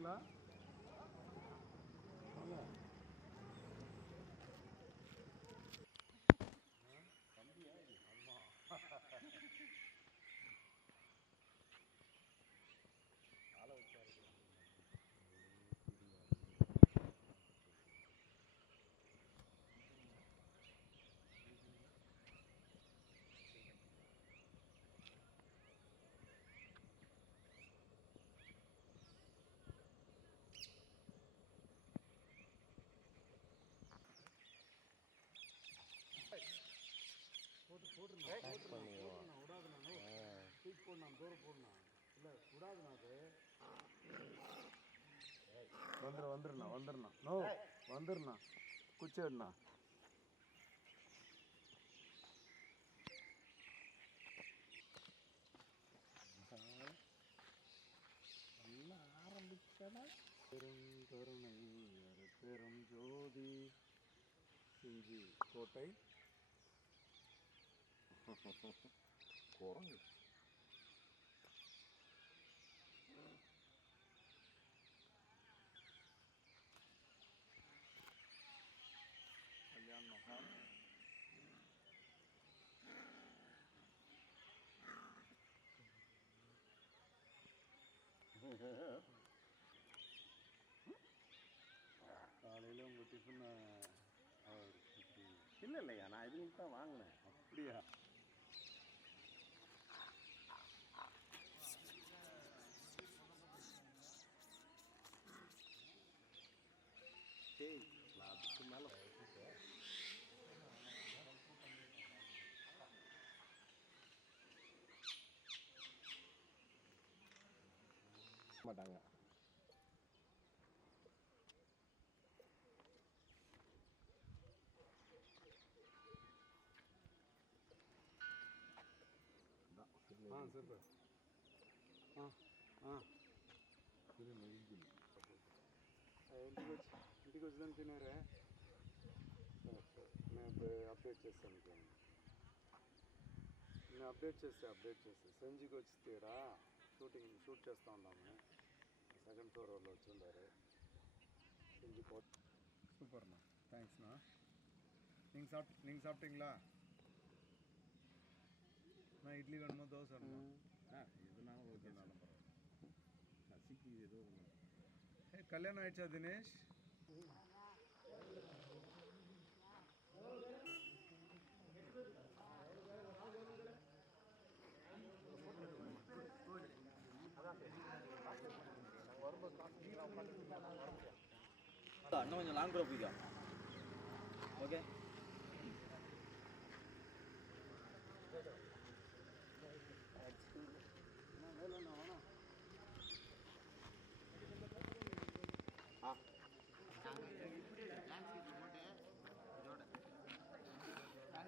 போடுறீங்களா? தம்பியா இது? ஆமாம். ஆளை வச்சா இருக்கலாம். போட்டுருண்ணா விடாதுண்ணா. தூக்கி போடணும், தூரம் போடணும். இல்லை விடாதுண்ணா அது. வந்துடுண்ணா நோ வந்துடுண்ணா. குச்சிடுண்ணா. நல்லா ஆரம்பிச்சதா. பெரும் கருணை பெரும் ஜோதி செஞ்சி கோட்டை குரங்கு. கல்யாண் மஹால். காலையில் உங்கள் டிஃபன் இல்லை இல்லையா, நான் இதுக்கு தான் வாங்கினேன். அப்படியா? சரி, நான் அதுக்கு மேலே மாட்டாங்க. సూపర్. ఇంటికి వచ్చిందని తినారా? నేను ఇప్పుడు అప్డేట్ చేస్తాను. నేను అప్డేట్ చేస్తే సంజీకి వచ్చి తీరా షూట్ చేస్తూ ఉన్నాము. సెకండ్ ఫ్లోర్ వాళ్ళు వచ్చి ఉండారు. செஞ்சு சூப்பர்ண்ணா, தேங்க்ஸ்ண்ணா. நீங்கள் சாப்பிட்டீங்களா? நான் இட்லி வேணுமா தோசை வேணுமா? எதுனாலும் ஓகேனாலும் பரவாயில்ல. சசிக்கு ஏதோ கல்யாணம் ஆயிடுச்சா தினேஷ்? இன்னும் கொஞ்சம் லாங் கூட போய்க்கோ. ஓகே.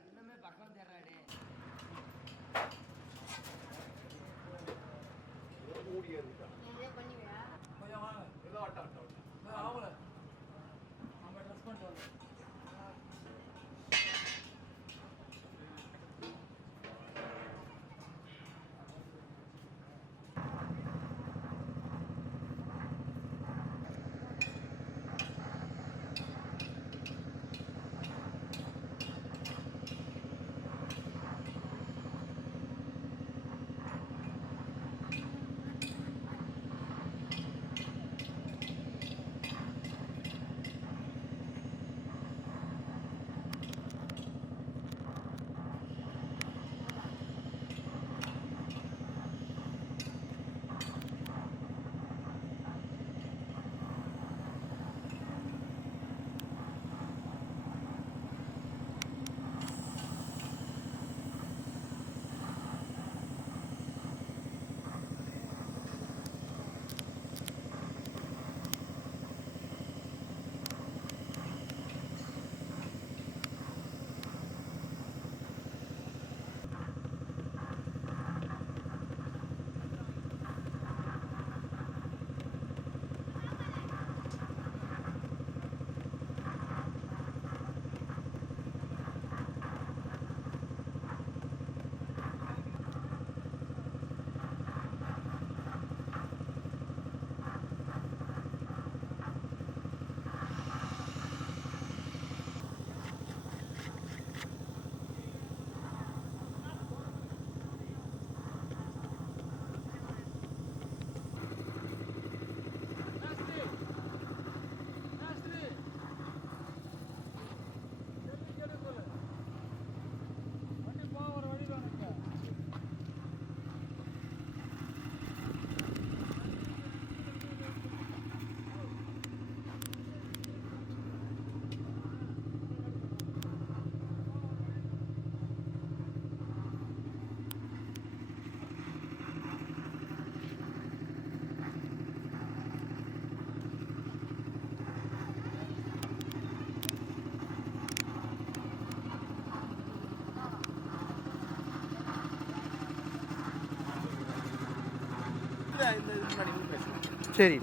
இன்னுமே பக்கம் தேர்றாடே பண்ணுவியா? கொஞ்சம் வாங்க. ஏதோ ஆகல. நம்ம ட்ரெஸ் பண்ணிட்டு வரலாம். இந்த இதுக்கு முன்னாடி வந்து பேசுவோம். சரி.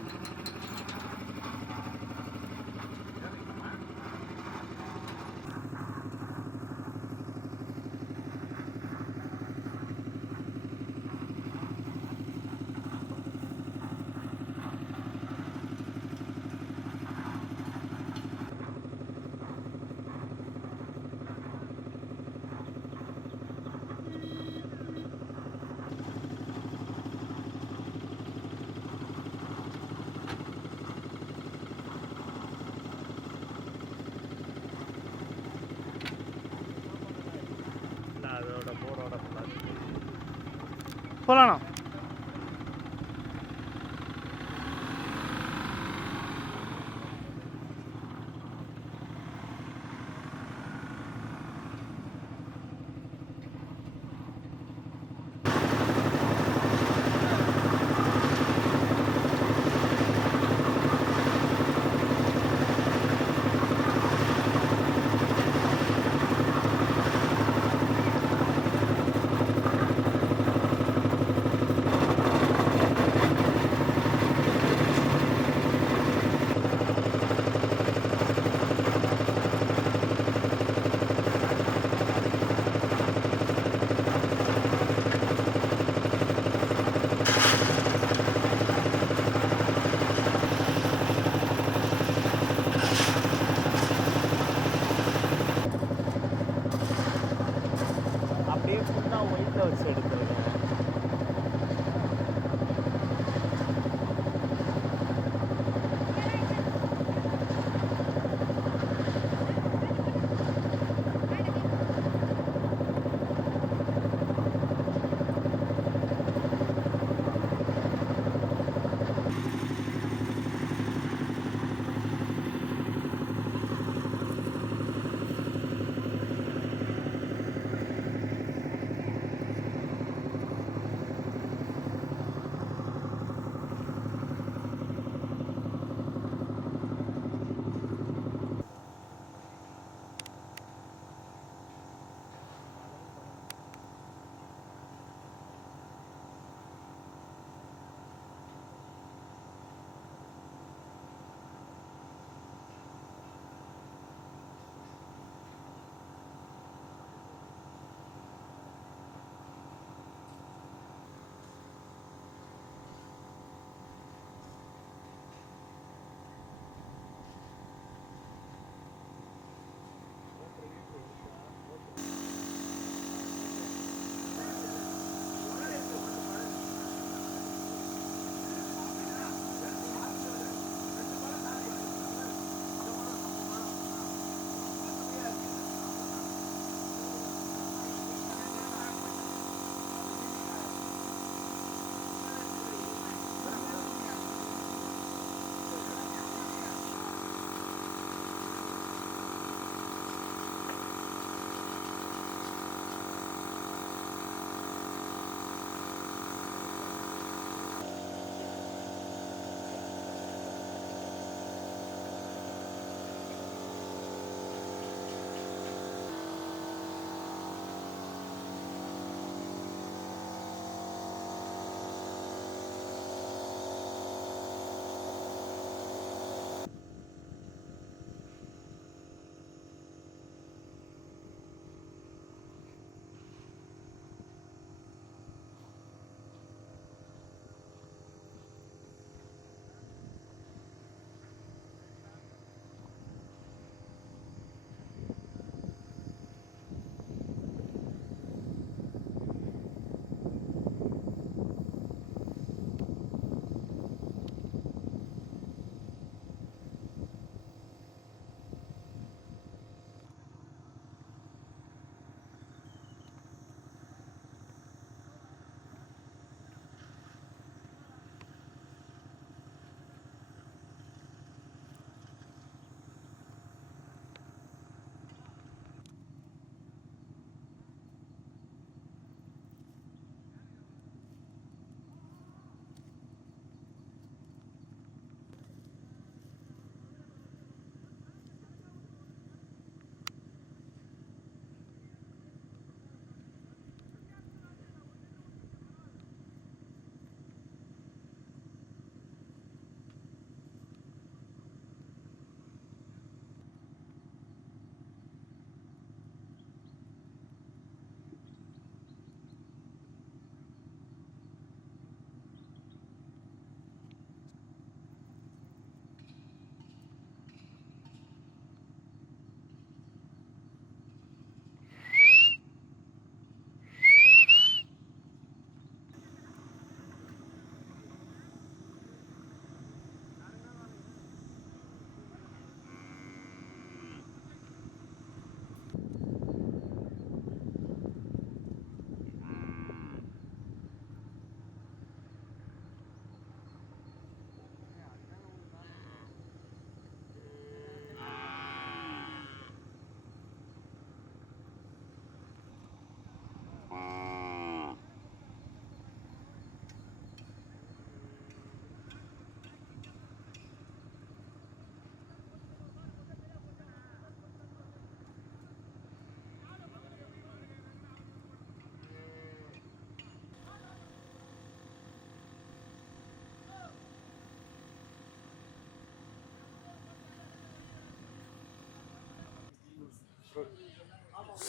போகலாண்ணா.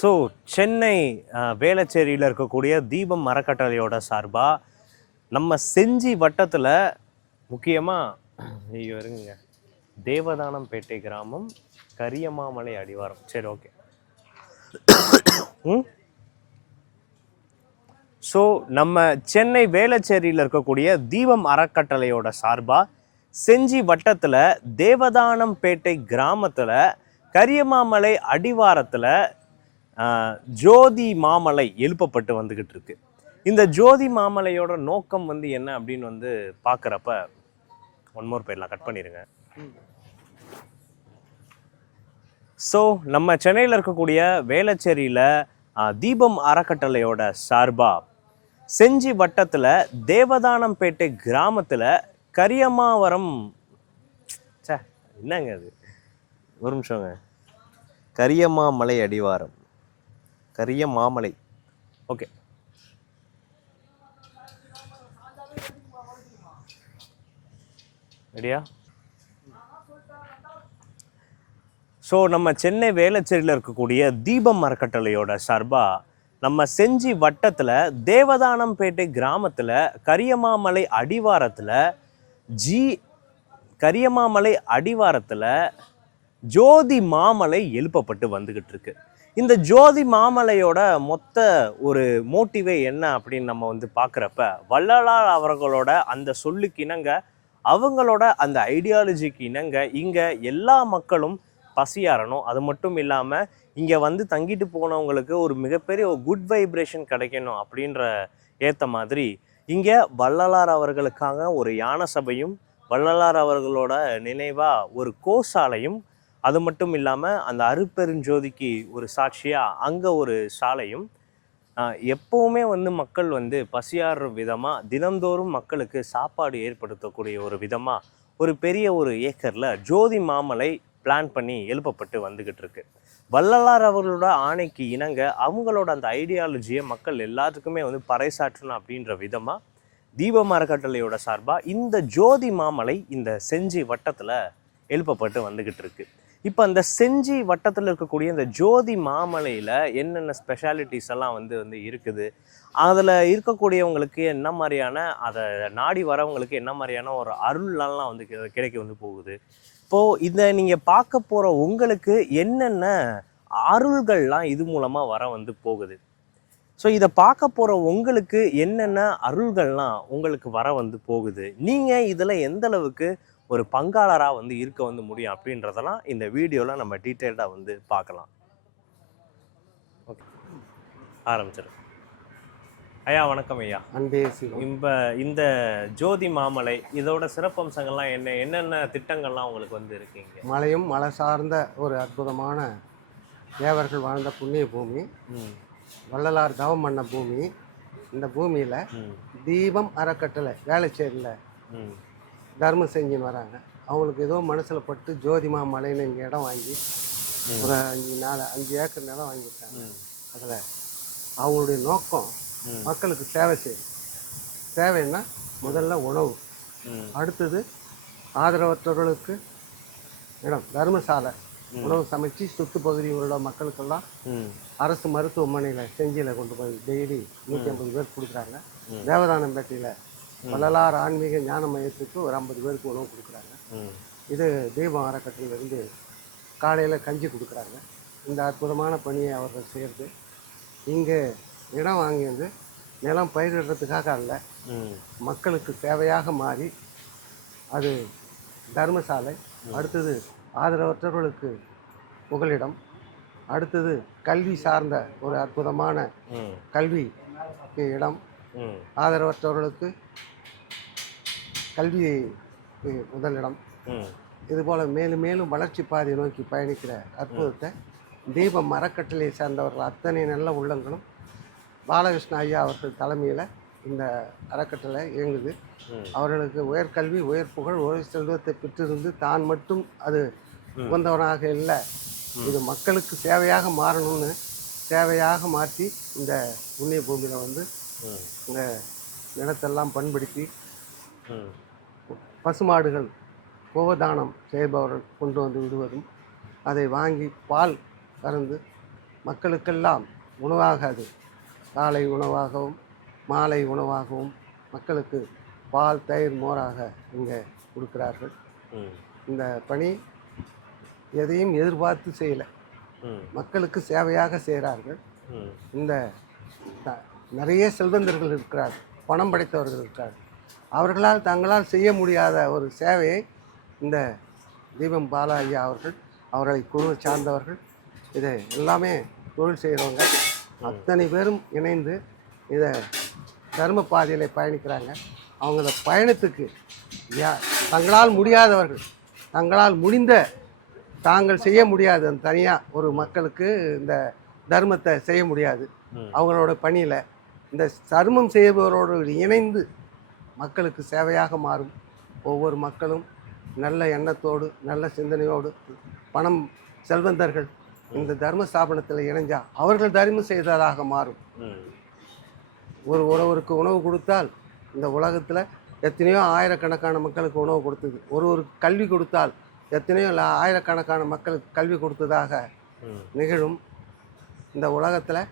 ஸோ சென்னை வேளச்சேரியில் இருக்கக்கூடிய தீபம் அறக்கட்டளையோட சார்பாக நம்ம செஞ்சி வட்டத்தில் முக்கியமாக ஐயோ இருங்க தேவதானம்பேட்டை கிராமம் கரியமாமலை அடிவாரம். சரி, ஓகே. ஸோ நம்ம சென்னை வேளச்சேரியில் இருக்கக்கூடிய தீபம் அறக்கட்டளையோட சார்பாக செஞ்சி வட்டத்தில் தேவதானம்பேட்டை கிராமத்தில் கரியமாமலை அடிவாரத்தில் ஜோதி மாமலை எழுப்பப்பட்டு வந்துக்கிட்டு இருக்கு. இந்த ஜோதி மாமலையோட நோக்கம் வந்து என்ன அப்படின்னு வந்து பார்க்குறப்ப ஒன்மோர் பேர்லாம் கட் பண்ணிடுங்க. ஸோ நம்ம சென்னையில் இருக்கக்கூடிய வேளச்சேரியில் தீபம் அறக்கட்டளையோட சார்பாக செஞ்சி வட்டத்தில் தேவதானம்பேட்டை கிராமத்தில் கரியமாவரம் என்னங்க அது ஒரு நிமிஷங்க கரியமாமலை அடிவாரம் கரியமாமலை ஓகே. ரெடியா? ஸோ நம்ம சென்னை வேளச்சேரியில் இருக்கக்கூடிய தீபம் அறக்கட்டளையோட சார்பாக நம்ம செஞ்சி வட்டத்தில் தேவதானம்பேட்டை கிராமத்தில் கரியமாமலை அடிவாரத்தில் ஜோதி மாமலை எழுப்பப்பட்டு வந்துக்கிட்டு இருக்கு. இந்த ஜோதி மாமலையோட மொத்த ஒரு மோட்டிவே என்ன அப்படின்னு நம்ம வந்து பார்க்குறப்ப வள்ளலார் அவர்களோட அந்த சொல்லுக்கு இணங்க அவங்களோட அந்த ஐடியாலஜிக்கு இணங்க இங்கே எல்லா மக்களும் பசியாறணும். அது மட்டும் இல்லாமல் இங்கே வந்து தங்கிட்டு போனவங்களுக்கு ஒரு மிகப்பெரிய ஒரு குட் வைப்ரேஷன் கிடைக்கணும் அப்படின்ற ஏற்ற மாதிரி இங்கே வள்ளலார் அவர்களுக்காக ஒரு யானை சபையும் வள்ளலார் அவர்களோட நினைவாக ஒரு கோசாலையும் அது மட்டும் இல்லாமல் அந்த அருட்பெருஞ்சோதிக்கு ஒரு சாட்சியாக அங்கே ஒரு சாலையும் எப்போவுமே வந்து மக்கள் வந்து பசியாடுற விதமாக தினந்தோறும் மக்களுக்கு சாப்பாடு ஏற்படுத்தக்கூடிய ஒரு விதமாக ஒரு பெரிய ஒரு ஏக்கரில் ஜோதி மாமலை பிளான் பண்ணி எழுப்பப்பட்டு வந்துக்கிட்டு இருக்கு. வள்ளலார் அவர்களோட ஆணைக்கு இணங்க அவங்களோட அந்த ஐடியாலஜியை மக்கள் எல்லாத்துக்குமே வந்து பறைசாற்றணும் அப்படின்ற விதமாக தீபம் அறக்கட்டளையோட சார்பாக இந்த ஜோதி மாமலை இந்த செஞ்சி வட்டத்தில் எழுப்பப்பட்டு வந்துக்கிட்டு இருக்கு. இப்போ அந்த செஞ்சி வட்டத்தில் இருக்கக்கூடிய இந்த ஜோதி மாமலையில் என்னென்ன ஸ்பெஷாலிட்டிஸ் எல்லாம் வந்து இருக்குது, அதில் இருக்கக்கூடியவங்களுக்கு என்ன மாதிரியான அதை நாடி வரவங்களுக்கு என்ன மாதிரியான ஒரு அருள்லாம் வந்து கிடைக்க வந்து போகுது. இப்போது இதை நீங்கள் பார்க்க போகிற உங்களுக்கு என்னென்ன அருள்கள்லாம் இது மூலமாக வர வந்து போகுது. ஸோ இதை பார்க்க போகிற உங்களுக்கு என்னென்ன அருள்கள்லாம் உங்களுக்கு வர வந்து போகுது, நீங்கள் இதில் எந்த அளவுக்கு ஒரு பங்காளராக வந்து இருக்க வந்து முடியும் அப்படின்றதெல்லாம் இந்த வீடியோவில் நம்ம டீட்டெயில்டாக வந்து பார்க்கலாம். ஓகே, ஆரம்பிச்சிடும். ஐயா வணக்கம் ஐயா. இப்போ இந்த ஜோதி மாமலை இதோட சிறப்பம்சங்கள்லாம் என்னென்ன திட்டங்கள்லாம் உங்களுக்கு வந்து இருக்கீங்க? மலையும் மலை சார்ந்த ஒரு அற்புதமான தேவர்கள் வாழ்ந்த புண்ணிய பூமி, வள்ளலார் தவம் பண்ண பூமி. இந்த பூமியில் தீபம் அறக்கட்டளை வேளச்சேரியில் தர்மம் செஞ்சுன்னு வராங்க. அவங்களுக்கு ஏதோ மனசில் பட்டு ஜோதிமா மலைன்னு இங்கே இடம் வாங்கி ஒரு 5 ஏக்கர் நிலம் வாங்கியிருக்காங்க. அதில் அவங்களுடைய நோக்கம் மக்களுக்கு சேவை செய்யும். சேவைன்னா முதல்ல உணவு, அடுத்தது ஆதரவற்றவர்களுக்கு இடம், தர்மசாலை, உணவு சமைச்சு சுற்று பகுதியில் உள்ள மக்களுக்கெல்லாம் அரசு மருத்துவமனையில் செஞ்சியில் கொண்டு போய் டெய்லி 150 பேர் கொடுக்குறாங்க. தேவதானம்பேட்டையில் வள்ளலார் ஆன்மீக ஞான மையத்துக்கு ஒரு 50 பேருக்கு உணவு கொடுக்குறாங்க. இது தீபம் அறக்கட்டளையிலேருந்து காலையில் கஞ்சி கொடுக்குறாங்க. இந்த அற்புதமான பணியை அவர்கள் செய்கிறது. இங்கே இடம் வாங்கி வந்து நிலம் பயிரிடுறதுக்காக அல்ல, மக்களுக்கு தேவையாக மாறி அது தர்மசாலை, அடுத்தது ஆதரவற்றவர்களுக்கு புகலிடம், அடுத்தது கல்வி சார்ந்த ஒரு அற்புதமான கல்விக்கு இடம், ஆதரவற்றவர்களுக்கு கல்வி முதலிடம். இதுபோல் மேலும் மேலும் வளர்ச்சி பாதையை நோக்கி பயணிக்கிற அற்புதத்தை தீபம் அறக்கட்டளையை சேர்ந்தவர்கள் அத்தனை நல்ல உள்ளங்களும் பாலகிருஷ்ண ஐயா அவர்கள் தலைமையில் இந்த அறக்கட்டளை இயங்குது. அவர்களுக்கு உயர்கல்வி, உயர் புகழ், உயர் செல்வத்தை பெற்றிருந்து தான் மட்டும் அது உகந்தவனாக இல்லை, இது மக்களுக்கு சேவையாக மாறணும்னு சேவையாக மாற்றி இந்த புண்ணிய பூமியில் வந்து இந்த நிலத்தெல்லாம் பண்படுத்தி பசுமாடுகள் கோதானம் செய்பவர்கள் கொண்டு வந்து விடுவதும், அதை வாங்கி பால் கறந்து மக்களுக்கெல்லாம் உணவாக அது காலை உணவாகவும் மாலை உணவாகவும் மக்களுக்கு பால் தயிர் மோராக இங்கே கொடுக்கிறார்கள். இந்த பணி எதையும் எதிர்பார்த்து செய்யலை, மக்களுக்கு சேவையாக செய்கிறார்கள். இந்த நிறைய செல்வந்தர்கள் இருக்கிறார்கள், பணம் படைத்தவர்கள் இருக்கிறார்கள். அவர்களால் தங்களால் செய்ய முடியாத ஒரு சேவையை இந்த தீபம் பாலா ஐயா அவர்கள், அவர்களை குழு சார்ந்தவர்கள், இதை எல்லாமே தொழில் செய்கிறவங்க அத்தனை பேரும் இணைந்து இதை தர்ம பாதையில் பயணிக்கிறாங்க. அவங்கள பயணத்துக்கு தங்களால் முடியாதவர்கள், தங்களால் முடிந்த தாங்கள் செய்ய முடியாது, அந்த தனியாக ஒரு மக்களுக்கு இந்த தர்மத்தை செய்ய முடியாது. அவங்களோட பணியில் இந்த தர்மம் செய்பவரோடு இணைந்து மக்களுக்கு சேவையாக மாறும். ஒவ்வொரு மக்களும் நல்ல எண்ணத்தோடு நல்ல சிந்தனையோடு பணம் செல்வந்தர்கள் இந்த தர்ம ஸ்தாபனத்தில் இணைஞ்சால் அவர்கள் தர்மம் செய்ததாக மாறும். ஒருவருக்கு உணவு கொடுத்தால் இந்த உலகத்தில் எத்தனையோ ஆயிரக்கணக்கான மக்களுக்கு உணவு கொடுத்தது. ஒருவருக்கு கல்வி கொடுத்தால் எத்தனையோ ஆயிரக்கணக்கான மக்களுக்கு கல்வி கொடுத்ததாக நிகழும். இந்த உலகத்தில்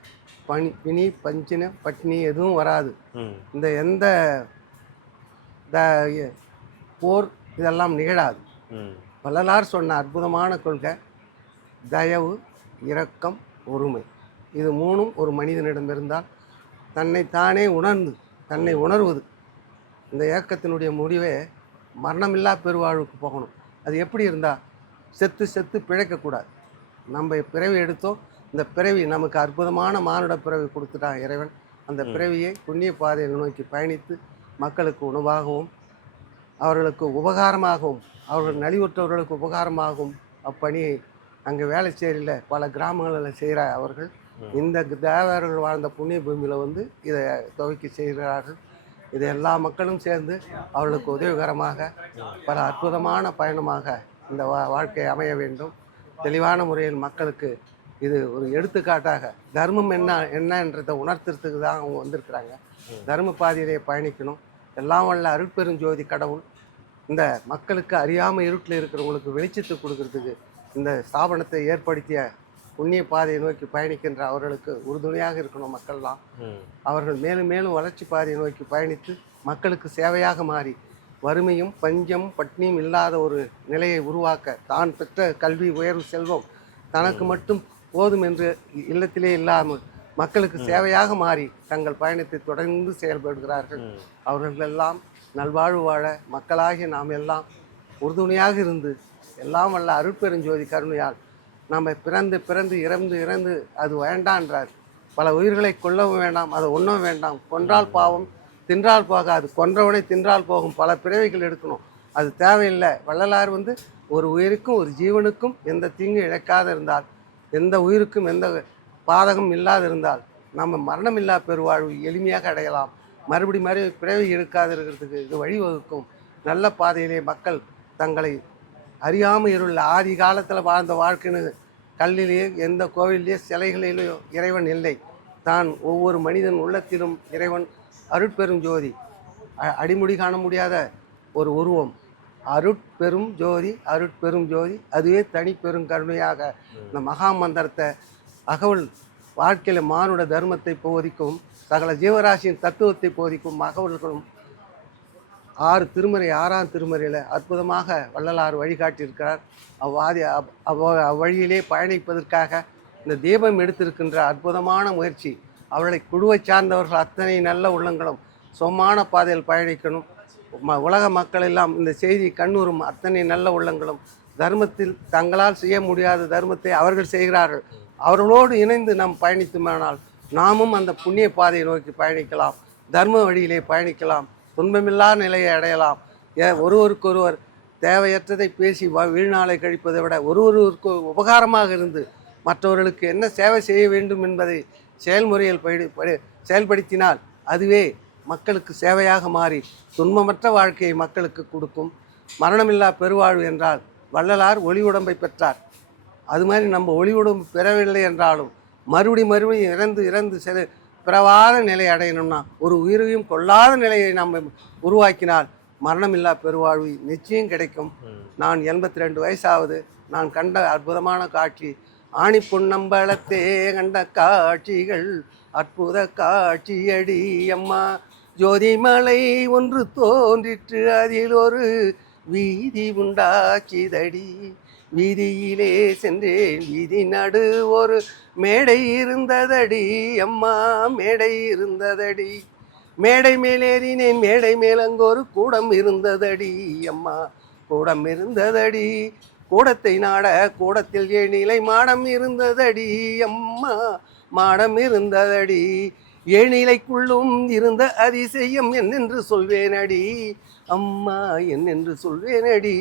பிணி பஞ்சின பட்டினி எதுவும் வராது. இந்த எந்த போர் இதெல்லாம் நிகழாது. வள்ளலார் சொன்ன அற்புதமான கொள்கை தயவு, இரக்கம், ஒருமை. இது மூணும் ஒரு மனிதனிடம் இருந்தால் தன்னைத்தானே உணர்ந்து தன்னை உணர்வது. இந்த இயக்கத்தினுடைய முடிவே மரணமில்லா பெருவாழ்வுக்கு போகணும். அது எப்படி இருந்தால் செத்து செத்து பிழைக்கக்கூடாது. நம்ம பிறவி எடுத்தோம், இந்த பிறவி நமக்கு அற்புதமான மானுட பிறவி கொடுத்துட்டான் இறைவன். அந்த பிறவியை புண்ணிய பாதையை நோக்கி பயணித்து மக்களுக்கு உணவாகவும் அவர்களுக்கு உபகாரமாகவும் அவர்கள் நலிவுற்றவர்களுக்கு உபகாரமாகவும் அப்பணியை அங்கே வேலைச்சேரியில் பல கிராமங்களில் செய்கிற அவர்கள் இந்த தேவர்கள் வாழ்ந்த புண்ணிய பூமியில் வந்து இதை துவக்கி செய்கிறார்கள். இது எல்லா மக்களும் சேர்ந்து அவர்களுக்கு உதவிகரமாக பல அற்புதமான பயணமாக இந்த வாழ்க்கை அமைய வேண்டும். தெளிவான முறையில் மக்களுக்கு இது ஒரு எடுத்துக்காட்டாக தர்மம் என்னன்றதை உணர்த்துறதுக்கு தான் அவங்க வந்திருக்கிறாங்க. தர்ம பாதையிலே பயணிக்கணும். எல்லாம் வல்ல அருட்பெருஞ்சோதி கடவுள் இந்த மக்களுக்கு அறியாமல் இருட்டில் இருக்கிறவங்களுக்கு வெளிச்சத்தை கொடுக்கறதுக்கு இந்த ஸ்தாபனத்தை ஏற்படுத்திய புண்ணிய பாதையை நோக்கி பயணிக்கின்ற அவர்களுக்கு உறுதுணையாக இருக்கணும். மக்கள்லாம் அவர்கள் மேலும் மேலும் வளர்ச்சி பாதையை நோக்கி பயணித்து மக்களுக்கு சேவையாக மாறி வறுமையும் பஞ்சமும் பட்டினியும் இல்லாத ஒரு நிலையை உருவாக்க தான் பெற்ற கல்வி உயர்வு செல்வம் தனக்கு மட்டும் போதும் என்று இல்லத்திலே இல்லாமல் மக்களுக்கு சேவையாக மாறி தங்கள் பயணத்தை தொடர்ந்து செயல்படுகிறார்கள். அவர்களெல்லாம் நல்வாழ்வு வாழ மக்களாகி நாம் எல்லாம் உறுதுணையாக இருந்து எல்லாம் வல்ல அருட்பெருஞ்சோதி கருணையால் நம்ம பிறந்து பிறந்து இறந்து இறந்து அது வேண்டான்றார். பல உயிர்களை கொல்லவும் வேண்டாம், அதை ஒன்றும் வேண்டாம். கொன்றால் பாவம், தின்றால் போகாது. கொன்றவனை தின்றால் போகும். பல பிறவைகள் எடுக்கணும், அது தேவையில்லை. வள்ளலார் வந்து ஒரு உயிருக்கும் ஒரு ஜீவனுக்கும் எந்த தீங்கும் இழைக்காத இருந்தால், எந்த உயிருக்கும் எந்த பாதகம் இல்லாது இருந்தால் நம்ம மரணமில்லா பெருவாழ்வு எளிமையாக அடையலாம். மறுபடி பிறவி எடுக்காது இருக்கிறதுக்கு இது வழிவகுக்கும். நல்ல பாதையிலே மக்கள் தங்களை அறியாமல் இருள்ள ஆதி காலத்தில் வாழ்ந்த வாழ்க்கைன்னு கல்லிலேயே எந்த கோவிலேயே சிலைகளிலேயோ இறைவன் இல்லை. தான் ஒவ்வொரு மனிதன் உள்ளத்திலும் இறைவன் அருட்பெரும் ஜோதி, அடிமுடி காண முடியாத ஒரு உருவம். அருட்பெரும் ஜோதி, அருட்பெரும் ஜோதி, அதுவே தனி பெரும் கருணையாக இந்த மகா மந்திரத்தை அகவல் வாழ்க்கையில் மானுட தர்மத்தை போதிக்கும், சகல ஜீவராசியின் தத்துவத்தை போதிக்கும் அகவல்களும் 6 திருமுறை 6ஆம் திருமுறையில் அற்புதமாக வள்ளலார் வழிகாட்டியிருக்கிறார். அவ்வழியிலே பயணிப்பதற்காக இந்த தீபம் எடுத்திருக்கின்ற அற்புதமான முயற்சி. அவர்களை குழுவை சார்ந்தவர்கள் அத்தனை நல்ல உள்ளங்களும் சொமான பாதையில் பயணிக்கணும். உலக மக்கள் எல்லாம் இந்த செய்தி கண்ணூரும் அத்தனை நல்ல உள்ளங்களும் தர்மத்தில் தங்களால் செய்ய முடியாத தர்மத்தை அவர்கள் செய்கிறார்கள். அவர்களோடு இணைந்து நாம் பயணித்துமானால் நாமும் அந்த புண்ணிய பாதையை நோக்கி பயணிக்கலாம், தர்ம வழியிலே பயணிக்கலாம், துன்பமில்லா நிலையை அடையலாம். ஒருவருக்கொருவர் தேவையற்றதை பேசி வீழ்நாளை கழிப்பதை விட ஒருவருக்கு உபகாரமாக இருந்து மற்றவர்களுக்கு என்ன சேவை செய்ய வேண்டும் என்பதை செயல்முறையில் செயல்படுத்தினால் அதுவே மக்களுக்கு சேவையாக மாறி துன்பமற்ற வாழ்க்கையை மக்களுக்கு கொடுக்கும். மரணமில்லா பெருவாழ்வு என்றால் வள்ளலார் ஒளி உடம்பை பெற்றார். அது மாதிரி நம்ம ஒளி உடம்பு பெறவில்லை என்றாலும் மறுபடியும் இறந்து பிறவாத நிலை அடையணும்னா ஒரு உயிரையும் கொள்ளாத நிலையை நம்ம உருவாக்கினால் மரணமில்லா பெருவாழ்வு நிச்சயம் கிடைக்கும். நான் 82 வயசாவது. நான் கண்ட அற்புதமான காட்சி ஆணி பொன்னம்பலத்தே கண்ட காட்சிகள் அற்புத காட்சியடி அம்மா. ஜோதிமலை ஒன்று தோன்றிற்று அதில் ஒரு வீதி உண்டாச்சிதடி. வீதியிலே சென்றேன் வீதி நடு ஒரு மேடை இருந்ததடி அம்மா, மேடை இருந்ததடி. மேடை மேலேறினேன் மேடை மேலங்கொரு கூடம் இருந்ததடி அம்மா, கூடம் இருந்ததடி. கூடத்தை நாட கூடத்தில் ஏணிலை மாடம் இருந்ததடி அம்மா, மாடம் இருந்ததடி. ஏணிலைக்குள்ளும் இருந்த அதிசயம் என்னென்று சொல்வேனடி அம்மா, என்னென்று சொல்வேனடி.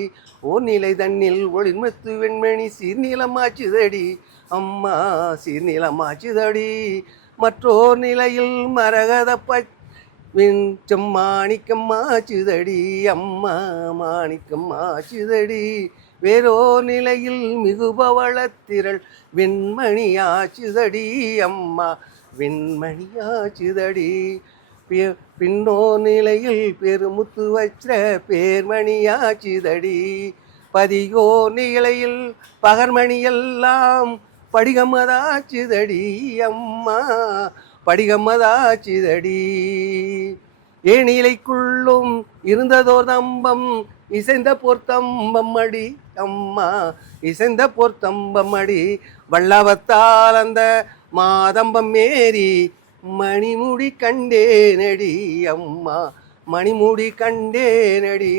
ஓர் நிலை தன்னில் ஒளிர்மத்து வெண்மணி சீர்நீளமாச்சுதடி அம்மா, சீர்நீளமாச்சுதடி. மற்றோர் நிலையில் மரகத செம்மாணிக்கம்மாச்சுதடி அம்மா, மாணிக்கம்மாச்சுதடி. வேறோர் நிலையில் மிகுபவளத்திரள் வெண்மணியாச்சுதடி அம்மா, வெண்மணியாச்சுதடி. பின்னோர் நிலையில் பெருமுத்து வச்ச பேர்மணியாச்சுதடி. பதியோர் நிலையில் பகர்மணியெல்லாம் படிகமதாச்சுதடி அம்மா, படிகமதாச்சுதடி. ஏனிலைக்குள்ளும் இருந்ததோர் தம்பம் இசைந்த பொற்தம்பம் அடி அம்மா, இசைந்த பொற்தம்பம் அடி. வல்லவத்தால் அந்த மாதம்பம் மேரி மணிமுடி கண்டேனடி அம்மா, மணிமுடி கண்டேனடி.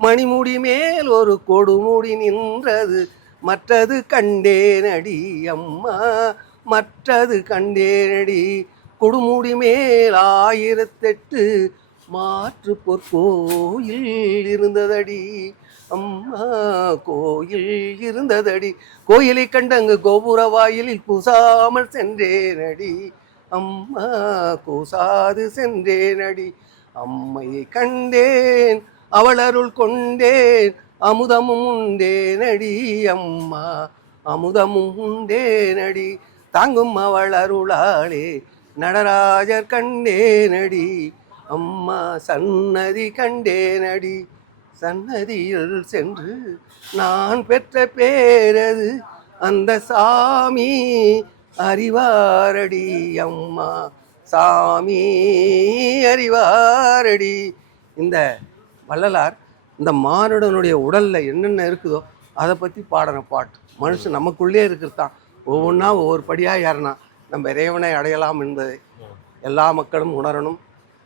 மணிமுடி மேல் ஒரு கொடுமுடி நின்றது மற்றது கண்டேனடி அம்மா, மற்றது கண்டேனடி. கொடுமுடி மேல் 1008 மாற்று பொற்கோயில் இருந்ததடி அம்மா, கோயில் இருந்ததடி. கோயிலை கண்டங்கு கோபுர வாயிலில் கூசாமல் சென்றேனடி அம்மா, கூசாது சென்றேனடி. அம்மையை கண்டேன் அவள் அருள் கொண்டேன் அமுதமும் உண்டேனடி அம்மா, அமுதமும் உண்டேனடி. தாங்கும் அவள் அருளாளே நடராஜர் கண்டேனடி அம்மா, சன்னதி கண்டேனடி. சன்னதியில் சென்று நான் பெற்ற பேரது அந்த சாமி அறிவாரடி அம்மா, சாமி அறிவாரடி. இந்த வள்ளலார் இந்த மானுடனுடைய உடலில் என்னென்ன இருக்குதோ அதை பற்றி பாடின பாட்டு. மனுஷன் நமக்குள்ளே இருக்கிறதான் ஒவ்வொன்றா ஒவ்வொரு படியாக ஏறினா நம்ம இறைவனை அடையலாம் என்பதை எல்லா மக்களும் உணரணும்.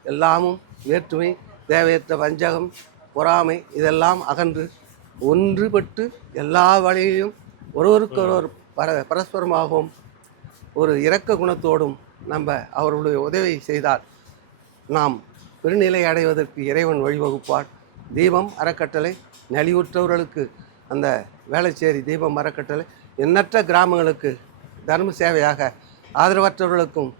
எல்லாமும் வேற்றுமை, தேவையற்ற வஞ்சகம், பொறாமை இதெல்லாம் அகன்று ஒன்றுபட்டு எல்லா வழியிலும் ஒருவருக்கொருவர் பரஸ்பரமாகவும் ஒரு இரக்க குணத்தோடும் நம்ம அவர்களுடைய உதவி செய்தால் நாம் பெருநிலை அடைவதற்கு இறைவன் வழிவகுப்பார். தீபம் அறக்கட்டளை நலிவுற்றவர்களுக்கு அந்த வேளச்சேரி தீபம் அறக்கட்டளை எண்ணற்ற கிராமங்களுக்கு தர்ம சேவையாக ஆதரவற்றவர்களுக்கும்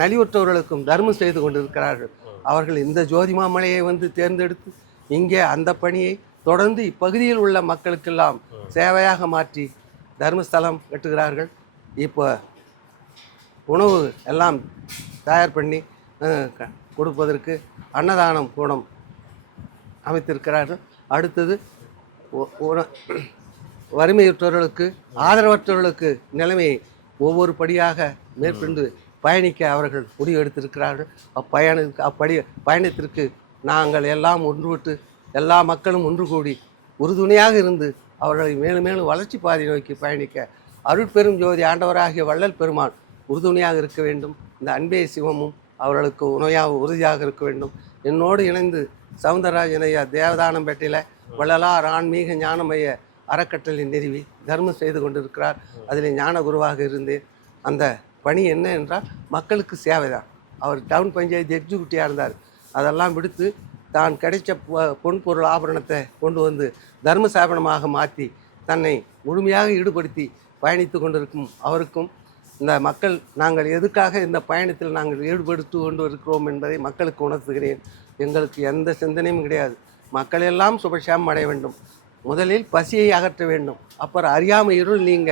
நலிவுற்றவர்களுக்கும் தர்மம் செய்து கொண்டிருக்கிறார்கள். அவர்கள் இந்த ஜோதிமாமலையை வந்து தேர்ந்தெடுத்து இங்கே அந்த பணியை தொடர்ந்து இப்பகுதியில் உள்ள மக்களுக்கெல்லாம் சேவையாக மாற்றி தர்மஸ்தலம் கட்டுகிறார்கள். இப்போ உணவு எல்லாம் தயார் பண்ணி கொடுப்பதற்கு அன்னதானம் கூடம் அமைத்திருக்கிறார்கள். அடுத்தது வறுமையுற்றவர்களுக்கு ஆதரவற்றவர்களுக்கு நிலைமையை ஒவ்வொரு படியாக மேற்கொண்டு பயணிக்க அவர்கள் முடிவு எடுத்திருக்கிறார்கள். பயணத்திற்கு நாங்கள் எல்லாம் ஒன்றுவிட்டு எல்லா மக்களும் ஒன்று கூடி உறுதுணையாக இருந்து அவர்களை மேலும் மேலும் வளர்ச்சி பாதை நோக்கி பயணிக்க அருட்பெரும் ஜோதி ஆண்டவராகிய வள்ளல் பெருமான் உறுதுணையாக இருக்க வேண்டும். இந்த அன்பே சிவமும் அவர்களுக்கு உறுதியாக இருக்க வேண்டும். என்னோடு இணைந்து சவுந்தரராஜனையா தேவதானம்பேட்டையில் வள்ளலார் ஆன்மீக ஞானமய அறக்கட்டளை நிறுவி தர்மம் செய்து கொண்டிருக்கிறார். அதில் ஞான குருவாக இருந்தேன். அந்த பணி என்ன என்றால் மக்களுக்கு சேவை தான். அவர் டவுன் பஞ்சாயத்து எக்ஸிக்யூட்டிவாக இருந்தார். அதெல்லாம் விடுத்து தான் கிடைச்ச பொன் பொருள் ஆபரணத்தை கொண்டு வந்து தர்ம சாபனமாக மாற்றி தன்னை முழுமையாக ஈடுபடுத்தி பயணித்து கொண்டிருக்கும் அவருக்கும் இந்த மக்கள் நாங்கள் எதுக்காக இந்த பயணத்தில் நாங்கள் ஈடுபடுத்தி கொண்டு இருக்கிறோம் என்பதை மக்களுக்கு உணர்த்துகிறேன். எங்களுக்கு எந்த சிந்தனையும் கிடையாது. மக்கள் எல்லாம் சுபக்ஷேமம் அடைய வேண்டும். முதலில் பசியை அகற்ற வேண்டும். அப்புறம் அறியாமை இருள் நீங்க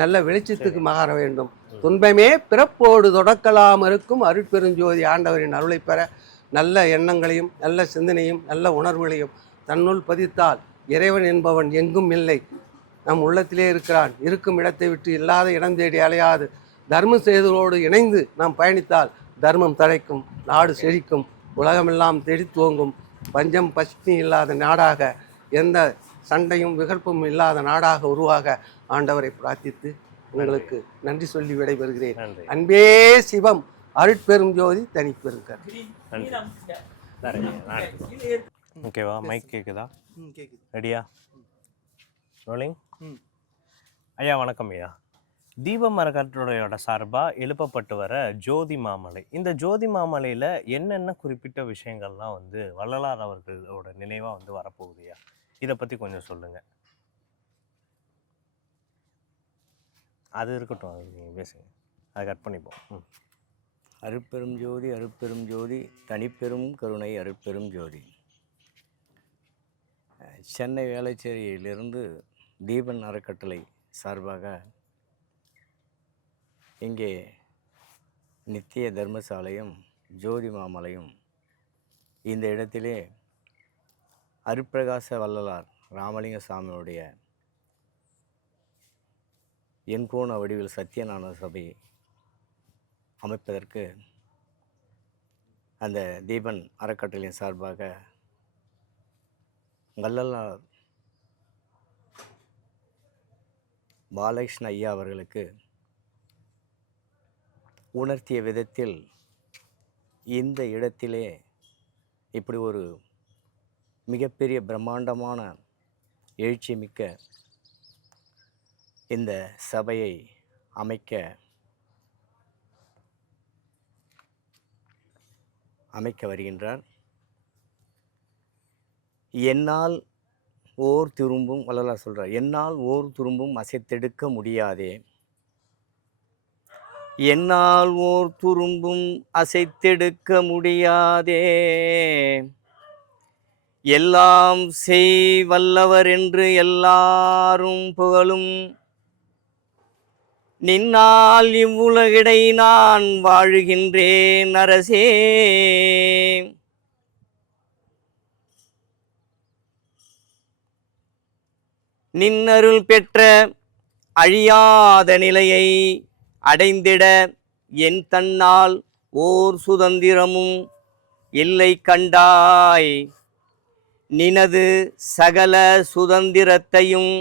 நல்ல வெளிச்சத்துக்கு மாற வேண்டும். துன்பமே பிறப்போடு தொடக்கலாம் இருக்கும் அருட்பெருஞ்சோதி ஆண்டவரின் அருளை பெற நல்ல எண்ணங்களையும் நல்ல சிந்தனையும் நல்ல உணர்வுகளையும் தன்னுள் பதித்தால் இறைவன் என்பவன் எங்கும் இல்லை. நம் உள்ளத்திலே இருக்கிறான். இருக்கும் இடத்தை விட்டு இல்லாத இடம் தேடி அலையாது தர்மம் செய்தலோடு இணைந்து நாம் பயணித்தால் தர்மம் தழைக்கும், நாடு செழிக்கும், உலகமெல்லாம் துவங்கும். பஞ்சம் பசினி இல்லாத நாடாக, எந்த சண்டையும் விகற்பும் இல்லாத நாடாக உருவாக ஆண்டவரை பிரார்த்தித்து உங்களுக்கு நன்றி சொல்லி விடைபெறுகிறேன். நன்றி. அன்பே சிவம், அருட்பெரும் ஜோதி, தனிப்பெருங்கர். ஓகேவா? மைக் கேட்குதா? கேட்குது. ரெடியா? ரோலிங். ஐயா வணக்கம் ஐயா. தீபம் அறக்கட்டளையோட சார்பாக எழுப்பப்பட்டு வர ஜோதி மாமலை, இந்த ஜோதி மாமலையில் என்னென்ன குறிப்பிட்ட விஷயங்கள்லாம் வந்து வள்ளலார் அவர்களோட நினைவாக வந்து வரப்போகுதுயா, இதை பற்றி கொஞ்சம் சொல்லுங்கள். அது இருக்கட்டும், அது நீங்கள் பேசுங்க, அதை கட் பண்ணிப்போம். அருட்பெரும் ஜோதி அருட்பெரும் ஜோதி தனிப்பெரும் கருணை அருட்பெரும் ஜோதி. சென்னை வேளச்சேரியிலிருந்து தீபன் அறக்கட்டளை சார்பாக இங்கே நித்திய தர்மசாலையும் ஜோதி மாமலையும், இந்த இடத்திலே அருட்பிரகாச வள்ளலார் ராமலிங்க சாமியுடைய எண்கோண வடிவில் சத்தியஞான சபை அமைப்பதற்கு அந்த தீபன் அறக்கட்டளையின் சார்பாக வள்ளலார் பாலகிருஷ்ண ஐயா அவர்களுக்கு உணர்த்திய விதத்தில் இந்த இடத்திலே இப்படி ஒரு மிகப்பெரிய பிரம்மாண்டமான எழுச்சி மிக்க இந்த சபையை அமைக்க வருகின்றார். என்னால் ஓர் துரும்பும், வள்ளலார் சொல்கிறார், என்னால் ஓர் துரும்பும் அசைத்தெடுக்க முடியாதே, என்னால் ஓர் துரும்பும் அசைத்தெடுக்க முடியாதே, எல்லாம் செய் வல்லவர் என்று எல்லாரும் புகழும், நின்னால் இவ்வுலகிடை நான் வாழுகின்றேன் அரசே. நின்னருள் பெற்ற அழியாத நிலையை அடைந்திட என் தன்னால் ஓர் சுதந்திரமும் இல்லை கண்டாய், நினது சகல சுதந்திரத்தையும்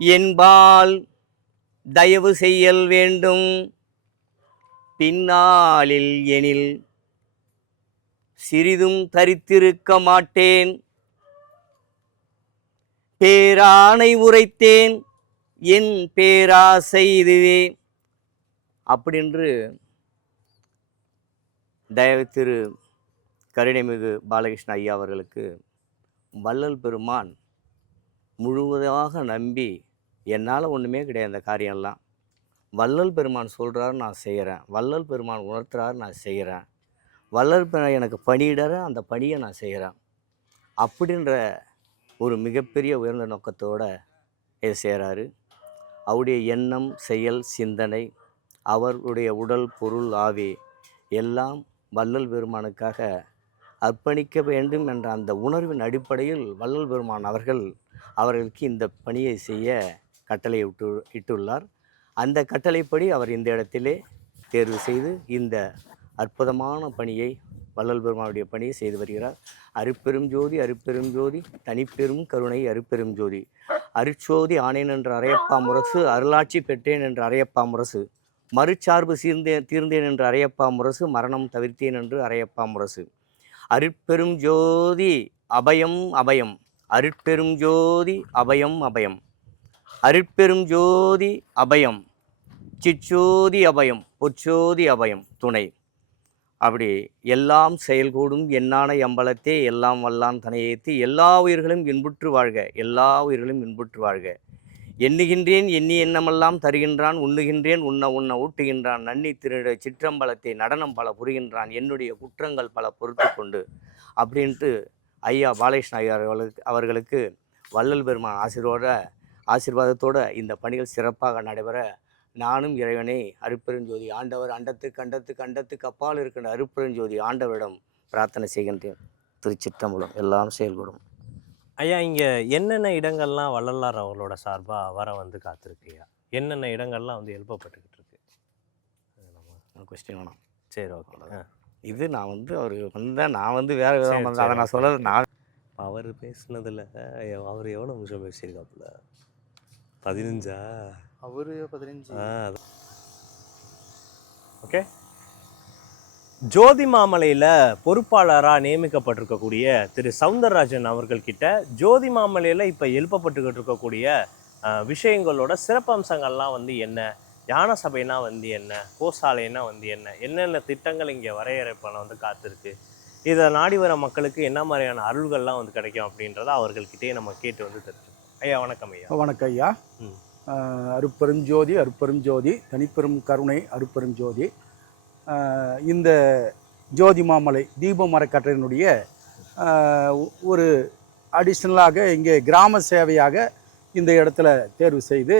என்பால் தயவு செய்யல் வேண்டும், பின்னாளில் எனில் சிறிதும் தரித்திருக்க மாட்டேன், பேராணை உரைத்தேன் என் பேராசை இதுவே அப்படின்று தயவு திரு கருணைமிகு பாலகிருஷ்ண ஐயா அவர்களுக்கு வள்ளல் பெருமான் முழுவதாக நம்பி, என்னால் ஒன்றுமே கிடையாது அந்த காரியம்லாம், வள்ளல் பெருமான் சொல்கிறாரு நான் செய்கிறேன், வள்ளல் பெருமான் உணர்த்துறாரு நான் செய்கிறேன், வள்ளல் பெருமான் எனக்கு பணியிடற அந்த பணியை நான் செய்கிறேன் அப்படின்ற ஒரு மிகப்பெரிய உயர்ந்த நோக்கத்தோடு இதை செய்கிறாரு. அவருடைய எண்ணம், செயல், சிந்தனை, அவருடைய உடல், பொருள், ஆவி எல்லாம் வள்ளல் பெருமானுக்காக அர்ப்பணிக்க வேண்டும் என்ற அந்த உணர்வின் அடிப்படையில் வள்ளல் பெருமான் அவர்களுக்கு இந்த பணியை செய்ய கட்டளை இட்டுள்ளார். அந்த கட்டளைப்படி அவர் இந்த இடத்திலே தேர்வு செய்து இந்த அற்புதமான பணியை, வள்ளல் பெருமானுடைய பணியை செய்து வருகிறார். அருட்பெரும் ஜோதி அருட்பெரும் ஜோதி தனிப்பெரும் கருணை அருட்பெரும் ஜோதி. அருட்சோதி ஆனேன் என்ற அரையப்பா முரசு, அருளாட்சி பெற்றேன் என்ற அரையப்பா முரசு, மறுச்சார்பு தீர்ந்தேன் என்று அரையப்பா முரசு, மரணம் தவிர்த்தேன் என்று அரையப்பா முரசு. அருட்பெரும் ஜோதி அபயம் அபயம், அருட்பெரும் ஜோதி அபயம் அபயம், அருட்பெரும் ஜோதி அபயம், சிச்சோதி அபயம், பொச்சோதி அபயம் துணை. அப்படி எல்லாம் செயல்கூடும் எண்ணான எம்பலத்தே எல்லாம் வல்லான் தனையேத்தி, எல்லா உயிர்களும் இன்புற்று வாழ்க, எல்லா உயிர்களும் இன்புற்று வாழ்க. எண்ணுகின்றேன் எண்ணி எண்ணமெல்லாம் தருகின்றான், உண்ணுகின்றேன் உண்ண உண்ண ஊட்டுகின்றான், நன்னி திருட சிற்றம்பலத்தை நடனம் பல புரிகின்றான், என்னுடைய குற்றங்கள் பல பொறுத்து கொண்டு அப்படின்ட்டு ஐயா பாலகிருஷ்ண ஐயா அவர்களுக்கு வள்ளல் பெருமான் ஆசீர்வாதத்தோடு இந்த பணிகள் சிறப்பாக நடைபெற நானும் இறைவனை அருட்பெருஞ்சோதி ஆண்டவர் அண்டத்துக்கு அப்பால் இருக்கின்ற அருட்பெருஞ்சோதி ஆண்டவரிடம் பிரார்த்தனை செய்கின்றேன். திருச்சிற்றம்பலம். எல்லாம் செயல்படும். ஐயா இங்கே என்னென்ன இடங்கள்லாம் வள்ளலார் அவர்களோட சார்பாக வர வந்து காத்திருக்குய்யா? என்னென்ன இடங்கள்லாம் வந்து எழுப்பப்பட்டுக்கிட்டு இருக்கு? கொஸ்டின் வேணாம். சரி, ஓகே. இது நான் வந்து அவர் வந்தால் நான் வந்து வேறு விதம் வந்து அதை நான் சொல்லலை. நான் அவர் பேசுனதில் அவர் எவ்வளோ நிமிஷம் பேசியிருக்காப்புல? 15ஆ? அவர் 15. ஓகே. ஜோதி மாமலையில் பொறுப்பாளராக நியமிக்கப்பட்டிருக்கக்கூடிய திரு சவுந்தரராஜன் அவர்கள்கிட்ட ஜோதி மாமலையில் இப்போ எழுப்பப்பட்டுக்கிட்டு இருக்கக்கூடிய விஷயங்களோட சிறப்பம்சங்கள்லாம் வந்து என்ன, ஞான சபைனா வந்து என்ன, கோசாலைனா வந்து என்ன, என்னென்ன திட்டங்கள் இங்கே வரையறைப்பான வந்து காத்திருக்கு, இதை நாடி வர மக்களுக்கு என்ன மாதிரியான அருள்கள்லாம் வந்து கிடைக்கும் அப்படின்றத அவர்கள்கிட்டயே நம்ம கேட்டு வந்து தெரிஞ்சுக்கோம். ஐயா வணக்கம். ஐயா வணக்கம் ஐயா. அருட்பெரும் ஜோதி, அருட்பெரும் ஜோதி, தனிப்பெரும் கருணை, அருட்பெரும் ஜோதி. இந்த ஜோதி மாமலை தீபம் அறக்கட்டளையினுடைய ஒரு அடிஷ்னலாக இங்கே கிராம சேவையாக இந்த இடத்துல தேர்வு செய்து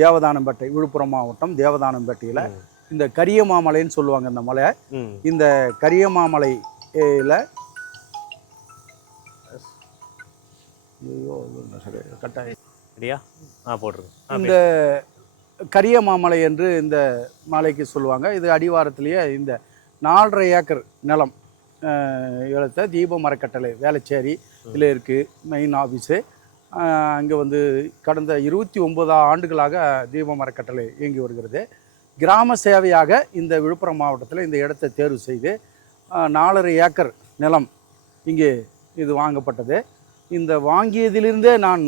தேவதானம்பேட்டை, விழுப்புரம் மாவட்டம் தேவதானம்பேட்டையில் இந்த கரிய மாமலைன்னு சொல்லுவாங்க இந்த மலை. இந்த கரிய மாமலையில் இந்த கரிய மாமலை என்று இந்த மலைக்கு சொல்லுவாங்க. இது அடிவாரத்திலேயே இந்த 4.5 ஏக்கர் நிலம் எழுத்த தீபம் அறக்கட்டளை வேளச்சேரி இதில் இருக்குது மெயின் ஆஃபீஸு. அங்கே வந்து கடந்த 29 ஆண்டுகளாக தீபம் அறக்கட்டளை இயங்கி வருகிறது. கிராம சேவையாக இந்த விழுப்புரம் மாவட்டத்தில் இந்த இடத்தை தேர்வு செய்து 4.5 ஏக்கர் நிலம் இங்கே இது வாங்கப்பட்டது. இந்த வாங்கியதிலிருந்தே நான்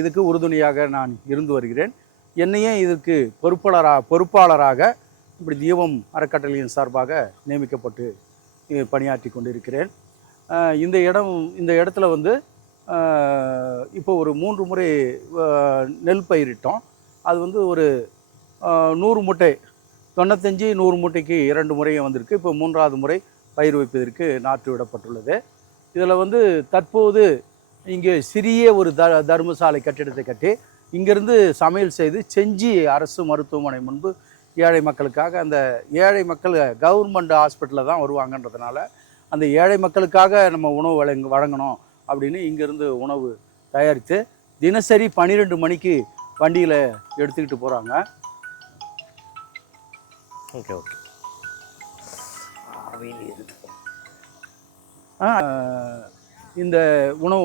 இதுக்கு உறுதுணையாக நான் இருந்து வருகிறேன். என்னையே இதற்கு பொறுப்பாளராக இப்படி தீபம் அறக்கட்டளையின் சார்பாக நியமிக்கப்பட்டு பணியாற்றி கொண்டிருக்கிறேன். இந்த இடத்துல வந்து இப்போ ஒரு 3 முறை நெல் பயிரிட்டோம். அது வந்து ஒரு 100 மூட்டை 95-100 மூட்டைக்கு 2 முறையும் வந்திருக்கு. இப்போ 3ஆவது முறை பயிர் வைப்பதற்கு நாற்று விடப்பட்டுள்ளது. இதில் வந்து தற்போது இங்கே சிறிய ஒரு தர்மசாலை கட்டிடத்தை கட்டி இங்கேருந்து சமையல் செய்து செஞ்சி அரசு மருத்துவமனை முன்பு ஏழை மக்களுக்காக, அந்த ஏழை மக்கள் கவர்மெண்ட் ஹாஸ்பிட்டலில் தான் வருவாங்கன்றதுனால அந்த ஏழை மக்களுக்காக நம்ம உணவு வழங்கணும் அப்படின்னு இங்கேருந்து உணவு தயாரித்து தினசரி 12 மணிக்கு வண்டியில் எடுத்துக்கிட்டு போகிறாங்க. ஓகே. இந்த உணவு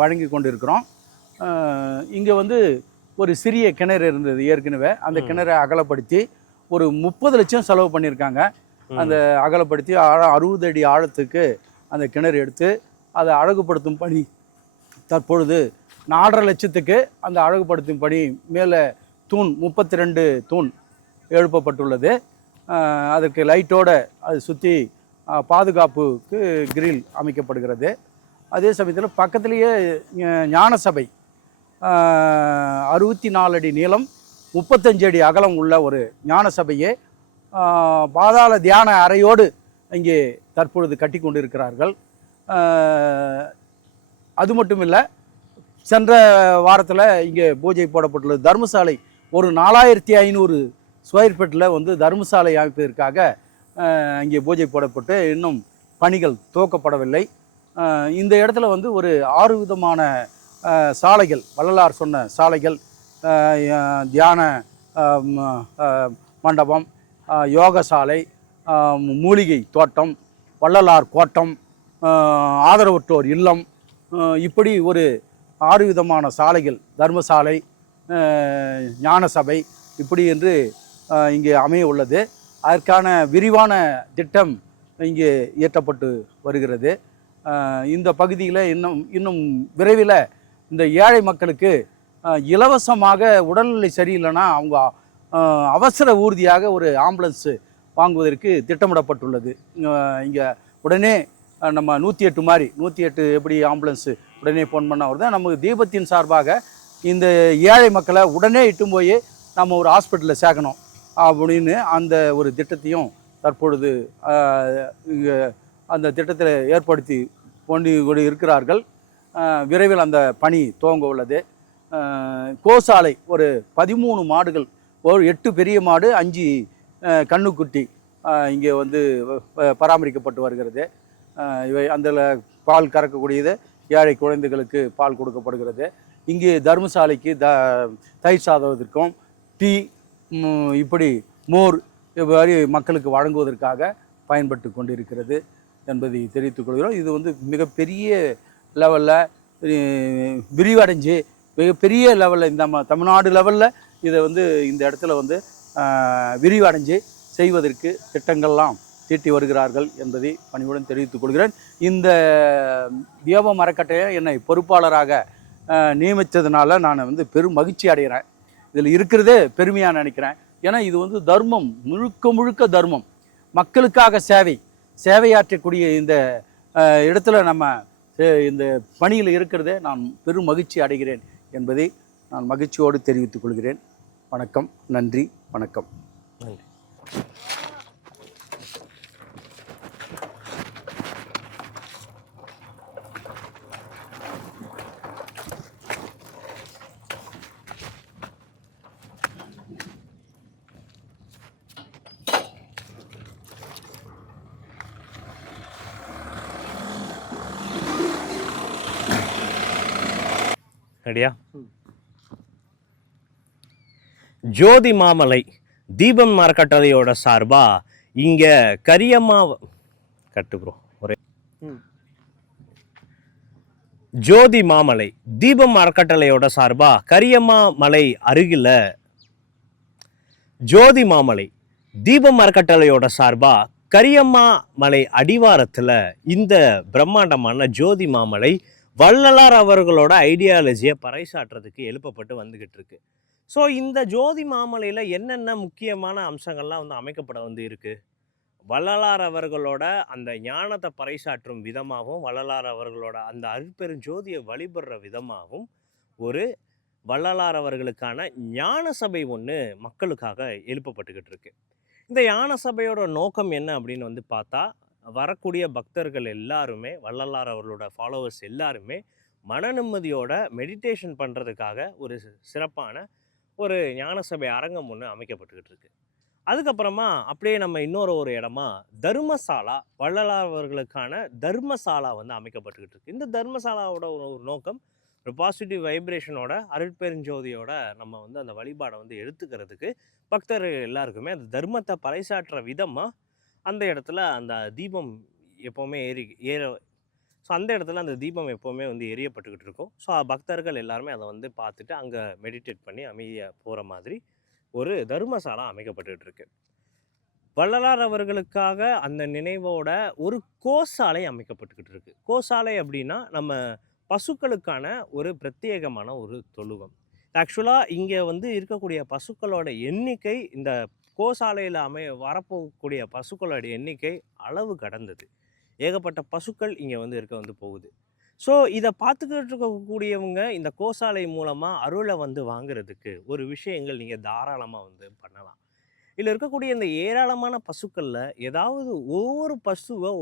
வழங்கி கொண்டு இருக்கிறோம். இங்கே வந்து ஒரு சிறிய கிணறு இருந்தது ஏற்கனவே. அந்த கிணறை அகலப்படுத்தி ஒரு 30 லட்சம் செலவு பண்ணியிருக்காங்க. அந்த அகலப்படுத்தி 60 அடி ஆழத்துக்கு அந்த கிணறு எடுத்து அதை அழகுபடுத்தும் பணி தற்பொழுது 4.5 லட்சத்துக்கு அந்த அழகுபடுத்தும் பணி மேலே தூண் 32 தூண் எழுப்பப்பட்டுள்ளது. அதற்கு லைட்டோடு அது சுற்றி பாதுகாப்புக்கு கிரில் அமைக்கப்படுகிறது. அதே சமயத்தில் பக்கத்திலேயே ஞான சபை 64 அடி நீளம் 35 அடி அகலம் உள்ள ஒரு ஞான சபையை பாதாள தியான அறையோடு இங்கே தற்பொழுது கட்டி கொண்டு இருக்கிறார்கள். அது மட்டும் இல்லை, சென்ற வாரத்தில் இங்கே பூஜை போடப்பட்டுள்ளது. தர்மசாலை ஒரு 4500 ஸ்கொயர் ஃபீட்டில் வந்து தர்மசாலை அமைப்பதற்காக இங்கே பூஜை போடப்பட்டு இன்னும் பணிகள் துவக்கப்படவில்லை. இந்த இடத்துல வந்து ஒரு 6 விதமான சாலைகள், வள்ளலார் சொன்ன சாலைகள், தியான மண்டபம், யோக சாலை, மூலிகை தோட்டம், வள்ளலார் கோட்டம், ஆதரவற்றோர் இல்லம், இப்படி ஒரு 6 விதமான சாலைகள், தர்மசாலை, ஞான சபை இப்படி என்று இங்கே அமைய உள்ளது. அதற்கான விரிவான திட்டம் இங்கே இயற்றப்பட்டு வருகிறது. இந்த பகுதியில் இன்னும் விரைவில் இந்த ஏழை மக்களுக்கு இலவசமாக உடல்நிலை சரியில்லைன்னா அவங்க அவசர ஊர்தியாக ஒரு ஆம்புலன்ஸு வாங்குவதற்கு திட்டமிடப்பட்டுள்ளது. இங்கே உடனே நம்ம 108 மாதிரி 108 எப்படி ஆம்புலன்ஸு உடனே ஃபோன் பண்ண வருது. நமக்கு தீபத்தின் சார்பாக இந்த ஏழை மக்களை உடனே இட்டும் போய் நம்ம ஒரு ஹாஸ்பிட்டலில் சேர்க்கணும் அப்படின்னு அந்த ஒரு திட்டத்தையும் தற்பொழுது அந்த திட்டத்தில் ஏற்படுத்தி கொண்டு இருக்கிறார்கள். விரைவில் அந்த பணி துவங்க உள்ளது. கோசாலை ஒரு 13 மாடுகள், ஒரு 8 பெரிய மாடு, 5 கண்ணுக்குட்டி இங்கே வந்து பராமரிக்கப்பட்டு வருகிறது. இவை அந்த பால் கறக்கக்கூடியது ஏழை குழந்தைகளுக்கு பால் கொடுக்கப்படுகிறது. இங்கே தர்மசாலைக்கு தயிர் சாதத்திற்கும் டீ இப்படி மோர் இவ்வாறு மக்களுக்கு வழங்குவதற்காக பயன்பட்டு கொண்டிருக்கிறது என்பதை தெரிவித்துக் கொள்கிறோம். இது வந்து மிகப்பெரிய லெவலில் விரிவடைஞ்சு மிகப்பெரிய லெவலில் இந்த தமிழ்நாடு லெவலில் இதை வந்து இந்த இடத்துல வந்து விரிவடைஞ்சு செய்வதற்கு திட்டங்கள்லாம் தீட்டி வருகிறார்கள் என்பதை பணிவுடன் தெரிவித்துக் கொள்கிறேன். இந்த தீபம் அறக்கட்டளையை என்னை பொறுப்பாளராக நியமித்ததுனால நான் வந்து பெரும் மகிழ்ச்சி அடைகிறேன். இதில் இருக்கிறதே பெருமையாக நினைக்கிறேன். ஏன்னா இது வந்து தர்மம், முழுக்க முழுக்க தர்மம், மக்களுக்காக சேவையாற்றக்கூடிய இந்த இடத்துல நம்ம இந்த பணியில் இருக்கிறதே நான் பெரும் மகிழ்ச்சி அடைகிறேன் என்பதை நான் மகிழ்ச்சியோடு தெரிவித்துக் கொள்கிறேன். வணக்கம், நன்றி, வணக்கம். நன்றி. ரெடியா? ஜோதி மாமலை தீபம் அறக்கட்டளையோட சார்பா இங்க கரியம்மா கட்டுக்கிறோம். ஒரே ஜோதி மாமலை தீபம் அறக்கட்டளையோட சார்பா கரியம்மா மலை அருகில ஜோதி மாமலை தீபம் அறக்கட்டளையோட சார்பா கரியம்மா மலை அடிவாரத்துல இந்த பிரம்மாண்டமான ஜோதி மாமலை வள்ளலார் அவர்களோட ஐடியாலஜியை பறைசாற்றுறதுக்கு எழுப்பப்பட்டு வந்துகிட்டு இருக்கு. ஸோ இந்த ஜோதி மாமலையில் என்னென்ன முக்கியமான அம்சங்கள்லாம் வந்து அமைக்கப்பட வந்து இருக்கு. வள்ளலார் அவர்களோட அந்த ஞானத்தை பறைசாற்றும் விதமாகவும் வள்ளலார் அவர்களோட அந்த அருட்பெருஞ்சோதியை வழிபடுற விதமாகவும் ஒரு வள்ளலார் அவர்களுக்கான ஞான சபை ஒன்று மக்களுக்காக எழுப்பப்பட்டுக்கிட்டு இருக்கு. இந்த ஞான சபையோட நோக்கம் என்ன அப்படின்னு வந்து பார்த்தா, வரக்கூடிய பக்தர்கள் எல்லாருமே வள்ளலார் அவர்களோட ஃபாலோவர்ஸ் எல்லாருமே மன நிம்மதியோட மெடிடேஷன் பண்ணுறதுக்காக ஒரு சிறப்பான ஒரு ஞான சபை அரங்கம் ஒன்று அமைக்கப்பட்டுக்கிட்டு இருக்கு. அதுக்கப்புறமா அப்படியே நம்ம இன்னொரு இடமா தர்மசாலா, வள்ளலார் அவர்களுக்கான தர்மசாலா வந்து அமைக்கப்பட்டுக்கிட்டு இருக்கு. இந்த தர்மசாலாவோட ஒரு நோக்கம் ஒரு பாசிட்டிவ் வைப்ரேஷனோட அருட்பெருஞ்சோதியோட நம்ம வந்து அந்த வழிபாடை வந்து எடுத்துக்கிறதுக்கு பக்தர்கள் எல்லாருக்குமே அந்த தர்மத்தை பறைசாற்றுற விதமாக அந்த இடத்துல அந்த தீபம் எப்போவுமே ஸோ அந்த இடத்துல அந்த தீபம் எப்போவுமே வந்து எரியப்பட்டுக்கிட்டு இருக்கும். ஸோ பக்தர்கள் எல்லாருமே அதை வந்து பார்த்துட்டு அங்கே மெடிடேட் பண்ணி அமைதியாக போகிற மாதிரி ஒரு தர்மசாலா அமைக்கப்பட்டுக்கிட்டு இருக்கு. வள்ளலார் அவர்களுக்காக அந்த நினைவோட ஒரு கோசாலை அமைக்கப்பட்டுக்கிட்டு இருக்கு. கோசாலை அப்படின்னா நம்ம பசுக்களுக்கான ஒரு பிரத்யேகமான ஒரு தொழுவம். ஆக்சுவலாக இங்கே வந்து இருக்கக்கூடிய பசுக்களோட எண்ணிக்கை, இந்த கோசாலையில் வரப்போகக்கூடிய பசுக்களோட எண்ணிக்கை அளவு கடந்தது. ஏகப்பட்ட பசுக்கள் இங்கே வந்து வந்து போகுது. ஸோ இதை பார்த்துக்கிட்டு இருக்கக்கூடியவங்க இந்த கோசாலை மூலமாக அருளை வந்து வாங்குறதுக்கு ஒரு விஷயங்கள் நீங்கள் தாராளமாக வந்து பண்ணலாம். இதில் இருக்கக்கூடிய இந்த ஏராளமான பசுக்களில் ஏதாவது ஒவ்வொரு பசுவை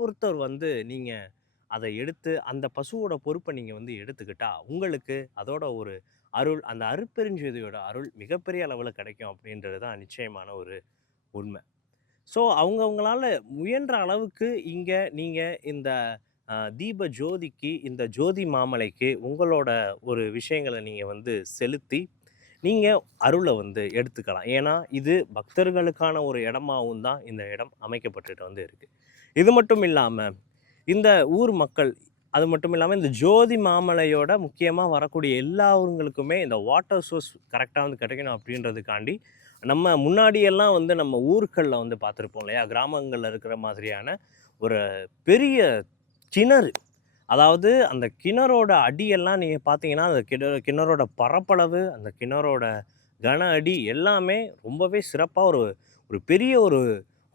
ஒருத்தர் வந்து நீங்கள் அதை எடுத்து அந்த பசுவோட பொறுப்பை நீங்கள் வந்து எடுத்துக்கிட்டா உங்களுக்கு அதோட ஒரு அருள், அந்த அருட்பெருஞ்சோதியோட அருள் மிகப்பெரிய அளவில் கிடைக்கும் அப்படின்றது தான் நிச்சயமான ஒரு உண்மை. ஸோ அவங்களால முயன்ற அளவுக்கு இங்கே நீங்கள் இந்த தீப ஜோதிக்கு, இந்த ஜோதி மாமலைக்கு உங்களோட ஒரு விஷயங்களை நீங்கள் வந்து செலுத்தி நீங்கள் அருளை வந்து எடுத்துக்கலாம். ஏன்னா இது பக்தர்களுக்கான ஒரு இடமாகவும் தான் இந்த இடம் அமைக்கப்பட்டுட்டு வந்து இருக்குது. இது மட்டும் இல்லாமல் இந்த ஊர் மக்கள், அது மட்டும் இல்லாமல் இந்த ஜோதி மாமலையோட முக்கியமாக வரக்கூடிய எல்லா ஊருங்களுக்குமே இந்த வாட்டர் சோர்ஸ் கரெக்டாக வந்து கிடைக்கணும் அப்படின்றதுக்காண்டி நம்ம முன்னாடியெல்லாம் வந்து நம்ம ஊர்களில் வந்து பார்த்துருப்போம் இல்லையா, கிராமங்களில் இருக்கிற மாதிரியான ஒரு பெரிய கிணறு. அதாவது அந்த கிணறோட அடியெல்லாம் நீங்கள் பார்த்தீங்கன்னா அந்த கிணறோட பரப்பளவு, அந்த கிணறோட கன அடி எல்லாமே ரொம்பவே சிறப்பாக ஒரு பெரிய ஒரு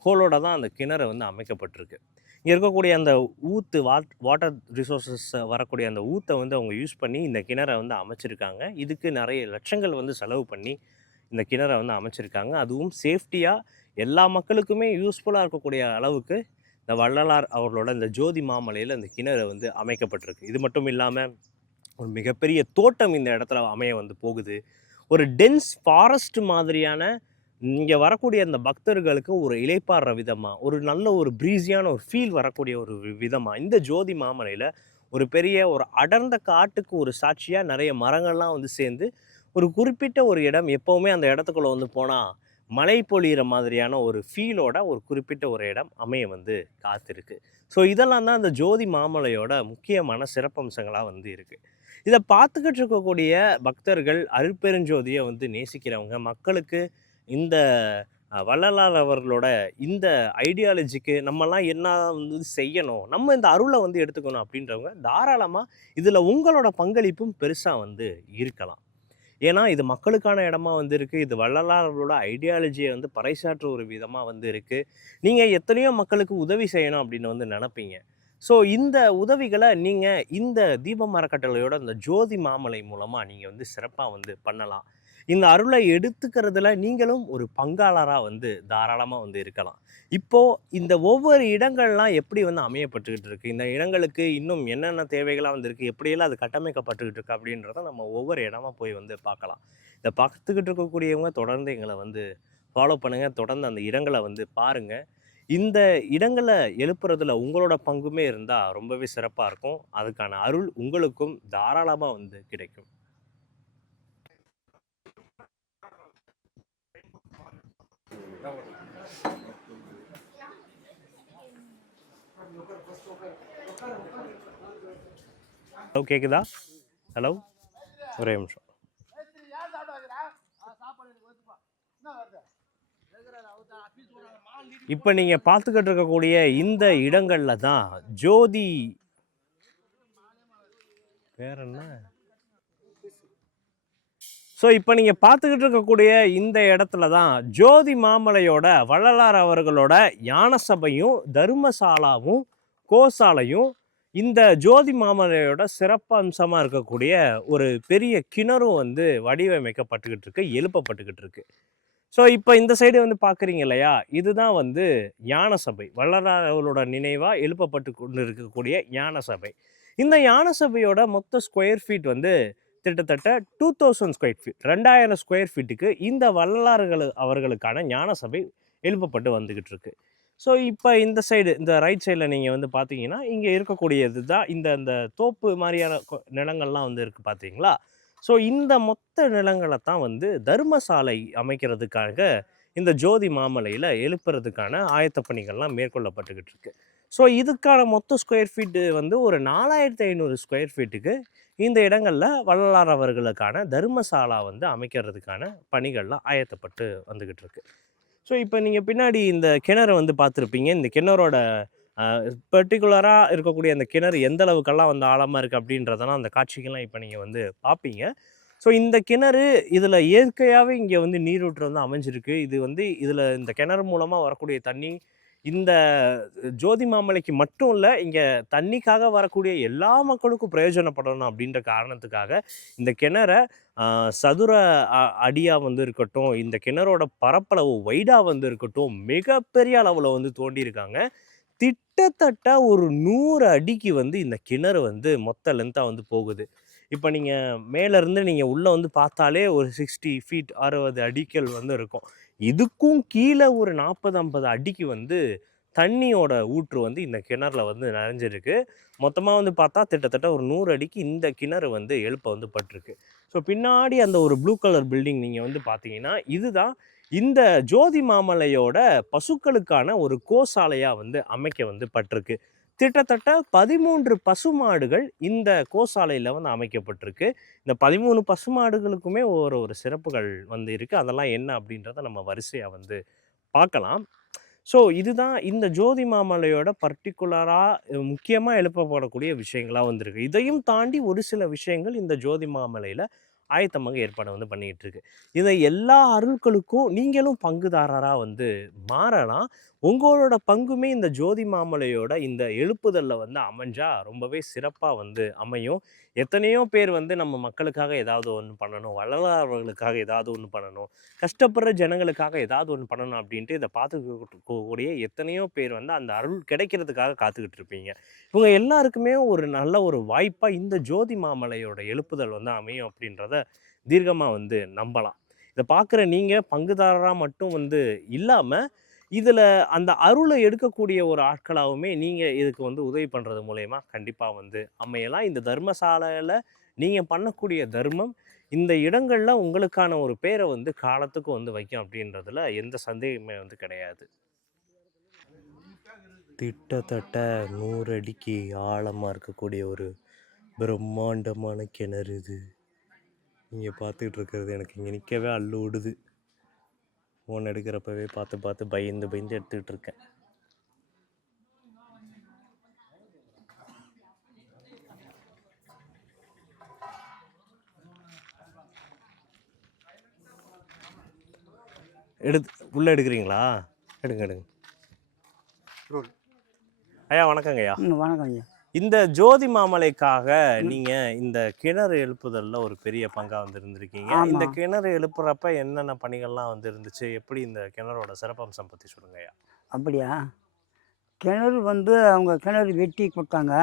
ஹோலோட தான் அந்த கிணறு வந்து அமைக்கப்பட்டிருக்கு. இங்கே இருக்கக்கூடிய அந்த ஊற்று வாட்டர் ரிசோர்ஸஸ் வரக்கூடிய அந்த ஊற்றை வந்து அவங்க யூஸ் பண்ணி இந்த கிணறை வந்து அமைச்சிருக்காங்க. இதுக்கு நிறைய லட்சங்கள் வந்து செலவு பண்ணி இந்த கிணறை வந்து அமைச்சிருக்காங்க. அதுவும் சேஃப்டியாக எல்லா மக்களுக்குமே யூஸ்ஃபுல்லாக இருக்கக்கூடிய அளவுக்கு இந்த வள்ளலார் அவர்களோட இந்த ஜோதி மாமலையில் இந்த கிணறு வந்து அமைக்கப்பட்டிருக்கு. இது மட்டும் இல்லாமல் ஒரு மிகப்பெரிய தோட்டம் இந்த இடத்துல அமைய வந்து போகுது. ஒரு டென்ஸ் ஃபாரஸ்ட் மாதிரியான இங்கே வரக்கூடிய அந்த பக்தர்களுக்கு ஒரு இளைப்பாறுற விதமாக, ஒரு நல்ல ஒரு ப்ரீஸியான ஒரு ஃபீல் வரக்கூடிய ஒரு விதமாக இந்த ஜோதி மாமலையில் ஒரு பெரிய ஒரு அடர்ந்த காட்டுக்கு ஒரு சாட்சியாக நிறைய மரங்கள்லாம் வந்து சேர்ந்து ஒரு குறிப்பிட்ட ஒரு இடம் எப்போவுமே அந்த இடத்துக்குள்ளே வந்து போனால் மழை பொழியிற மாதிரியான ஒரு ஃபீலோட ஒரு குறிப்பிட்ட ஒரு இடம் அமைய வந்து காத்திருக்கு. ஸோ இதெல்லாம் தான் அந்த ஜோதி மாமலையோட முக்கியமான சிறப்பம்சங்களாக வந்து இருக்குது. இதை பார்த்துக்கிட்டு இருக்கக்கூடிய பக்தர்கள், அருட்பெருஞ்சோதியை வந்து நேசிக்கிறவங்க, மக்களுக்கு இந்த வள்ளலார் அவர்களோட இந்த ஐடியாலஜிக்கு நம்மலாம் என்ன வந்து செய்யணும், நம்ம இந்த அருளை வந்து எடுத்துக்கணும் அப்படின்றவங்க தாராளமாக இதில் உங்களோட பங்களிப்பும் பெருசாக வந்து இருக்கலாம். ஏன்னா இது மக்களுக்கான இடமா வந்து இருக்குது. இது வள்ளலார் அவர்களோட ஐடியாலஜியை வந்து பறைசாற்ற ஒரு விதமாக வந்து இருக்குது. நீங்கள் எத்தனையோ மக்களுக்கு உதவி செய்யணும் அப்படின்னு வந்து நினப்பீங்க. ஸோ இந்த உதவிகளை நீங்கள் இந்த தீபம் அறக்கட்டளையோட இந்த ஜோதி மாமலை மூலமாக நீங்கள் வந்து சிறப்பாக வந்து பண்ணலாம். இந்த அருளை எடுத்துக்கிறதுல நீங்களும் ஒரு பங்காளராக வந்து தாராளமாக வந்து இருக்கலாம். இப்போது இந்த ஒவ்வொரு இடங்கள்லாம் எப்படி வந்து அமையப்பட்டுக்கிட்டு இருக்குது, இந்த இடங்களுக்கு இன்னும் என்னென்ன தேவைகளாக வந்து இருக்குது, எப்படியெல்லாம் அது கட்டமைக்கப்பட்டுக்கிட்டு இருக்கு அப்படின்றத நம்ம ஒவ்வொரு இடமா போய் வந்து பார்க்கலாம். இதை பார்த்துக்கிட்டு இருக்கக்கூடியவங்க தொடர்ந்து எங்களை வந்து ஃபாலோ பண்ணுங்கள். தொடர்ந்து அந்த இடங்களை வந்து பாருங்கள். இந்த இடங்களை எழுப்புறதுல உங்களோட பங்குமே இருந்தால் ரொம்பவே சிறப்பாக இருக்கும். அதுக்கான அருள் உங்களுக்கும் தாராளமாக வந்து கிடைக்கும். ஹலோ, கேட்குதா? ஹலோ, ஒரே நிமிஷம். இப்போ நீங்கள் பார்த்துக்கிட்டு இருக்கக்கூடிய இந்த இடங்களில் தான் ஜோதி வேற என்ன. ஸோ இப்போ நீங்கள் பார்த்துக்கிட்டு இருக்கக்கூடிய இந்த இடத்துல தான் ஜோதி மாமலையோட வள்ளலார் அவர்களோட ஞான சபையும் தர்மசாலாவும் கோசாலையும் இந்த ஜோதி மாமலையோட சிறப்பு அம்சமாக இருக்கக்கூடிய ஒரு பெரிய கிணறும் வந்து வடிவமைக்கப்பட்டுக்கிட்டு இருக்கு, எழுப்பப்பட்டுக்கிட்டு இருக்கு. ஸோ இப்போ இந்த சைடு வந்து பார்க்குறீங்க இல்லையா, இதுதான் வந்து ஞான சபை, வள்ளலார் அவர்களோட நினைவாக எழுப்பப்பட்டு கொண்டு இருக்கக்கூடிய ஞான சபை. இந்த ஞான சபையோட மொத்த ஸ்கொயர் ஃபீட் வந்து கிட்டத்தட்ட 2000 ஸ்கொயர் ஃபீட், 2000 ஸ்கொயர் ஃபீட்டுக்கு இந்த வள்ளலார்கள் அவர்களுக்கான ஞான சபை எழுப்பப்பட்டு வந்துக்கிட்டு இருக்கு. ஸோ இப்போ இந்த சைடு, இந்த ரைட் சைடில் நீங்கள் வந்து பார்த்தீங்கன்னா இங்கே இருக்கக்கூடியது தான் இந்த தோப்பு மாதிரியான நிலங்கள்லாம் வந்து இருக்குது பார்த்தீங்களா. ஸோ இந்த மொத்த நிலங்களை தான் வந்து தர்மசாலை அமைக்கிறதுக்காக இந்த ஜோதி மாமலையில் எழுப்புறதுக்கான ஆயத்த பணிகள்லாம் மேற்கொள்ளப்பட்டுக்கிட்டு இருக்கு. ஸோ இதுக்கான மொத்த ஸ்கொயர் ஃபீட்டு வந்து ஒரு 4500 ஸ்கொயர் ஃபீட்டுக்கு இந்த இடங்களில் வள்ளலார் அவர்களுக்கான தர்மசாலா வந்து அமைக்கிறதுக்கான பணிகள்லாம் ஆயத்தப்பட்டு வந்துக்கிட்டு இருக்கு. ஸோ இப்போ நீங்கள் பின்னாடி இந்த கிணறு வந்து பார்த்துருப்பீங்க. இந்த கிணறோட பர்டிகுலராக இருக்கக்கூடிய அந்த கிணறு எந்த அளவுக்கெல்லாம் வந்து ஆழமாக இருக்குது அப்படின்றதெல்லாம் அந்த காட்சிகள்லாம் இப்போ நீங்கள் வந்து பார்ப்பீங்க. ஸோ இந்த கிணறு இதில் இயற்கையாகவே இங்கே வந்து நீரூற்று வந்து அமைஞ்சிருக்கு. இது வந்து இதில் இந்த கிணறு மூலமாக வரக்கூடிய தண்ணி இந்த ஜோதி மாமலைக்கு மட்டும் இல்லை, இங்கே தண்ணிக்காக வரக்கூடிய எல்லா மக்களுக்கும் பிரயோஜனப்படணும் அப்படின்ற காரணத்துக்காக இந்த கிணறை சதுர அடியாக வந்து இருக்கட்டும், இந்த கிணறோட பரப்பளவு வைடாக வந்து இருக்கட்டும், மிகப்பெரிய அளவில் வந்து தோண்டியிருக்காங்க. கிட்டத்தட்ட ஒரு 100 அடிக்கு வந்து இந்த கிணறு வந்து மொத்த லென்த்தாக வந்து போகுது. இப்போ நீங்கள் மேலேருந்து நீங்கள் உள்ளே வந்து பார்த்தாலே ஒரு 60 ஃபீட் 60 அடிகள் வந்து இருக்கும். இதுக்கும் கீழே ஒரு 40-50 அடிக்கு வந்து தண்ணியோட ஊற்று வந்து இந்த கிணறுல வந்து நிறைஞ்சிருக்கு. மொத்தமாக வந்து பார்த்தா கிட்டத்தட்ட ஒரு 100 அடிக்கு இந்த கிணறு வந்து எழுப்ப வந்து பட்டிருக்கு. ஸோ பின்னாடி அந்த ஒரு ப்ளூ கலர் பில்டிங் நீங்கள் வந்து பார்த்தீங்கன்னா இதுதான் இந்த ஜோதி மாமலையோட பசுக்களுக்கான ஒரு கோசாலையாக வந்து அமைக்க வந்து பட்டிருக்கு. கிட்டத்தட்ட 13 பசுமாடுகள் இந்த கோசாலையில் வந்து அமைக்கப்பட்டிருக்கு. இந்த 13 பசுமாடுகளுக்குமே ஒரு சிறப்புகள் வந்து இருக்குது. அதெல்லாம் என்ன அப்படின்றத நம்ம வரிசையாக வந்து பார்க்கலாம். ஸோ இதுதான் இந்த ஜோதி மாமலையோட பர்டிகுலராக முக்கியமாக எழுப்பப்படக்கூடிய விஷயங்களாக வந்திருக்கு. இதையும் தாண்டி ஒரு சில விஷயங்கள் இந்த ஜோதி மாமலையில் ஆயத்தமாக ஏற்பாடு வந்து பண்ணிக்கிட்டு இருக்கு. இதை எல்லா அருள்களுக்கும் நீங்களும் பங்குதாரராக வந்து மாறலாம். உங்களோட பங்குமே இந்த ஜோதி மாமலையோட இந்த எழுப்புதலில் வந்து அமைஞ்சா ரொம்பவே சிறப்பாக வந்து அமையும். எத்தனையோ பேர் வந்து நம்ம மக்களுக்காக ஏதாவது ஒன்று பண்ணணும், வள்ளலார்களுக்காக ஏதாவது ஒன்று பண்ணணும், கஷ்டப்படுற ஜனங்களுக்காக ஏதாவது ஒன்று பண்ணணும் அப்படின்ட்டு இதை பார்த்துக்கக்கூடிய எத்தனையோ பேர் வந்து அந்த அருள் கிடைக்கிறதுக்காக காத்துக்கிட்டு இருப்பீங்க. இவங்க எல்லாருக்குமே ஒரு நல்ல ஒரு வாய்ப்பாக இந்த ஜோதி மாமலையோட எழுப்புதல் வந்து அமையும் அப்படின்றத தீர்க்கமாக வந்து நம்பலாம். இதை பார்க்குற நீங்கள் பங்குதாரராக மட்டும் வந்து இல்லாமல் இதில் அந்த அருளை எடுக்கக்கூடிய ஒரு ஆட்களாகவுமே நீங்கள் இதுக்கு வந்து உதவி பண்ணுறது மூலயமா கண்டிப்பாக வந்து அமையலாம். இந்த தர்மசாலையில் நீங்கள் பண்ணக்கூடிய தர்மம் இந்த இடங்களில் உங்களுக்கான ஒரு பேரை வந்து காலத்துக்கு வந்து வைக்கும் அப்படின்றதுல எந்த சந்தேகமே வந்து கிடையாது. கிட்டத்தட்ட 100 அடிக்கு ஆழமாக இருக்கக்கூடிய ஒரு பிரம்மாண்டமான கிணறு இது. நீங்கள் பார்த்துக்கிட்டு இருக்கிறது எனக்கு இங்கே நிற்கவே அள்ளு விடுது. ஃபோன் எடுக்கிறப்பவே பார்த்து பார்த்து பயந்து பயந்து எடுத்துக்கிட்டு இருக்கேன். உள்ளே எடுக்கிறீங்களா? எடுங்க எடுங்க. ஐயா வணக்கங்க ஐயா. வணக்கம் ஐயா. இந்த ஜோதி மாமலைக்காக நீங்க இந்த கிணறு எழுப்புதல்ல ஒரு பெரிய பங்கா வந்து இருந்திருக்கீங்க. இந்த கிணறு எழுப்புறப்ப என்னென்ன பணிகள்லாம் வந்து இருந்துச்சு, எப்படி இந்த கிணறோட சிறப்பம்சம் பத்தி சொல்லுங்க ஐயா. அப்படியா? கிணறு வந்து அவங்க கிணறு வெட்டி கொடுத்தாங்க,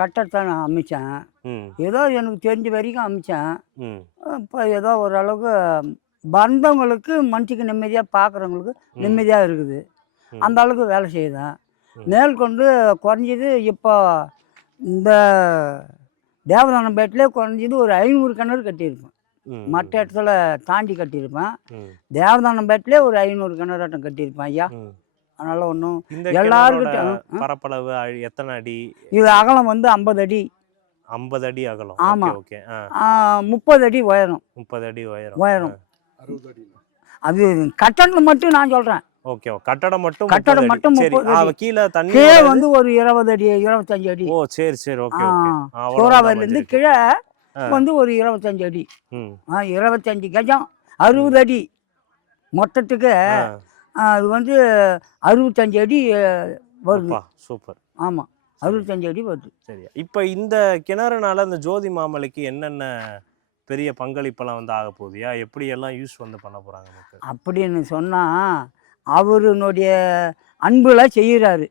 கட்டடத்தை நான் அமைச்சேன். ஏதோ எனக்கு தெரிஞ்ச வரைக்கும் அமைச்சேன். இப்போ ஏதோ ஓரளவுக்கு வந்தவங்களுக்கு மனுஷிக்கு நிம்மதியாக பார்க்குறவங்களுக்கு நிம்மதியாக இருக்குது. அந்த அளவுக்கு வேலை செய்யுதேன். மேற்கொண்டு குறைஞ்சது இப்போ இந்த தேவதானம்பேட்டிலே குறைஞ்சது ஒரு 500 கிணறு கட்டியிருப்பேன். மற்ற இடத்துல தாண்டி கட்டியிருப்பேன். தேவதானம்பேட்டிலே ஒரு 500 கிணறாட்டம் கட்டியிருப்பேன் ஐயா. அதனால ஒன்றும் எல்லாருக்கிட்டும் பரப்பளவு எத்தனை அடி? இது அகலம் வந்து 50 அடி. 50 அடி அகலம். ஆமாம். 30 அடி உயரம். 30 அடி உயரம். 60 அடி. அது கட்டணம் மட்டும் நான் சொல்கிறேன். ஓகே, கட்டடம் மட்டும் 30 அடி. கீழே தண்ணி கீழே வந்து ஒரு 20 அடி 25 அடி. ஓ சரி சரி. ஓகே சூறாவளிலேருந்து கீழே வந்து ஒரு 25 அடி. 25 கஜம் 60 அடி மொத்தத்துக்கு. அது வந்து 65 அடி வருது. சூப்பர். ஆமாம், 65 அடி வருது. சரி, இப்போ இந்த கிணறுனால இந்த ஜோதி மாமலைக்கு என்னென்ன பெரிய பங்களிப்பெல்லாம் வந்து ஆக போகுதுயா? எப்படி எல்லாம் யூஸ் வந்து பண்ண போகிறாங்க மக்கள் அப்படின்னு சொன்னால் அவருடைய அன்பில் செய்கிறாரு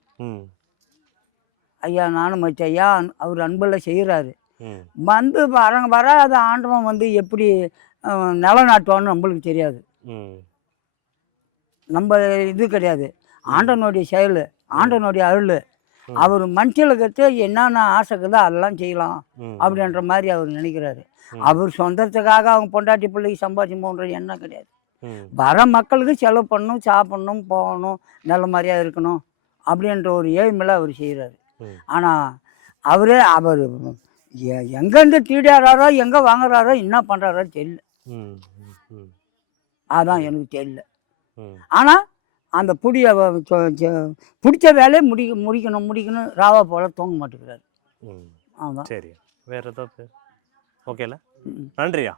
ஐயா. நானும் மச்ச ஐயா அவர் அன்பில் செய்கிறாரு. வந்து வர அது ஆண்டவன் வந்து எப்படி நிலநாட்டுவான்னு நம்மளுக்கு தெரியாது. நம்ம இது கிடையாது. ஆண்டவனுடைய செயல், ஆண்டவனுடைய அருள். அவர் மனுஷனுக்கு என்னென்ன ஆசைக்குதோ அதெல்லாம் செய்யலாம் அப்படின்ற மாதிரி அவர் நினைக்கிறாரு. அவர் சொந்தத்துக்காக அவங்க பொண்டாட்டி பிள்ளைக்கு சம்பாதிச்சு போன்றது என்ன கிடையாது. வர மக்களுக்கு செலவு பண்ணணும், சாப்பிடணும், போகணும், நல்ல மாதிரியாக இருக்கணும் அப்படின்ற ஒரு ஏழ்மையில் அவர் செய்கிறாரு. ஆனால் அவர் எங்கேருந்து தீடாராரோ எங்கே வாங்குறாரோ என்ன பண்ணுறாரோ தெரியல. அதான் எனக்கு தெரியல. ஆனால் அந்த பிடிச்ச வேலையை முடிக்கணும் ராவா போல் தூங்க மாட்டேங்கிறாரு. ஆமாம். சரி, வேற ஏதாவது ஓகேல? நன்றியா.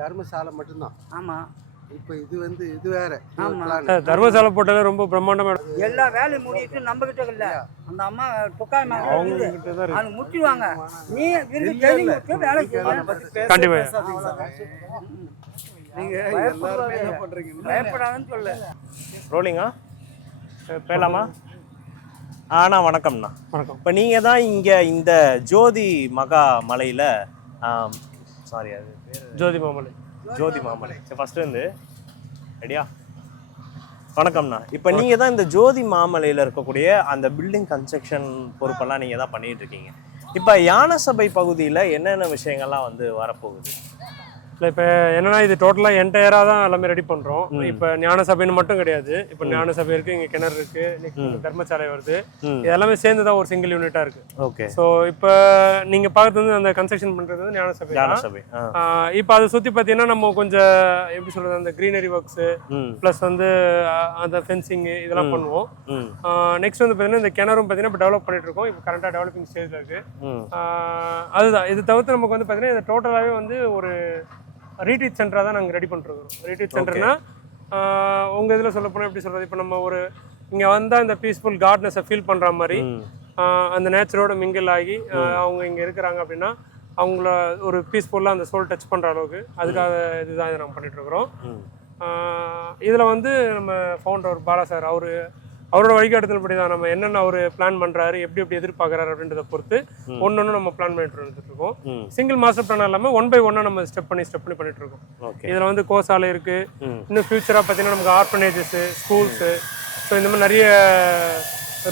தர்மசாலை மட்டும்தான். ஆமாம். இப்போ இது வந்து இது வேற. தர்மசாலை போட்டது ரொம்ப பிரம்மாண்டமா எல்லா வேலையும் முடிட்டு நம்ம கிட்ட இல்ல. அந்த அம்மா புக்காய் அது முட்டிடுவாங்க. நீ விருந்து வேலை செய்ய கண்டிப்பா. நீங்க எல்லாரும் என்ன பண்றீங்க? பயப்படாதன்னு சொல்லு. ரோலிங்கா பேலாமா? அண்ணா வணக்கம்ண்ணா. வணக்கம். இப்போ நீங்கள் தான் இங்கே இந்த ஜோதி மகா மலையில் சாரி அது ஜோதி மாமலை. ஜோதி மாமலை. சரி, ஃபஸ்ட்டு வந்து ரெடியா? வணக்கம்ண்ணா. இப்போ நீங்கள் தான் இந்த ஜோதி மாமலையில் இருக்கக்கூடிய அந்த பில்டிங் கன்ஸ்ட்ரக்ஷன் பொறுப்பெல்லாம் நீங்கள் தான் பண்ணிகிட்டு இருக்கீங்க. இப்போ யானை சபை பகுதியில் என்னென்ன விஷயங்கள்லாம் வந்து வரப்போகுது? இல்லை, இப்போ என்னன்னா இது டோட்டலாக என்டையராக தான் எல்லாமே ரெடி பண்ணுறோம். இப்போ ஞான சபைன்னு மட்டும் கிடையாது. இப்போ ஞான சபை இருக்குது, இங்கே கிணறு இருக்குது, நெக்ஸ்ட் தர்மசாலை வருது. இது எல்லாமே சேர்ந்து தான் ஒரு சிங்கிள் யூனிட்டாக இருக்குது. ஓகே. ஸோ இப்போ நீங்கள் பார்க்குறது வந்து அந்த கன்ஸ்ட்ரக்ஷன் பண்ணுறது வந்து ஞான சபை. ஞான சபை. இப்போ அதை சுற்றி பார்த்தீங்கன்னா நம்ம கொஞ்சம் எப்படி சொல்கிறது, அந்த க்ரீனரி ஒர்க்ஸு ப்ளஸ் வந்து அந்த ஃபென்சிங்கு இதெல்லாம் பண்ணுவோம். நெக்ஸ்ட் வந்து பார்த்தீங்கன்னா இந்த கிணறும் பார்த்தீங்கன்னா இப்போ டெவலப் பண்ணிட்டு இருக்கோம். இப்போ கரண்ட்டாக டெவலப்பிங் ஸ்டேஜில் இருக்குது. அதுதான். இது தவிர்த்து நமக்கு வந்து பார்த்தீங்கன்னா இது டோட்டலாகவே வந்து ஒரு ரீட்ரீட் சென்டராக தான் நாங்கள் ரெடி பண்ணிருக்கோம். ரீட்ரீட் சென்டர்னா உங்கள் இதில் சொல்ல போனால் எப்படி சொல்கிறது, இப்போ நம்ம ஒரு இங்கே வந்தால் இந்த பீஸ்ஃபுல் கார்ட்னஸை ஃபீல் பண்ணுற மாதிரி அந்த நேச்சரோட மிங்கிள் ஆகி அவங்க இங்கே இருக்கிறாங்க அப்படின்னா அவங்கள ஒரு பீஸ்ஃபுல்லாக அந்த சோல் டச் பண்ணுற அளவுக்கு அதுக்காக இதுதான் இதை நாங்கள் பண்ணிகிட்ருக்குறோம். இதில் வந்து நம்ம ஃபவுண்டர் பாலா சார் அவரோட வழிகாட்டுதல்படி தான் நம்ம என்னென்ன அவர் பிளான் பண்ணுறாரு, எப்படி எதிர்பார்க்குறாரு அப்படின்றத பொறுத்து ஒன்று நம்ம பிளான் பண்ணிட்டு வந்துட்டு இருக்கோம். சிங்கிள் மாஸ்டர் பிளான் இல்லாமல் 1 by 1 நம்ம ஸ்டெப் பண்ணி பண்ணிட்டு இருக்கோம். இதில் வந்து கோசாலை இருக்குது. இன்னும் ஃபியூச்சராக பார்த்தீங்கன்னா நமக்கு ஆர்ஃபனேஜஸ், ஸ்கூல்ஸு, ஸோ இந்த மாதிரி நிறைய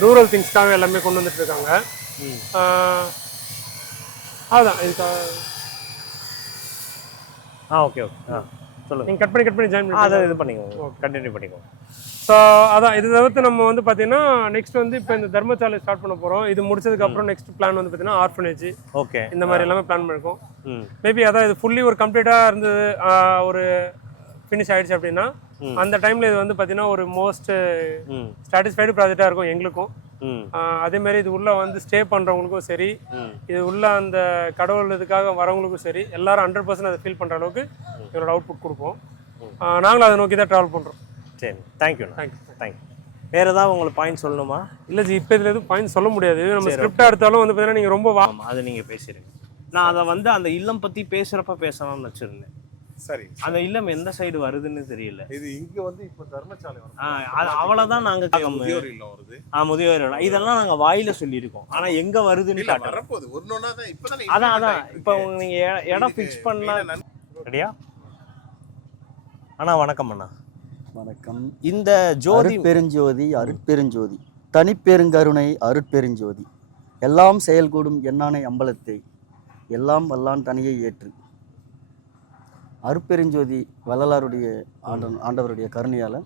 ரூரல் திங்ஸ்க்காக எல்லாமே கொண்டு வந்துட்டு இருக்காங்க. அதுதான் இதுக்காக. ஓகே சொல்லுங்கள். நீங்கள் கட் பண்ணி ஜாயின் பண்ணி அதை இது பண்ணிக்கோங்க, கண்டினியூ பண்ணிக்கோங்க. ஸோ அதான் இது தவிர்த்து நம்ம வந்து பார்த்தீங்கன்னா நெக்ஸ்ட் வந்து இப்போ இந்த தர்மசாலை ஸ்டார்ட் பண்ண போகிறோம். இது முடிச்சதுக்கப்புறம் நெக்ஸ்ட் பிளான் வந்து பார்த்தீங்கன்னா ஆர்ஃபனேஜ், ஓகே, இந்த மாதிரி எல்லாமே பிளான் பண்ணியிருக்கோம். மேபி அதான் இது ஃபுல்லி ஒரு கம்ப்ளீட்டாக இருந்தது, ஒரு ஃபினிஷ் ஆகிடுச்சு அப்படின்னா அந்த டைமில் இது வந்து பார்த்தீங்கன்னா ஒரு மோஸ்ட் சாட்டிஸ்ஃபைடு ப்ராஜெக்டாக இருக்கும் எங்களுக்கும். அதேமாரி இது உள்ளே வந்து ஸ்டே பண்ணுறவங்களுக்கும் சரி, இது உள்ள அந்த கடவுள் இதுக்காக வரவங்களுக்கும் சரி, எல்லாரும் 100% அதை ஃபீல் பண்ணுற அளவுக்கு எங்களோட அவுட்புட் கொடுப்போம். நாங்களும் அதை நோக்கி தான் ட்ராவல் பண்ணுறோம். சரி, தேங்க்யூ. வேறு ஏதாவது உங்களுக்கு பாயிண்ட் சொல்லணுமா? இல்லை ஜி, இப்போ இதில் எதுவும் பாயிண்ட் சொல்ல முடியாது. நம்ம ஸ்கிரிப்டாக எடுத்தாலும் வந்து பார்த்தீங்கன்னா நீங்கள் ரொம்ப அது நீங்கள் பேசுகிறீங்க. நான் அதை வந்து அந்த இல்லம் பற்றி பேசுகிறப்ப பேசலாம்னு வச்சுருந்தேன். சரி, அந்த இல்லம் எந்த சைடு வருதுன்னு தெரியல. இது இங்க வந்து இப்போ தர்மசாலை வரும். அவ்வளோதான் நாங்கள் முதியோர் இல்லம் வருது. முதியோர் இல்லம் இதெல்லாம் நாங்கள் வாயில சொல்லியிருக்கோம். ஆனால் எங்கே வருதுன்னு வரப்போகுது. ஒன்னொன்னா தான் இப்போதான். அதான் இப்போ நீங்கள் இடம் ஃபிக்ஸ் பண்ணலாம். ரெடியா அண்ணா? வணக்கம் அண்ணா. வணக்கம். இந்த ஜோதி பெருஞ்சோதி அருட்பெருஞ்சோதி, தனிப்பெருங்கருணை அருட்பெருஞ்சோதி, எல்லாம் செயல்கூடும் எண்ணானை அம்பலத்தை, எல்லாம் வல்லான் தனியை ஏற்று. அருட்பெருஞ்சோதி வள்ளலாருடைய ஆண்டவருடைய கருணையால்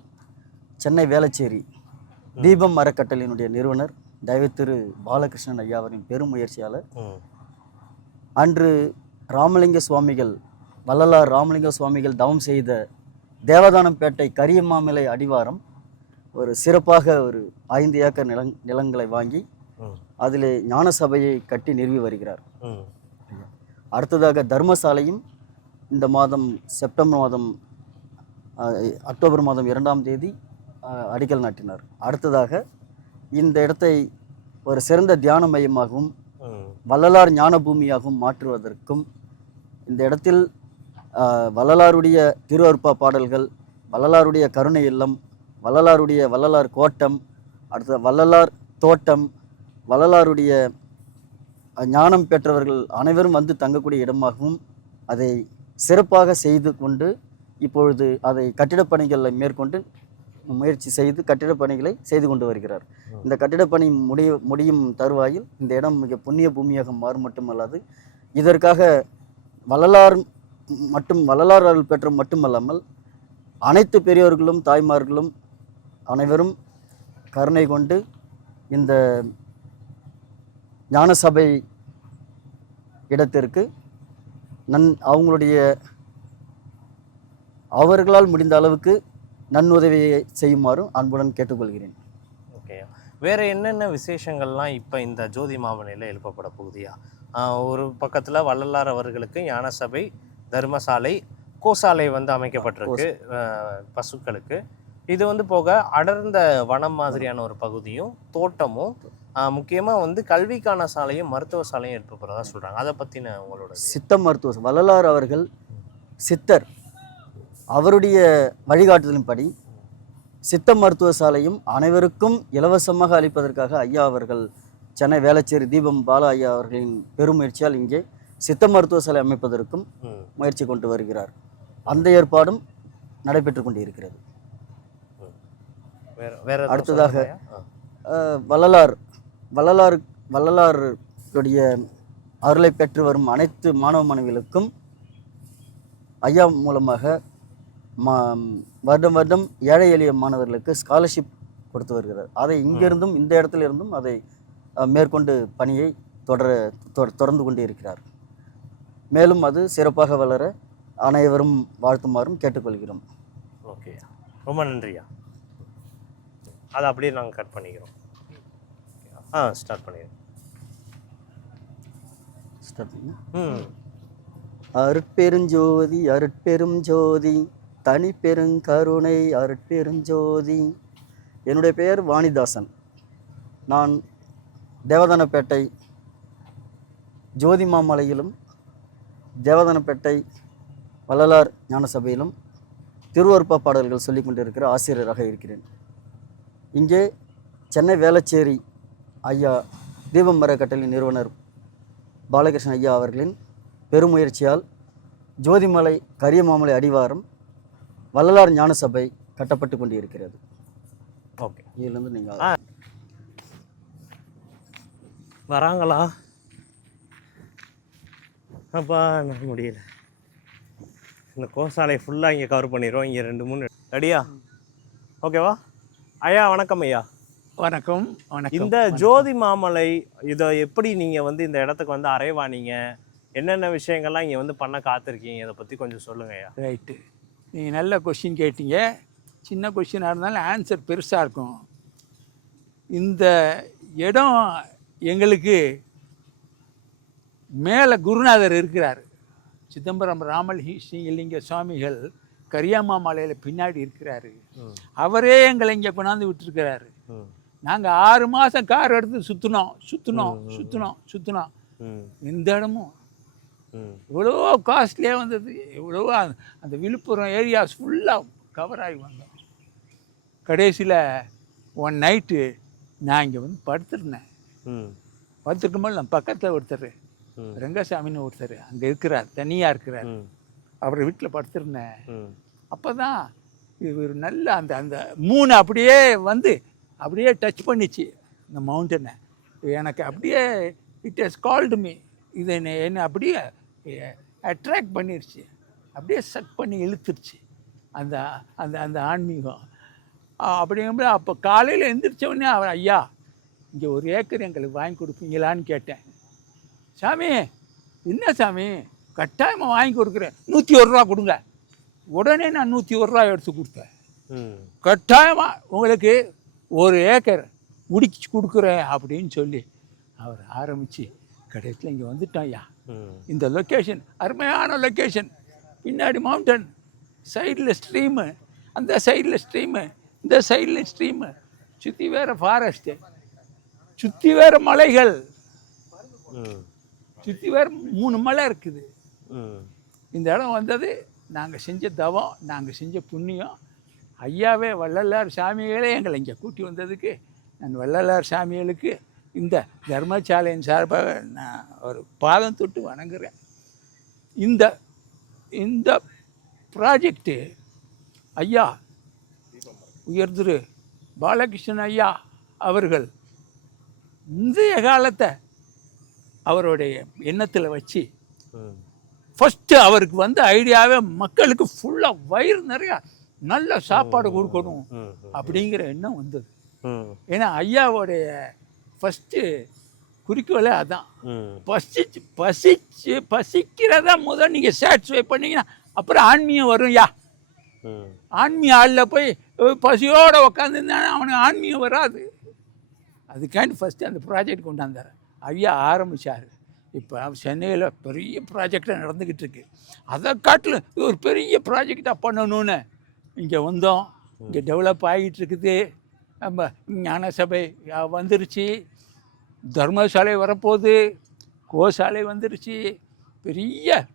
சென்னை வேளச்சேரி தீபம் அறக்கட்டளையினுடைய நிறுவனர் தெய்வத்திரு பாலகிருஷ்ணன் ஐயா அவரின் பெரும் முயற்சியால் அன்று ராமலிங்க சுவாமிகள், வள்ளலார் ராமலிங்க சுவாமிகள் தவம் செய்த தேவதானம்பேட்டை கரியமாமலை அடிவாரம் ஒரு சிறப்பாக ஒரு 5 ஏக்கர் நிலங்களை வாங்கி அதில் ஞான சபையை கட்டி நிறுவி வருகிறார். அடுத்ததாக தர்மசாலையும் இந்த மாதம் அக்டோபர் மாதம் 2ஆம் தேதி அடிக்கல் நாட்டினார். அடுத்ததாக இந்த இடத்தை ஒரு சிறந்த தியான மையமாகவும் வள்ளலார் ஞான பூமியாகவும் மாற்றுவதற்கும், இந்த இடத்தில் வள்ளலாருடைய திருவருப்பா பாடல்கள், வள்ளலாருடைய கருணை இல்லம், வள்ளலார் கோட்டம், அடுத்த வள்ளலார் தோட்டம், வள்ளலாருடைய ஞானம் பெற்றவர்கள் அனைவரும் வந்து தங்கக்கூடிய இடமாகவும் அதை சிறப்பாக செய்து கொண்டு இப்பொழுது அதை கட்டிடப் பணிகளை மேற்கொண்டு முயற்சி செய்து கட்டிடப் பணிகளை செய்து கொண்டு வருகிறார். இந்த கட்டிடப் பணி முடியும் தருவாயில் இந்த இடம் மிக புண்ணிய பூமியாக மாறும். மட்டுமல்லாது இதற்காக வள்ளலார் அருள் பெற்ற மட்டுமல்லாமல் அனைத்து பெரியோர்களும் தாய்மார்களும் அனைவரும் கருணை கொண்டு இந்த ஞான சபை இடத்திற்கு அவர்களால் முடிந்த அளவுக்கு நன்னுதவியை செய்யுமாறும் அன்புடன் கேட்டுக்கொள்கிறேன். ஓகே, வேறு என்னென்ன விசேஷங்கள்லாம் இப்போ இந்த ஜோதி மாமலையில் எழுப்பப்பட போகுதியா? ஒரு பக்கத்தில் வள்ளலார் அவர்களுக்கு ஞான சபை, தர்மசாலை, கோசாலை வந்து அமைக்கப்பட்டிருக்கு பசுக்களுக்கு. இது வந்து போக அடர்ந்த வனம் மாதிரியான ஒரு பகுதியும் தோட்டமும், முக்கியமாக வந்து கல்விக்கான சாலையும் மருத்துவ சாலையும் எழுப்பப்படுறதா சொல்கிறாங்க. அதை பற்றின உங்களோட சித்த மருத்துவ வள்ளலார் அவர்கள் சித்தர் அவருடைய வழிகாட்டுதலின்படி சித்த மருத்துவ சாலையும் அனைவருக்கும் இலவசமாக அளிப்பதற்காக ஐயா அவர்கள் சென்னை வேளச்சேரி தீபம் பாலா ஐயா அவர்களின் பெருமுயற்சியால் இங்கே சித்த மருத்துவ சாலை அமைப்பதற்கும் முயற்சி கொண்டு வருகிறார். அந்த ஏற்பாடும் நடைபெற்று கொண்டு இருக்கிறது. அடுத்ததாக வள்ளலாருடைய அருளை பெற்று வரும் அனைத்து மாணவ மாணவிகளுக்கும் ஐயா மூலமாக வருடம் ஏழை எளிய மாணவர்களுக்கு ஸ்காலர்ஷிப் கொடுத்து வருகிறார். அதை இங்கிருந்தும் இந்த இடத்துல இருந்தும் அதை மேற்கொண்டு பணியை தொடர்ந்து கொண்டு இருக்கிறார். மேலும் அது சிறப்பாக வளர அனைவரும் வாழ்த்துமாறும் கேட்டுக்கொள்கிறோம். ஓகே, ரொம்ப நன்றியா. அதை அப்படியே நாங்கள் கட் பண்ணிக்கிறோம். ஸ்டார்ட் பண்ணிடுறோம். அருட்பெருஞ்சோதி அருட்பெரும் ஜோதி, தனி பெருங்கருணை அருட்பெருஞ்சோதி. என்னுடைய பெயர் வாணிதாசன். நான் தேவதானப்பேட்டை ஜோதி மாமலையிலும் தேவதானப்பேட்டை வள்ளலார் ஞான சபையிலும் திருவருப்ப பாடல்கள் சொல்லிக் கொண்டிருக்கிற ஆசிரியராக இருக்கிறேன். இங்கே சென்னை வேளச்சேரி ஐயா தீபம் அறக்கட்டளை நிறுவனர் பாலகிருஷ்ணன் ஐயா அவர்களின் பெருமுயற்சியால் ஜோதிமலை கரியமாமலை அடிவாரம் வள்ளலார் ஞான சபை கட்டப்பட்டு கொண்டு இருக்கிறது. ஓகே, இதிலிருந்து நீங்கள் வராங்களா? அப்பா நான் முடியல. இந்த கோசாலை ஃபுல்லாக இங்கே கவர் பண்ணிடுவோம். இங்கே 2-3 ரெடியா? ஓகேவா ஐயா? வணக்கம் ஐயா. வணக்கம். வணக்கம். இந்த ஜோதி மாமலை இதை எப்படி நீங்கள் வந்து இந்த இடத்துக்கு வந்து அரைவானீங்க? என்னென்ன விஷயங்கள்லாம் இங்கே வந்து பண்ண காத்திருக்கீங்க? இதை பற்றி கொஞ்சம் சொல்லுங்கள் ஐயா. ரைட்டு, நீங்கள் நல்ல கொஷின் கேட்டீங்க. சின்ன கொஷினாக இருந்தாலும் ஆன்சர் பெருசாக இருக்கும். இந்த இடம் எங்களுக்கு மேலே குருநாதர் இருக்கிறார். சிதம்பரம் ராமலிங்க சுவாமிகள் கரியாமாமலையில் பின்னாடி இருக்கிறாரு. அவரே எங்களை இங்கே கொண்டாந்து விட்டுருக்கிறாரு. நாங்கள் 6 மாதம் கார் எடுத்து சுற்றினோம். இந்த இடமும் இவ்வளோ காஸ்ட்லியாக வந்தது. இவ்வளவோ அந்த விழுப்புரம் ஏரியாஸ் ஃபுல்லாக கவர் ஆகி வந்தோம். கடைசியில் ஒன் நைட்டு நான் இங்கே வந்து படுத்துருந்தேன். படுத்துருக்கும்போது நம்ம பக்கத்தில் ஒருத்தர் ரங்கசாமின்னு ஒருத்தர் அங்கே இருக்கிறார், தனியாக இருக்கிறார். அவரை வீட்டில் படுத்துருந்தேன். அப்போ தான் இவர் நல்ல அந்த அந்த மூணு அப்படியே வந்து அப்படியே டச் பண்ணிச்சு இந்த மவுண்டனை. எனக்கு அப்படியே இட் ஹஸ் கால்டு மீ. இது என்னை அப்படியே அட்ராக்ட் பண்ணிருச்சு, அப்படியே சக் பண்ணி இழுத்துருச்சு அந்த அந்த அந்த ஆன்மீகம். அப்படிங்கும்போது அப்போ காலையில் எழுந்திரிச்சோடனே அவர், ஐயா இங்கே 1 ஏக்கர் எங்களுக்கு வாங்கி கொடுப்பீங்களான்னு கேட்டேன். சாமி என்ன சாமி, கட்டாயமாக வாங்கி கொடுக்குறேன், 101 ரூபா கொடுங்க. உடனே நான் 101 ரூபா எடுத்து கொடுத்தேன். கட்டாயமாக உங்களுக்கு 1 ஏக்கர் முடிச்சு கொடுக்குறேன் அப்படின்னு சொல்லி அவர் ஆரம்பித்து கடைசியில் இங்கே வந்துட்டோம். ஐயா இந்த லொக்கேஷன் அருமையான லொக்கேஷன். பின்னாடி மவுண்டன், சைடில் ஸ்ட்ரீமு, அந்த சைடில் ஸ்ட்ரீமு, இந்த சைடில் ஸ்ட்ரீமு, சுற்றி வேறு ஃபாரஸ்ட்டு, சுற்றி வேறு மலைகள், சுற்றி வேறு 3 மலை இருக்குது. இந்த இடம் வந்தது நாங்கள் செஞ்ச தவம், நாங்கள் செஞ்ச புண்ணியம். ஐயாவே வள்ளலார் சாமிகளே எங்களை இங்கே கூட்டி வந்ததுக்கு நான் வள்ளலார் சாமிகளுக்கு இந்த தர்மசாலையின் சார்பாக நான் ஒரு பாதம் தொட்டு வணங்குறேன். இந்த இந்த ப்ராஜெக்டு ஐயா உயர்திரு பாலகிருஷ்ணன் ஐயா அவர்கள் முந்தைய காலத்தை அவருடைய எண்ணத்தில் வச்சு ஃபஸ்ட்டு அவருக்கு வந்த ஐடியாவே மக்களுக்கு ஃபுல்லாக வயிறு நிறையா நல்ல சாப்பாடு கொடுக்கணும் அப்படிங்கிற எண்ணம் வந்தது. ஏன்னா ஐயாவோடைய ஃபஸ்ட்டு குறிக்கோளே அதான். பசிக்கிறதா முதல் நீங்கள் சாட்டிஸ்ஃபை பண்ணிங்கன்னா அப்புறம் ஆன்மீகம் வரும். யா ஆன்மீக ஆளில் போய் பசியோடு உக்காந்துருந்தானே அவனுக்கு ஆன்மீகம் வராது. அதுக்காண்டி ஃபஸ்ட்டு அந்த ப்ராஜெக்ட் கொண்டாந்தார் ஐயா, ஆரம்பித்தார். இப்போ சென்னையில் பெரிய ப்ராஜெக்டாக நடந்துக்கிட்டு இருக்கு. அதை காட்டில் இது ஒரு பெரிய ப்ராஜெக்டாக பண்ணணும்னு இங்கே வந்தோம். இங்கே டெவலப் ஆகிட்டு இருக்குது. நம்ம ஞான சபை வந்துருச்சு, தர்மசாலை வரப்போகுது, கோசாலை வந்துருச்சு. பெரிய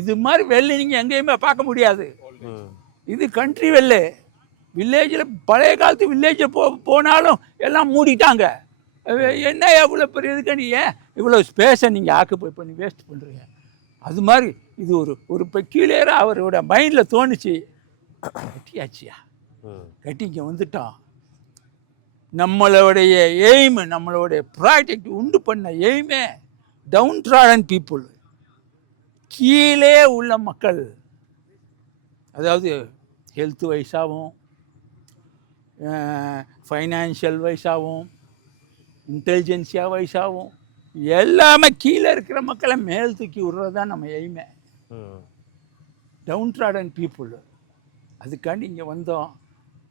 இது மாதிரி வெள்ளை நீங்கள் எங்கேயுமே பார்க்க முடியாது. இது கண்ட்ரி வெள்ளை. வில்லேஜில் பழைய காலத்து வில்லேஜில் போனாலும் எல்லாம் மூடிட்டாங்க. என்ன எவ்வளோ பெரிய இதுக்கு நீ ஏன் இவ்வளோ ஸ்பேஸை நீங்கள் ஆக்குப்பை பண்ணி வேஸ்ட் பண்ணுறீங்க? அது மாதிரி இது ஒரு பெக்யூலியராக அவரோட மைண்டில் தோணுச்சு. கட்டியாச்சியா, கட்டி இங்கே வந்துட்டோம். நம்மளுடைய எய்மு, நம்மளுடைய ப்ராஜெக்ட் உண்டு பண்ண எய்மே டவுன் ட்ராடன் பீப்புள், கீழே உள்ள மக்கள். அதாவது ஹெல்த் வைஸாகவும், ஃபைனான்ஷியல் வைஸாகவும், இன்டெலிஜென்சியா வைஸாகவும் எல்லாமே கீழே இருக்கிற மக்களை மேல் தூக்கி விடுறது தான் நம்ம எய்மே. Down trodden people. அதுக்காண்டி இங்கே வந்தோம்.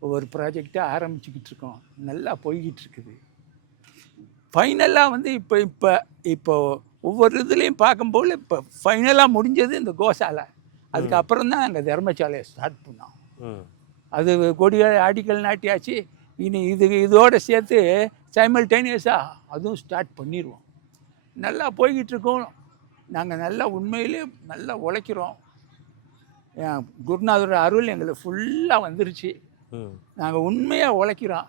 ஒவ்வொரு ப்ராஜெக்டாக ஆரம்பிச்சுக்கிட்டு இருக்கோம். நல்லா போய்கிட்டு இருக்குது. ஃபைனலாக வந்து இப்போ ஒவ்வொரு இதுலேயும் பார்க்கும்போது இப்போ ஃபைனலாக முடிஞ்சது இந்த கோசாலை. அதுக்கப்புறம் தான் நாங்கள் தர்மசாலையை ஸ்டார்ட் பண்ணோம். அது அடிக்கல் நாட்டியாச்சு. இனி இதோடு சேர்த்து சைமல்டேனியஸாக அதுவும் ஸ்டார்ட் பண்ணிடுவோம். நல்லா போய்கிட்டு இருக்கோம். நாங்கள் நல்லா உண்மையிலே நல்லா உழைக்கிறோம். குருநாதரோட அருள் எங்களுக்கு ஃபுல்லாக வந்துருச்சு. ம் நாங்கள் உண்மையாக உழைக்கிறோம்.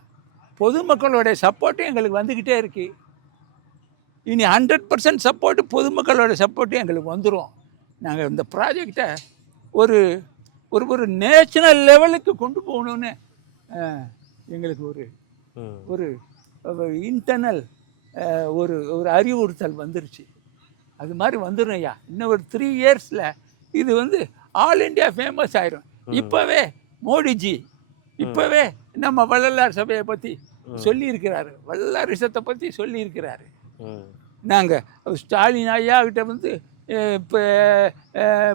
பொதுமக்களோடைய சப்போர்ட்டும் எங்களுக்கு வந்துக்கிட்டே இருக்குது. இனி 100% சப்போர்ட்டு பொதுமக்களோட சப்போர்ட்டும் எங்களுக்கு வந்துடும். நாங்கள் இந்த ப்ராஜெக்டை ஒரு ஒரு ஒரு நேஷனல் லெவலுக்கு கொண்டு போகணுன்னு எங்களுக்கு ஒரு ம் ஒரு இன்டர்னல் ஒரு ஒரு அறிவுறுத்தல் வந்துருச்சு. அது மாதிரி வந்துடும் ஐயா. இன்னும் ஒரு 3 இயர்ஸில் இது வந்து ஆல் இண்டியா ஃபேமஸ் ஆயிரும். இப்போவே மோடிஜி இப்போவே நம்ம வள்ளலார் சபையை பற்றி சொல்லியிருக்கிறாரு, வள்ளலாரிசத்தை பற்றி சொல்லியிருக்கிறாரு. ம் நாங்கள் ஸ்டாலின் ஐயா கிட்ட வந்து இப்போ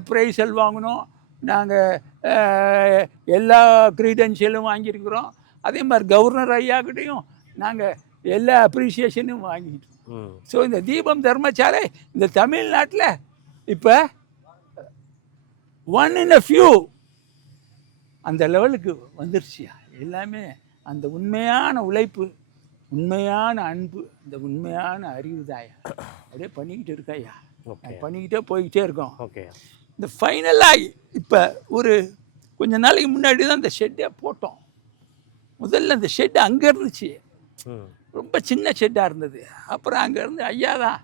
ப்ரைஸல் வாங்கினோம், நாங்கள் எல்லா க்ரீடென்ஷியலும் வாங்கியிருக்கிறோம். அதே மாதிரி கவர்னர் ஐயாக்கிட்டையும் நாங்கள் எல்லா அப்ரிசியேஷனும் வாங்கிட்டோம். ஸோ இந்த தீபம் தர்மசாலை இந்த தமிழ்நாட்டில் இப்போ 1 in a few அந்த லெவலுக்கு வந்துருச்சியா. எல்லாமே அந்த உண்மையான உழைப்பு, உண்மையான அன்பு, இந்த உண்மையான அறிவு தாயா அப்படியே பண்ணிக்கிட்டு இருக்காயா. பண்ணிக்கிட்டே போய்கிட்டே இருக்கோம். ஓகே. இந்த ஃபைனலாக இப்போ ஒரு கொஞ்ச நாளைக்கு முன்னாடி தான் இந்த ஷெட்டை போட்டோம். முதல்ல இந்த ஷெட்டு அங்கே இருந்துச்சு, ரொம்ப சின்ன ஷெட்டாக இருந்தது. அப்புறம் அங்கேருந்து ஐயா தான்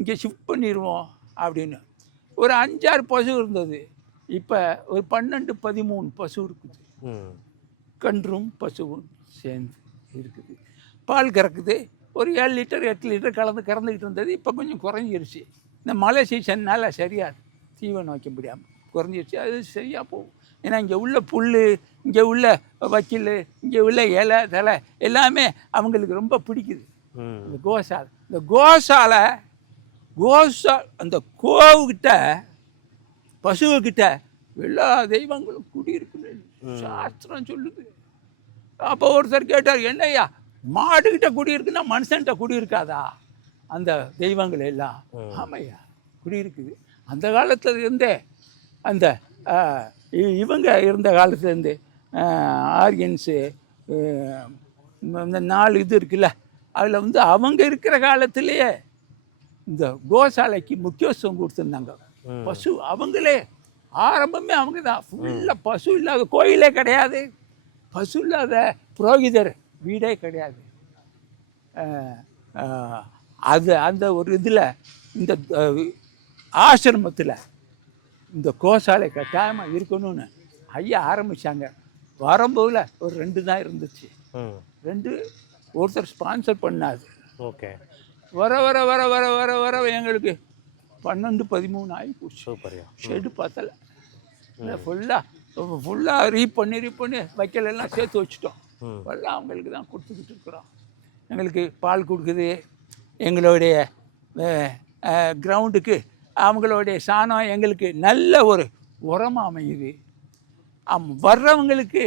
இங்கே ஷிஃப்ட் பண்ணிடுவோம் அப்படின்னு ஒரு 5-6 பசு இருந்தது. இப்போ ஒரு 12-13 பசு இருக்குது. கன்றும் பசுவும் சேர்ந்து இருக்குது. பால் கறக்குது. ஒரு 7 லிட்டர் 8 லிட்டர் கறந்துக்கிட்டு இருந்தது. இப்போ கொஞ்சம் குறைஞ்சிருச்சு. இந்த மழை சீசன்னால் சரியாக தீவனம் வைக்க முடியாமல் குறைஞ்சிருச்சு. அது சரியாக போகும். ஏன்னா இங்கே உள்ள புல், இங்கே உள்ள வக்கில், இங்கே உள்ள இலை தலை எல்லாமே அவங்களுக்கு ரொம்ப பிடிக்குது. இந்த கோசாலை, இந்த கோசாலை அந்த கோவுக்கிட்ட பசுக்கிட்ட எல்லா தெய்வங்களும் குடியிருக்குன்னு சாஸ்திரம் சொல்லுது. அப்போ ஒருத்தர் கேட்டார், என்னய்யா மாடுகிட்ட குடியிருக்குன்னா மனுஷன்கிட்ட குடியிருக்காதா அந்த தெய்வங்கள் எல்லாம்? ஆமையா குடியிருக்குது. அந்த காலத்தில் இருந்தே அந்த இவங்க இருந்த காலத்துலேருந்து ஆரியன்ஸு இந்த 4 இது இருக்குல்ல, அதில் வந்து அவங்க இருக்கிற காலத்திலேயே இந்த கோசாலைக்கு முக்கியத்துவம் கொடுத்துருந்தாங்க. பசு அவங்களே ஆரம்பமே அவங்க தான். ஃபுல்லாக பசு இல்லாத கோயிலே கிடையாது, பசு இல்லாத புரோகிதர் வீடே கிடையாது. அது அந்த ஒரு இதில் இந்த ஆசிரமத்தில் இந்த கோசாலை கட்டாயமாக இருக்கணும்னு ஐயா ஆரம்பித்தாங்க. வரும்போதில் ஒரு 2 தான் இருந்துச்சு. 2 ஒருத்தர் ஸ்பான்சர் பண்ணாது. ஓகே. வர வர வர வர வர வர எங்களுக்கு 12-13 ஆகி போச்சு. சூப்பர்யா. ஷெட்டு பார்த்தலை. ஃபுல்லாக ரீப் பண்ணி வைக்கலெல்லாம் சேர்த்து வச்சுட்டோம். ஃபுல்லாக அவங்களுக்கு தான் கொடுத்துக்கிட்டு இருக்கிறோம். எங்களுக்கு பால் கொடுக்குது. எங்களுடைய கிரவுண்டுக்கு அவங்களுடைய சாணம் எங்களுக்கு நல்ல ஒரு உரமாக அமையுது. வர்றவங்களுக்கு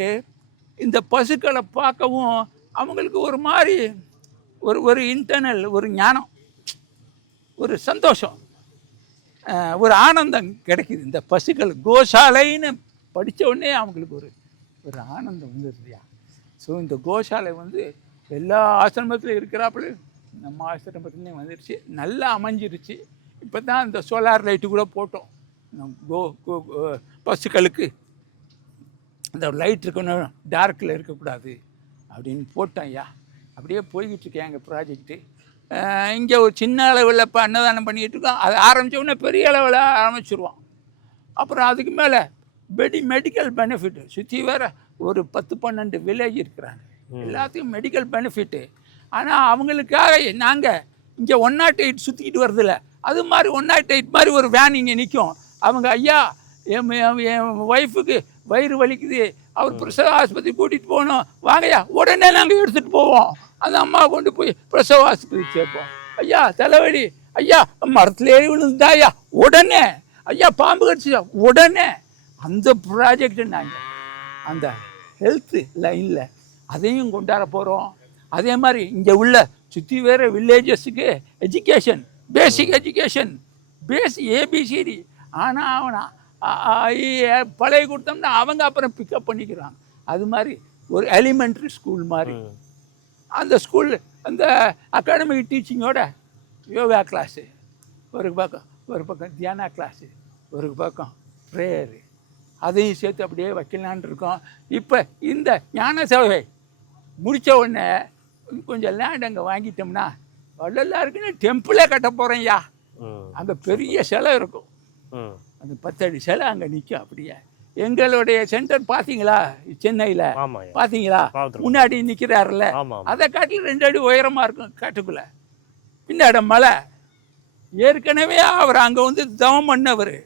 இந்த பசுக்களை பார்க்கவும் அவங்களுக்கு ஒரு மாதிரி ஒரு இன்டர்னல் ஒரு ஞானம், ஒரு சந்தோஷம், ஒரு ஆனந்தம் கிடைக்குது. இந்த பசுக்கள் கோசாலைன்னு படித்த உடனே அவங்களுக்கு ஒரு ஆனந்தம் வந்துடுதுயா. ஸோ இந்த கோசாலை வந்து எல்லா ஆசிரமத்திலும் இருக்கிறாப்புல நம்ம ஆசிரமத்துலேயும் வந்துடுச்சு, நல்லா அமைஞ்சிருச்சு. இப்போ தான் இந்த சோலார் லைட்டு கூட போட்டோம். பசுக்களுக்கு இந்த லைட் இருக்கணும், டார்க்கில் இருக்கக்கூடாது அப்படின்னு போட்டோம் ஐயா. அப்படியே போய்கிட்டு இருக்கேன் எங்கள் ப்ராஜெக்ட்டு. இங்கே ஒரு சின்ன அளவில் இப்போ அன்னதானம் பண்ணிக்கிட்டு இருக்கோம். அது ஆரம்பித்தோடனே பெரிய அளவில் ஆரம்பிச்சிருவோம். அப்புறம் அதுக்கு மேலே மெடிக்கல் பெனிஃபிட்டு சுற்றி வேறு ஒரு 10-12 வில்லேஜ் இருக்கிறாங்க. எல்லாத்துக்கும் மெடிக்கல் பெனிஃபிட்டு. ஆனால் அவங்களுக்காக நாங்கள் இங்கே 108 சுற்றிக்கிட்டு வரதில்ல. அது மாதிரி 108 மாதிரி ஒரு வேன் இங்கே நிற்கும். அவங்க ஐயா என் ஒய்ஃபுக்கு வயிறு வலிக்குது, அவர் பிரசவ ஆஸ்பத்திரி கூட்டிகிட்டு போகணும், வாங்கய்யா, உடனே நாங்கள் எடுத்துகிட்டு போவோம். அந்த அம்மா கொண்டு போய் பிரசவ ஆஸ்பத்திரி சேர்ப்போம். ஐயா தலைவலி, ஐயா மரத்துலேயே விழுந்தா, ஐயா உடனே, ஐயா பாம்பு கடிச்சா உடனே. அந்த ப்ராஜெக்டு நாங்கள் அந்த ஹெல்த்து லைனில் அதையும் கொண்டாட போகிறோம். அதே மாதிரி இங்கே உள்ள சுற்றி வேறு வில்லேஜஸுக்கு எஜுகேஷன், பேசிக் எஜுகேஷன், ஏபிசிடி ஆனால் அவனா பழைய கொடுத்தோம்னா அவங்க அப்புறம் பிக்கப் பண்ணிக்கிறாங்க. அது மாதிரி ஒரு எலிமெண்ட்ரி ஸ்கூல் மாதிரி அந்த ஸ்கூல், அந்த அகாடமிக் டீச்சிங்கோட யோகா கிளாஸு ஒரு பக்கம், தியானா கிளாஸு ஒரு பக்கம், ப்ரேயரு, அதையும் சேர்த்து அப்படியே வைக்கலான் இருக்கோம். இப்போ இந்த ஞான சபை முடித்த உடனே கொஞ்சம் லேண்ட் அங்கே வாங்கிட்டோம்னா வள்ளலாருக்குன்னு டெம்பிளே கட்ட போகிறேன்யா. அங்கே பெரிய சிலை இருக்கும், அந்த 10 அடி சிலை அங்கே நிற்கும். அப்படியே எங்களுடைய சென்டர் பார்த்தீங்களா சென்னையில்? பார்த்தீங்களா? முன்னாடி நிற்கிறாருல்ல, அதை காட்டில் 2 அடி உயரமாக இருக்கும் காட்டுக்குள்ளே. பின்னாடி மலை. ஏற்கனவே அவர் அங்கே வந்து தவம் பண்ணவர்.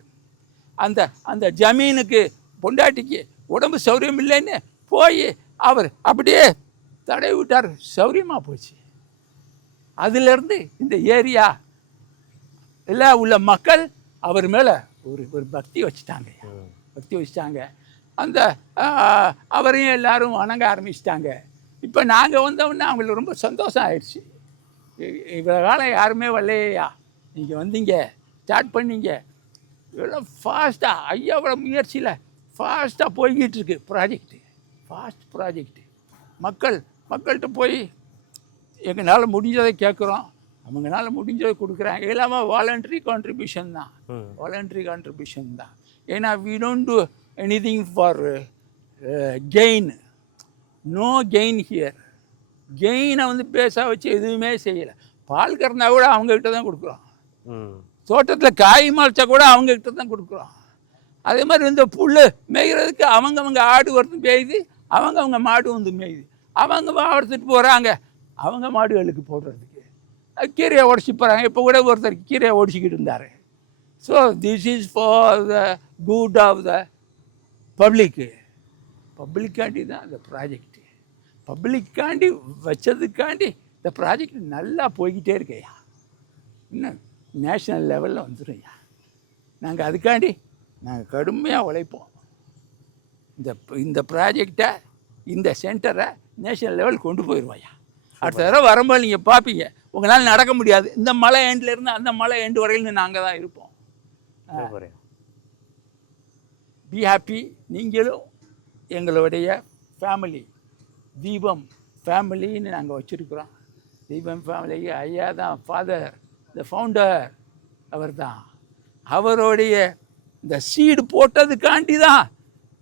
அந்த அந்த ஜமீனுக்கு பொண்டாட்டிக்கு உடம்பு சௌரியம் இல்லைன்னு போய் அவர் அப்படியே தடவி விட்டார், சௌரியமாக போச்சு. அதிலிருந்து இந்த ஏரியா எல்லாம் உள்ள மக்கள் அவர் மேலே ஒரு பக்தி வச்சுட்டாங்க. அந்த அவரையும் எல்லாரும் வணங்க ஆரம்பிச்சிட்டாங்க. இப்போ நாங்கள் வந்தோம்னா அவங்களுக்கு ரொம்ப சந்தோஷம் ஆயிடுச்சு. இவ்வளோ காலம் யாருமே வரலையா, நீங்கள் வந்தீங்க, ஸ்டார்ட் பண்ணீங்க, இதெல்லாம் ஃபாஸ்ட்டாக ஐயாவோட முயற்சியில் ஃபாஸ்ட்டாக போய்கிட்டு இருக்கு ப்ராஜெக்டு. Fast project. மக்கள்கிட்ட போய் எங்களால் முடிஞ்சதை கேட்குறோம், அவங்களால முடிஞ்சதை கொடுக்குறாங்க. எல்லாமே வாலண்டரி கான்ட்ரிபியூஷன் தான், வாலண்டரி கான்ட்ரிபியூஷன் தான். ஏன்னா we don't do anything for gain. No gain here. கெயினை வந்து பேச வச்சு எதுவுமே செய்யலை. பால் கறந்தா கூட அவங்கக்கிட்ட தான் கொடுக்குறோம், தோட்டத்தில் காய் மறைச்சா கூட அவங்கக்கிட்ட தான் கொடுக்குறோம். அதே மாதிரி இந்த புல் மேய்கிறதுக்கு அவங்க ஆடு வந்து மேயுது, அவங்க மாடு வந்து மேயுது. அவங்க எடுத்துட்டு போகிறாங்க அவங்க மாடுகளுக்கு போடுறதுக்கு. கீரையை உடச்சி போகிறாங்க. இப்போ கூட ஒருத்தர் கீரையை ஒடிச்சிக்கிட்டு இருந்தார். So this is for the good of the public. பப்ளிக்காண்டி தான் இந்த ப்ராஜெக்டு. பப்ளிக்காண்டி வச்சதுக்காண்டி இந்த ப்ராஜெக்ட் நல்லா போய்கிட்டே இருக்கையா. இன்னும் நேஷ்னல் லெவலில் வந்துடும்யா. நாங்கள் அதுக்காண்டி நாங்கள் கடுமையாக உழைப்போம். இந்த ப்ராஜெக்டை, இந்த சென்டரை நேஷ்னல் லெவல் கொண்டு போயிடுவோம்யா. அடுத்த தடவை வரும்போது நீங்கள் பார்ப்பீங்க, உங்களால் நடக்க முடியாது. இந்த மலை எண்ட்லேருந்து அந்த மலை எண்டு வரையிலும் நாங்கள் தான் இருப்போம். Be happy. நீங்களும் எங்களுடைய ஃபேமிலி, தீபம் ஃபேமிலின்னு நாங்கள் வச்சுருக்குறோம். தீபம் ஃபேமிலிக்கு ஐயா தான் ஃபாதர், த ஃபவுண்டர் அவர் தான். அவருடைய இந்த சீடு போட்டதுக்காண்டி தான்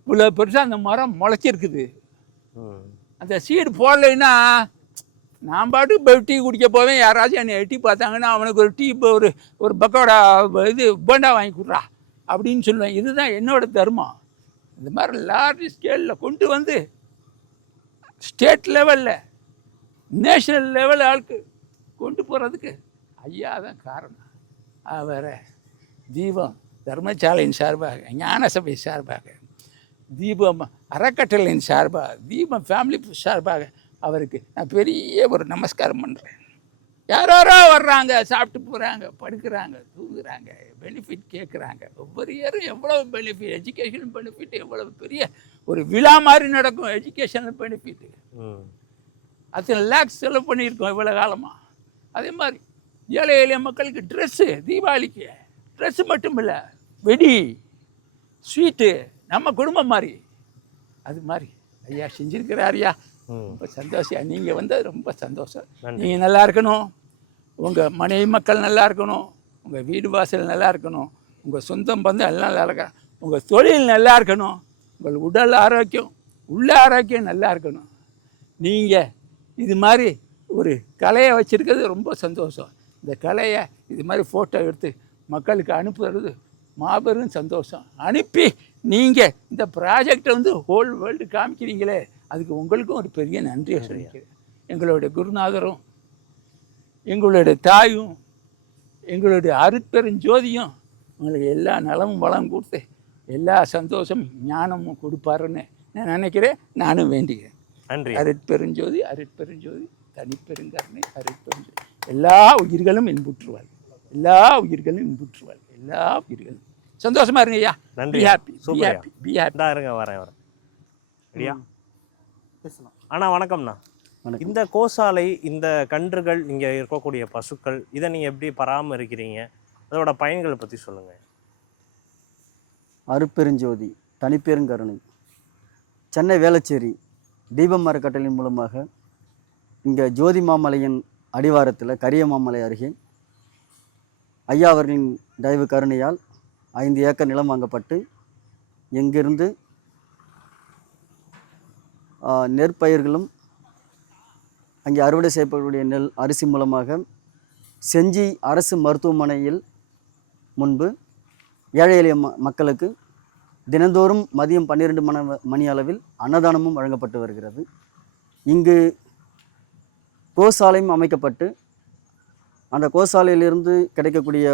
இவ்வளோ பெருசாக அந்த மரம் முளைச்சிருக்குது. அந்த சீடு போடலைன்னா நான் பாட்டுக்கு போய் டீ குடிக்க போவேன், யாராச்சும் என்னை எட்டி பார்த்தாங்கன்னா அவனுக்கு ஒரு டீ ஒரு பக்கோடா போண்டா வாங்கி கொடுறா அப்படின்னு சொல்லுவேன். இதுதான் என்னோட தர்மம். இந்த மாதிரி லார்ஜ் ஸ்கேலில் கொண்டு வந்து ஸ்டேட் லெவலில், நேஷ்னல் லெவல் ஆளுக்கு கொண்டு போகிறதுக்கு ஐயா தான் காரணம். அவரை தீபம் தர்மசாலையின் சார்பாக, ஞான சபை சார்பாக, தீபம் அறக்கட்டளையின் சார்பாக, தீபம் ஃபேமிலி சார்பாக அவருக்கு நான் பெரிய ஒரு நமஸ்காரம் பண்ணுறேன். யாரோ வர்றாங்க, சாப்பிட்டு போகிறாங்க, படுக்கிறாங்க, தூங்குறாங்க, பெனிஃபிட் கேட்குறாங்க. ஒவ்வொரு இயரும் எவ்வளோ பெனிஃபிட், எஜுகேஷனல் பெனிஃபிட் எவ்வளோ பெரிய ஒரு விழா மாதிரி நடக்கும். எஜுகேஷனல் பெனிஃபிட்டு அத்தனை லேக்ஸ் செலவு பண்ணியிருக்கோம் இவ்வளோ காலமாக. அதே மாதிரி ஏழை எளிய மக்களுக்கு ட்ரெஸ்ஸு, தீபாவளிக்கு ட்ரெஸ்ஸு மட்டும் இல்லை, வெடி, ஸ்வீட்டு, நம்ம குடும்பம் மாதிரி அது மாதிரி ஐயா செஞ்சுருக்கிறாரியா. ரொம்ப சந்தோஷம். நீங்கள் வந்தது ரொம்ப சந்தோஷம். நீங்கள் நல்லா இருக்கணும், உங்கள் மனைவி மக்கள் நல்லா இருக்கணும், உங்கள் வீடு வாசல் நல்லா இருக்கணும், உங்கள் சொந்தம் பந்தம் எல்லாம் நல்லா இருக்கணும், உங்கள் தொழில் நல்லா இருக்கணும், உங்கள் உடல் ஆரோக்கியம், உள்ள ஆரோக்கியம் நல்லா இருக்கணும். நீங்கள் இது மாதிரி ஒரு கலையை வச்சுருக்கிறது ரொம்ப சந்தோஷம். இந்த கலையை இது மாதிரி ஃபோட்டோ எடுத்து மக்களுக்கு அனுப்புறது மாபெரும் சந்தோஷம். அனுப்பி நீங்கள் இந்த ப்ராஜெக்டை வந்து ஹோல் வேர்ல்டு காமிக்கிறீங்களே, அதுக்கு உங்களுக்கும் ஒரு பெரிய நன்றியை சொல்லிக்கிறேன். எங்களுடைய குருநாதரும், எங்களுடைய தாயும், எங்களுடைய அருட்பெருஞ்சோதியும் உங்களுக்கு எல்லா நலமும் வளம் கொடுத்து எல்லா சந்தோஷம் ஞானமும் கொடுப்பாருன்னு நான் நினைக்கிறேன். நானும் வேண்டிக்கிறேன். நன்றி. அருட்பெருஞ்சோதி, அருட்பெருஞ்சோதி, தனிப்பெருங்கருணை, அருட்பெருஞ்சோதி. எல்லா உயிர்களும் இன்புற்றுவாள், எல்லா உயிர்களும் இன்புற்றுவாள், எல்லா உயிர்களும். சந்தோஷமா இருங்க ஐயா. நன்றி. Happy, super. Be happy. இருங்க, வரேன். ஐயா அண்ணா வணக்கம்ண்ணா. இந்த கோசாலை, இந்த கன்றுகள், இங்கே இருக்கக்கூடிய பசுக்கள், இதை நீங்கள் எப்படி பராமரிக்கிறீங்க, அதோட பயன்களை பற்றி சொல்லுங்கள். அருட்பெருஞ்சோதி, தனிப்பெருங்கருணை, சென்னை வேளச்சேரி தீபம் அறக்கட்டளையின் மூலமாக இங்கே ஜோதி மாமலையின் அடிவாரத்தில் கரிய மாமலை அருகே ஐயா அவர்களின் தயவு கருணையால் 5 ஏக்கர் நிலம் வாங்கப்பட்டு இங்கிருந்து நெற்பயிர்களும் அங்கே அறுவடை செய்யப்படக்கூடிய நெல் அரிசி மூலமாக செஞ்சி அரசு மருத்துவமனையில் முன்பு ஏழை எளிய மக்களுக்கு தினந்தோறும் மதியம் 12 மணி அளவில் அன்னதானமும் வழங்கப்பட்டு வருகிறது. இங்கு கோசாலையும் அமைக்கப்பட்டு அந்த கோசாலையிலிருந்து கிடைக்கக்கூடிய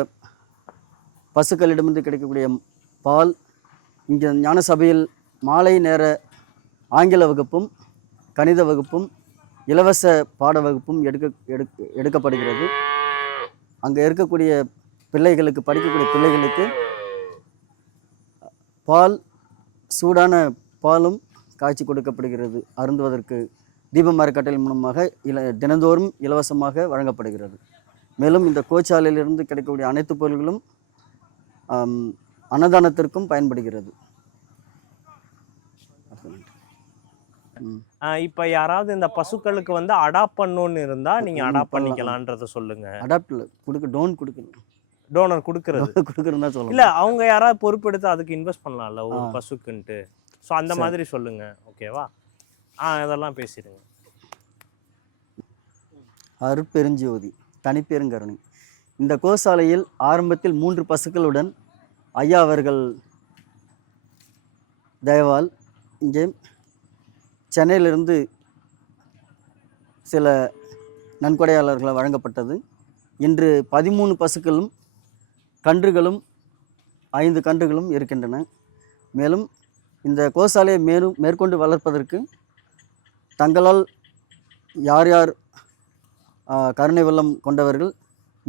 பசுக்களிடமிருந்து கிடைக்கக்கூடிய பால் இங்கே ஞான சபையில் மாலை நேர ஆங்கில வகுப்பும் கணித வகுப்பும் இலவச பாட வகுப்பும் எடுக்கப்படுகிறது. அங்கே இருக்கக்கூடிய பிள்ளைகளுக்கு படிக்கக்கூடிய பிள்ளைகளுக்கு பால் சூடான பாலும் காய்ச்சி கொடுக்கப்படுகிறது. அருந்துவதற்கு தீபம் அறக்கட்டளை மூலமாக தினந்தோறும் இலவசமாக வழங்கப்படுகிறது. மேலும் இந்த கோச்சாலையிலிருந்து கிடைக்கக்கூடிய அனைத்து பொருள்களும் அன்னதானத்திற்கும் பயன்படுகிறது. இப்போ யாராவது இந்த பசுக்களுக்கு வந்து அடாப்ட் பண்ணணும்னு இருந்தா நீங்க அடாப்ட் பண்ணிக்கலான்றத சொல்லுங்க. அடாப்ட்ல டோன் கொடுக்கணும், டோனர் கொடுக்கறதா சொல்லுங்க. இல்ல அவங்க யாராவது பொறுப்பெடுத்து அதுக்கு இன்வெஸ்ட் பண்ணலாம்ல ஒரு பசுக்குன்ட்டு. ஸோ அந்த மாதிரி சொல்லுங்க, ஓகேவா? இதெல்லாம் பேசிடுங்க. அருட்பெருஞ்சோதி தனிப்பெருங்கருணை. இந்த கோசாலையில் ஆரம்பத்தில் 3 பசுக்களுடன் ஐயா அவர்கள் தயவால் இங்கே சென்னையிலிருந்து சில நன்கொடையாளர்கள் வழங்கப்பட்டது. இன்று 13 பசுக்களும் கன்றுகளும் 5 கன்றுகளும் இருக்கின்றன. மேலும் இந்த கோசாலையை மேற்கொண்டு வளர்ப்பதற்கு தங்களால் யார் யார் கருணை வெள்ளம் கொண்டவர்கள்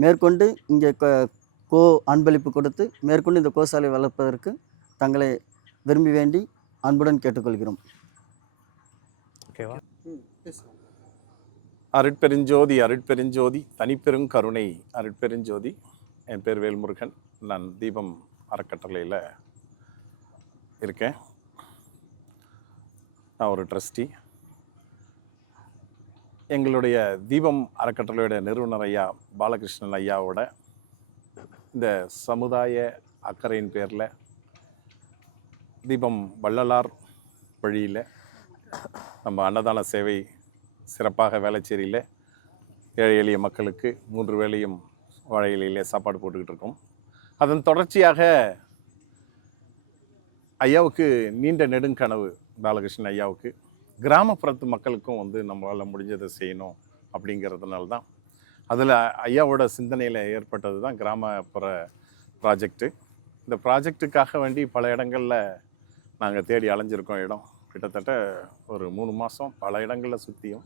மேற்கொண்டு இங்கே அன்பளிப்பு கொடுத்து மேற்கொண்டு இந்த கோசாலை வளர்ப்பதற்கு தங்களை விரும்பி வேண்டி அன்புடன் கேட்டுக்கொள்கிறோம். ஓகேவா? அருட்பெருஞ்சோதி அருட்பெருஞ்சோதி தனிப்பெருங்கருணை அருட்பெருஞ்சோதி. என் பேர் வேல்முருகன். நான் தீபம் அறக்கட்டளையில் இருக்கேன். நான் ஒரு ட்ரஸ்டி. எங்களுடைய தீபம் அறக்கட்டளையோட நிறுவனர் ஐயா பாலகிருஷ்ணன் ஐயாவோட இந்த சமுதாய அக்கறையின் பேரில் தீபம் வள்ளலார் வழியில் நம்ம அன்னதான சேவை சிறப்பாக வேளச்சேரியில் ஏழை எளிய மக்களுக்கு 3 வேளையும் வாழை இலையிலே சாப்பாடு போட்டுக்கிட்டு இருக்கோம். அதன் தொடர்ச்சியாக ஐயாவுக்கு நீண்ட நெடுங்கனவு பாலகிருஷ்ணன் ஐயாவுக்கு கிராமப்புறத்து மக்களுக்கும் வந்து நம்மளால் முடிஞ்சதை செய்யணும் அப்படிங்கிறதுனால தான் அதில் ஐயாவோட சிந்தனையில் ஏற்பட்டது தான் கிராமப்புற ப்ராஜெக்ட்டு. இந்த ப்ராஜெக்ட்டுக்காக வேண்டி பல இடங்களில் நாங்கள் தேடி அலைஞ்சிருக்கோம். இடம் கிட்டத்தட்ட ஒரு 3 மாதம் பல இடங்களில் சுற்றியும்.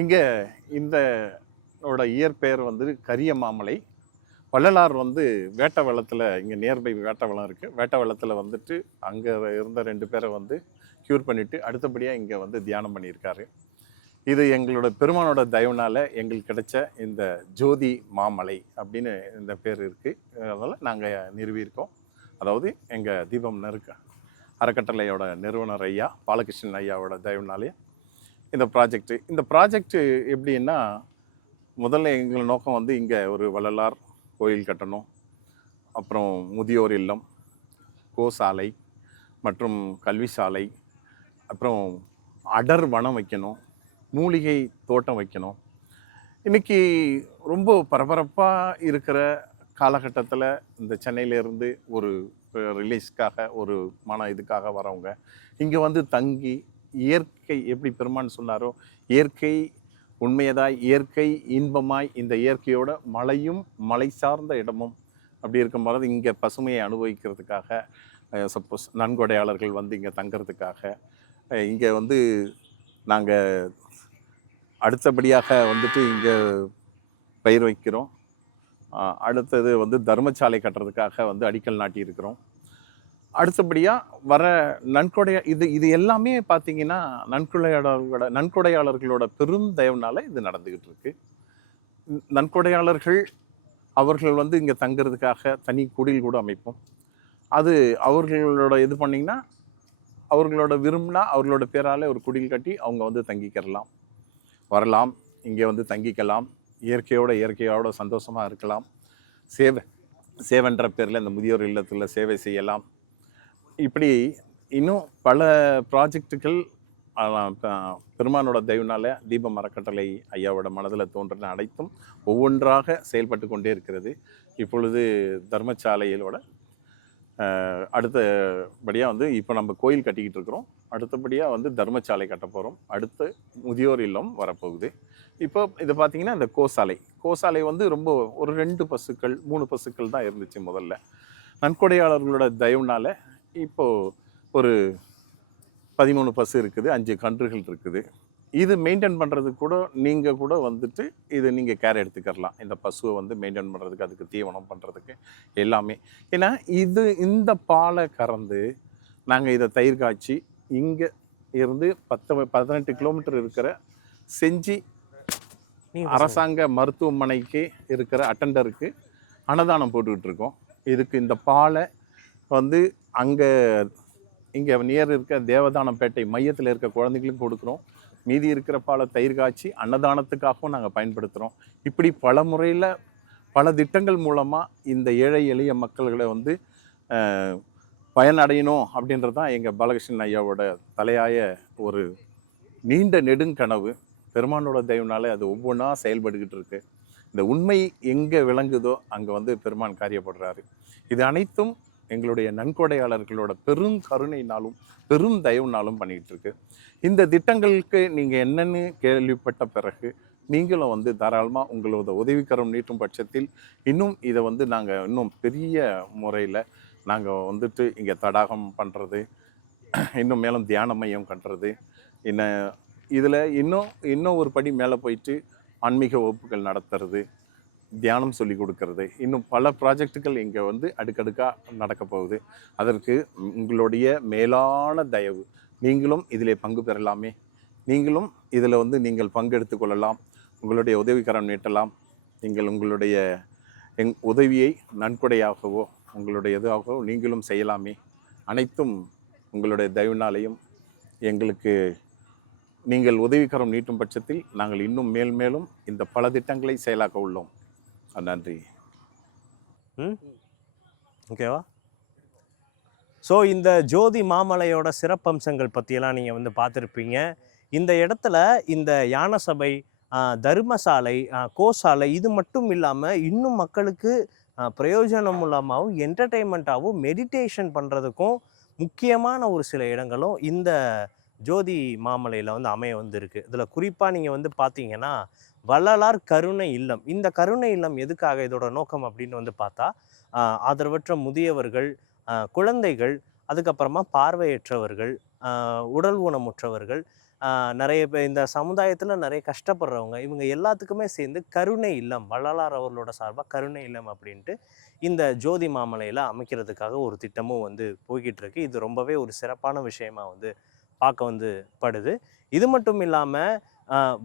இங்கே இந்த இயற்பெயர் வந்து கரிய மாமலை. வள்ளலார் வந்து வேட்ட வெள்ளத்தில் இங்கே நியர்பை வேட்ட வெள்ளம் இருக்குது. வேட்ட வெள்ளத்தில் வந்துட்டு அங்கே இருந்த 2 பேரை வந்து க்யூர் பண்ணிவிட்டு அடுத்தபடியாக இங்கே வந்து தியானம் பண்ணியிருக்காரு. இது எங்களோட பெருமானோட தயவுனால் எங்களுக்கு கிடைச்ச இந்த ஜோதி மாமலை அப்படின்னு இந்த பேர் இருக்குது. அதனால் நாங்கள் நிறுவியிருக்கோம். அதாவது எங்கள் தீபம் அறக்கட்டளையோட நிறுவனர் ஐயா பாலகிருஷ்ணன் ஐயாவோட தயவுனாலே இந்த ப்ராஜெக்ட்டு எப்படின்னா, முதல்ல எங்கள் நோக்கம் வந்து இங்கே ஒரு வள்ளலார் கோயில் கட்டணும், அப்புறம் முதியோர் இல்லம், கோசாலை மற்றும் கல்வி சாலை, அப்புறம் அடர் வனம் வைக்கணும், மூலிகை தோட்டம் வைக்கணும். இன்றைக்கி ரொம்ப பரபரப்பாக இருக்கிற காலகட்டத்தில் இந்த சென்னையிலேருந்து ஒரு ரிலீஸ்க்காக ஒரு இதுக்காக வரவங்க இங்கே வந்து தங்கி இயற்கை எப்படி பெருமான் சொன்னாரோ இயற்கை உண்மையதாய் இயற்கை இன்பமாய் இந்த இயற்கையோட மலையும் மலை சார்ந்த இடமும் அப்படி இருக்கும்போது இங்கே பசுமையை அனுபவிக்கிறதுக்காக சப்போஸ் நன்கொடையாளர்கள் வந்து இங்கே தங்கிறதுக்காக இங்கே வந்து நாங்கள் அடுத்தபடியாக வந்துட்டு இங்கே பயிர் வைக்கிறோம். அடுத்தது வந்து தர்மசாலை கட்டுறதுக்காக வந்து அடிக்கல் நாட்டி இருக்கிறோம். அடுத்தபடியாக வர இது எல்லாமே பார்த்தீங்கன்னா நன்கொடையாளர்களோட பெருந்தயவுனால இது நடந்துக்கிட்டு இருக்கு. நன்கொடையாளர்கள் அவர்கள் வந்து இங்கே தங்கிறதுக்காக தனி குடில் கூட அமைப்போம். அது அவர்களோட இது பண்ணிங்கன்னா அவர்களோட விரும்பினா அவர்களோட பேரால் ஒரு குடில் கட்டி அவங்க வந்து தங்கிக்கிறலாம், வரலாம், இங்கே வந்து தங்கிக்கலாம், இயற்கையோட சந்தோஷமாக இருக்கலாம். சேவைன்ற பேரில் இந்த முதியோர் இல்லத்தில் சேவை செய்யலாம். இப்படி இன்னும் பல ப்ராஜெக்டுகள் பெருமானோட தயவுனால தீபம் அறக்கட்டளை ஐயாவோட மனதில் தோன்றின அனைத்தும் ஒவ்வொன்றாக செயல்பட்டு கொண்டே இருக்கிறது. இப்பொழுது தர்மசாலையிலோட அடுத்தபடியாக வந்து இப்போ நம்ம கோயில் கட்டிக்கிட்டு இருக்கிறோம். அடுத்தபடியாக வந்து தர்மசாலை கட்ட போகிறோம். அடுத்து முதியோர் இல்லம் வரப்போகுது. இப்போ இது பார்த்திங்கன்னா இந்த கோசாலை வந்து ரொம்ப ஒரு 2 பசுக்கள் 3 பசுக்கள் தான் இருந்துச்சு முதல்ல. நன்கொடையாளர்களோட தயவுனால இப்போது ஒரு 13 பசு இருக்குது, 5 கன்றுகள் இருக்குது. இது மெயின்டைன் பண்ணுறதுக்கு கூட நீங்கள் கூட வந்துட்டு இது நீங்கள் கேர் எடுத்துக்கலாம். இந்த பசுவை வந்து மெயின்டைன் பண்ணுறதுக்கு, அதுக்கு தீவனம் பண்ணுறதுக்கு எல்லாமே. ஏன்னா இந்த பாலை கறந்து நாங்கள் இதை தயிர் காய்ச்சி இங்கே இருந்து 18 கிலோமீட்டர் இருக்கிற செஞ்சி அரசாங்க மருத்துவமனைக்கு இருக்கிற அட்டண்டருக்கு அன்னதானம் போட்டுக்கிட்டு இருக்கோம். இதுக்கு இந்த பாலை வந்து இங்கே நியர் இருக்க தேவதானப்பேட்டை மையத்தில் இருக்க குழந்தைகளுக்கு கொடுக்குறோம். மீதி இருக்கிற பாலை தயிர் காய்ச்சி அன்னதானத்துக்காகவும் நாங்கள் பயன்படுத்துகிறோம். இப்படி பல முறையில் பல திட்டங்கள் மூலமாக இந்த ஏழை எளிய மக்கள்களை வந்து பயனடையணும் அப்படின்றது தான் எங்கள் பாலகிருஷ்ணன் ஐயாவோட தலையாய ஒரு நீண்ட நெடுங்கனவு. பெருமானோட தயவுனால அது ஒவ்வொன்றா செயல்பட்டுக்கிட்டு இருக்கு. இந்த உண்மை எங்கே விளங்குதோ அங்கே வந்து பெருமான் காரியப்படுறாரு. இது அனைத்தும் எங்களுடைய நன்கொடையாளர்களோட பெரும் கருணைனாலும் பெரும் தயவுனாலும் பண்ணிக்கிட்டு இருக்கு. இந்த திட்டங்களுக்கு நீங்கள் என்னென்னு கேள்விப்பட்ட பிறகு நீங்களும் வந்து தாராளமாக உங்களோட உதவிக்கரம் நீட்டும் பட்சத்தில் இன்னும் இதை வந்து நாங்கள் இன்னும் பெரிய முறையில் நாங்கள் வந்துட்டு இங்கே தடாகம் பண்ணுறது, இன்னும் மேலும் தியான மையம் கட்டுறது, இதில் இன்னும் ஒரு படி மேலே போயிட்டு ஆன்மீக வகுப்புகள் நடத்துறது, தியானம் சொல்லி கொடுக்கறது, இன்னும் பல ப்ராஜெக்டுகள் இங்கே வந்து அடுக்கடுக்காக நடக்க போகுது. அதற்கு உங்களுடைய மேலான தயவு, நீங்களும் இதிலே பங்கு பெறலாமே. நீங்களும் இதில் வந்து நீங்கள் பங்கெடுத்து கொள்ளலாம். உங்களுடைய உதவிக்கரம் நீட்டலாம். நீங்கள் உங்களுடைய உதவியை நன்கொடையாகவோ உங்களுடைய எதுவாகவோ நீங்களும் செய்யலாமே. அனைத்தும் உங்களுடைய தயவுனாலையும் எங்களுக்கு நீங்கள் உதவிக்கரம் நீட்டும் பட்சத்தில் நாங்கள் இன்னும் மேலும் இந்த பல திட்டங்களை செயலாக்க உள்ளோம். நன்றி. ஓகேவா? ஸோ இந்த ஜோதி மாமலையோட சிறப்பம்சங்கள் பற்றியெல்லாம் நீங்கள் வந்து பார்த்துருப்பீங்க. இந்த இடத்துல இந்த யானை சபை, தர்மசாலை, கோசாலை இது மட்டும் இல்லாமல் இன்னும் மக்களுக்கு பிரயோஜனம் இல்லாமவும் என்டர்டெயின்மெண்ட்டாகவும் மெடிடேஷன் பண்ணுறதுக்கும் முக்கியமான ஒரு சில இடங்களும் இந்த ஜோதி மாமலையில் வந்து அமைய வந்திருக்கு. இதில் குறிப்பாக நீங்கள் வந்து பார்த்தீங்கன்னா வள்ளலார் கருணை இல்லம். இந்த கருணை இல்லம் எதுக்காக, இதோட நோக்கம் அப்படின்னு வந்து பார்த்தா ஆதரவற்ற முதியவர்கள், குழந்தைகள், அதுக்கப்புறமா பார்வையற்றவர்கள், உடல் ஊனமுற்றவர்கள், நிறைய பேர் இந்த சமுதாயத்தில் நிறைய கஷ்டப்படுறவங்க, இவங்க எல்லாத்துக்குமே சேர்ந்து கருணை இல்லம், வள்ளலார் அவர்களோட சார்பாக கருணை இல்லம் அப்படின்ட்டு இந்த ஜோதி மாமலையில் அமைக்கிறதுக்காக ஒரு திட்டமும் வந்து போய்கிட்டு இருக்கு. இது ரொம்பவே ஒரு சிறப்பான விஷயமா வந்து பார்க்க வந்து படுது. இது மட்டும் இல்லாமல்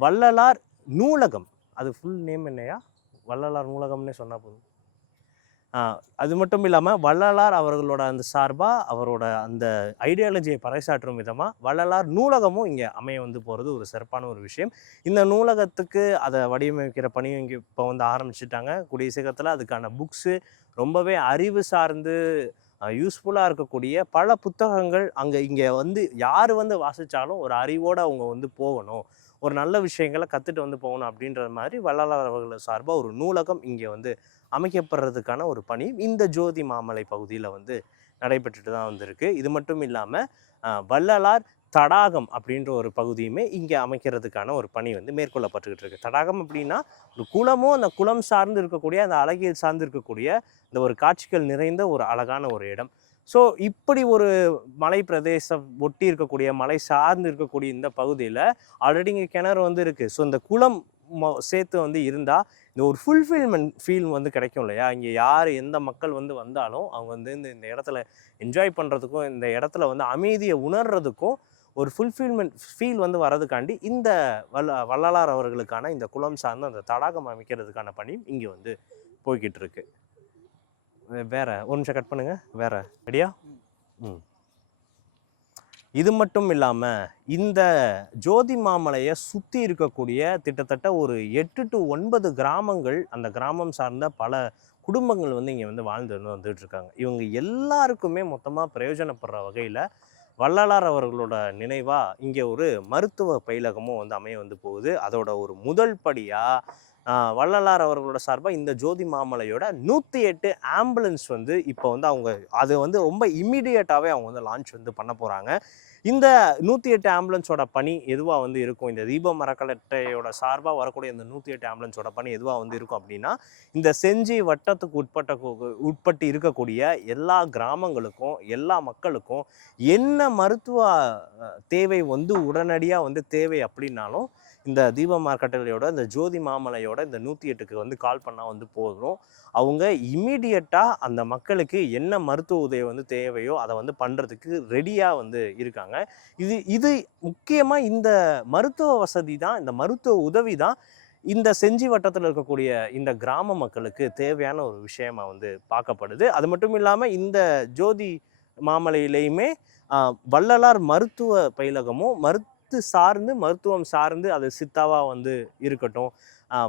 வள்ளலார் நூலகம், அது ஃபுல் நேம் என்னையா, வள்ளலார் நூலகம்னே சொன்னால் போதும். அது மட்டும் இல்லாமல் வள்ளலார் அவர்களோட அந்த சார்பாக அவரோட அந்த ஐடியாலஜியை பறைசாற்றும் விதமாக வள்ளலார் நூலகமும் இங்கே அமைய வந்து போகிறது ஒரு சிறப்பான ஒரு விஷயம். இந்த நூலகத்துக்கு அதை வடிவமைக்கிற பணியும் இங்கே இப்போ வந்து ஆரம்பிச்சிட்டாங்க. கூடிய சீக்கிரத்தில் அதுக்கான புக்ஸு ரொம்பவே அறிவு சார்ந்து யூஸ்ஃபுல்லாக இருக்கக்கூடிய பல புத்தகங்கள் இங்கே வந்து யார் வந்து வாசித்தாலும் ஒரு அறிவோடு அவங்க வந்து போகணும், ஒரு நல்ல விஷயங்களை கற்றுட்டு வந்து போகணும் அப்படின்ற மாதிரி வள்ளலார் அவர்கள் சார்பாக ஒரு நூலகம் இங்கே வந்து அமைக்கப்படுறதுக்கான ஒரு பணி இந்த ஜோதி மாமலை பகுதியில் வந்து நடைபெற்றுட்டு தான் வந்திருக்கு. இது மட்டும் இல்லாமல் வள்ளலார் தடாகம் அப்படின்ற ஒரு பகுதியுமே இங்கே அமைக்கிறதுக்கான ஒரு பணி வந்து மேற்கொள்ளப்பட்டுக்கிட்டு இருக்கு. தடாகம் அப்படின்னா ஒரு குளமும் அந்த குளம் சார்ந்து இருக்கக்கூடிய அந்த அழகியல் சார்ந்து இருக்கக்கூடிய இந்த ஒரு காட்சிகள் நிறைந்த ஒரு அழகான ஒரு இடம். ஸோ இப்படி ஒரு மலை பிரதேசம் ஒட்டி இருக்கக்கூடிய மலை சார்ந்து இருக்கக்கூடிய இந்த பகுதியில் ஆல்ரெடி இங்கே கிணறு வந்து இருக்குது. ஸோ இந்த குளம் சேர்த்து வந்து இருந்தால் இந்த ஒரு ஃபுல்ஃபில்மெண்ட் ஃபீல் வந்து கிடைக்கும் இல்லையா. இங்கே யார் எந்த மக்கள் வந்து வந்தாலும் அவங்க வந்து இந்த இடத்துல என்ஜாய் பண்ணுறதுக்கும் இந்த இடத்துல வந்து அமைதியை உணர்றதுக்கும் ஒரு ஃபுல்ஃபில்மெண்ட் ஃபீல் வந்து வர்றதுக்காண்டி இந்த வள்ளலார் அவர்களுக்கான இந்த குளம் சார்ந்த அந்த தடாகம் அமைக்கிறதுக்கான பணியும் இங்கே வந்து போய்கிட்டு இருக்கு. வேற ஒரு நிமிஷம் கட் பண்ணுங்க. வேற ரெடியா? இது மட்டும் இல்லாமல் இந்த ஜோதி மாமலையை சுற்றி இருக்கக்கூடிய கிட்டத்தட்ட ஒரு 8 to 9 கிராமங்கள், அந்த கிராமம் சார்ந்த பல குடும்பங்கள் வந்து இங்கே வந்து வாழ்ந்து வந்துட்டு இருக்காங்க. இவங்க எல்லாருக்குமே மொத்தமாக பிரயோஜனப்படுற வகையில் வள்ளலார் அவர்களோட நினைவாக இங்கே ஒரு மருத்துவ பயிலகமும் வந்து அமைய வந்து போகுது. அதோட ஒரு முதல் படியாக வள்ளலார் அவர்களோட சார்பாக இந்த ஜோதி மாமலையோட 108 ஆம்புலன்ஸ் வந்து இப்போ வந்து அவங்க அது வந்து ரொம்ப இம்மிடியேட்டாகவே அவங்க வந்து லான்ச் வந்து பண்ண போகிறாங்க. இந்த 108 ஆம்புலன்ஸோட பணி எதுவாக வந்து இருக்கும், இந்த தீபம் அறக்கட்டளையோட சார்பாக வரக்கூடிய இந்த 108 ஆம்புலன்ஸோட பணி எதுவாக வந்து இருக்கும் அப்படின்னா, இந்த செஞ்சி வட்டத்துக்கு உட்பட்டு இருக்கக்கூடிய எல்லா கிராமங்களுக்கும் எல்லா மக்களுக்கும் என்ன மருத்துவ தேவை வந்து உடனடியாக வந்து தேவை அப்படின்னாலும் இந்த தீபம் அறக்கட்டளையோட இந்த ஜோதி மாமலையோட இந்த 108க்கு வந்து கால் பண்ணால் வந்து போதும். அவங்க இம்மீடியட்டாக அந்த மக்களுக்கு என்ன மருத்துவ உதவி வந்து தேவையோ அதை வந்து பண்ணுறதுக்கு ரெடியாக வந்து இருக்காங்க. இது முக்கியமாக இந்த மருத்துவ வசதி தான், இந்த மருத்துவ உதவி தான் இந்த செஞ்சி வட்டத்தில் இருக்கக்கூடிய இந்த கிராம மக்களுக்கு தேவையான ஒரு விஷயமா வந்து பார்க்கப்படுது. அது மட்டும் இல்லாமல் இந்த ஜோதி மாமலையிலையுமே வள்ளலார் மருத்துவ பயிலகமும் மருத்துவம் சார்ந்து அது சித்தாவாக வந்து இருக்கட்டும்,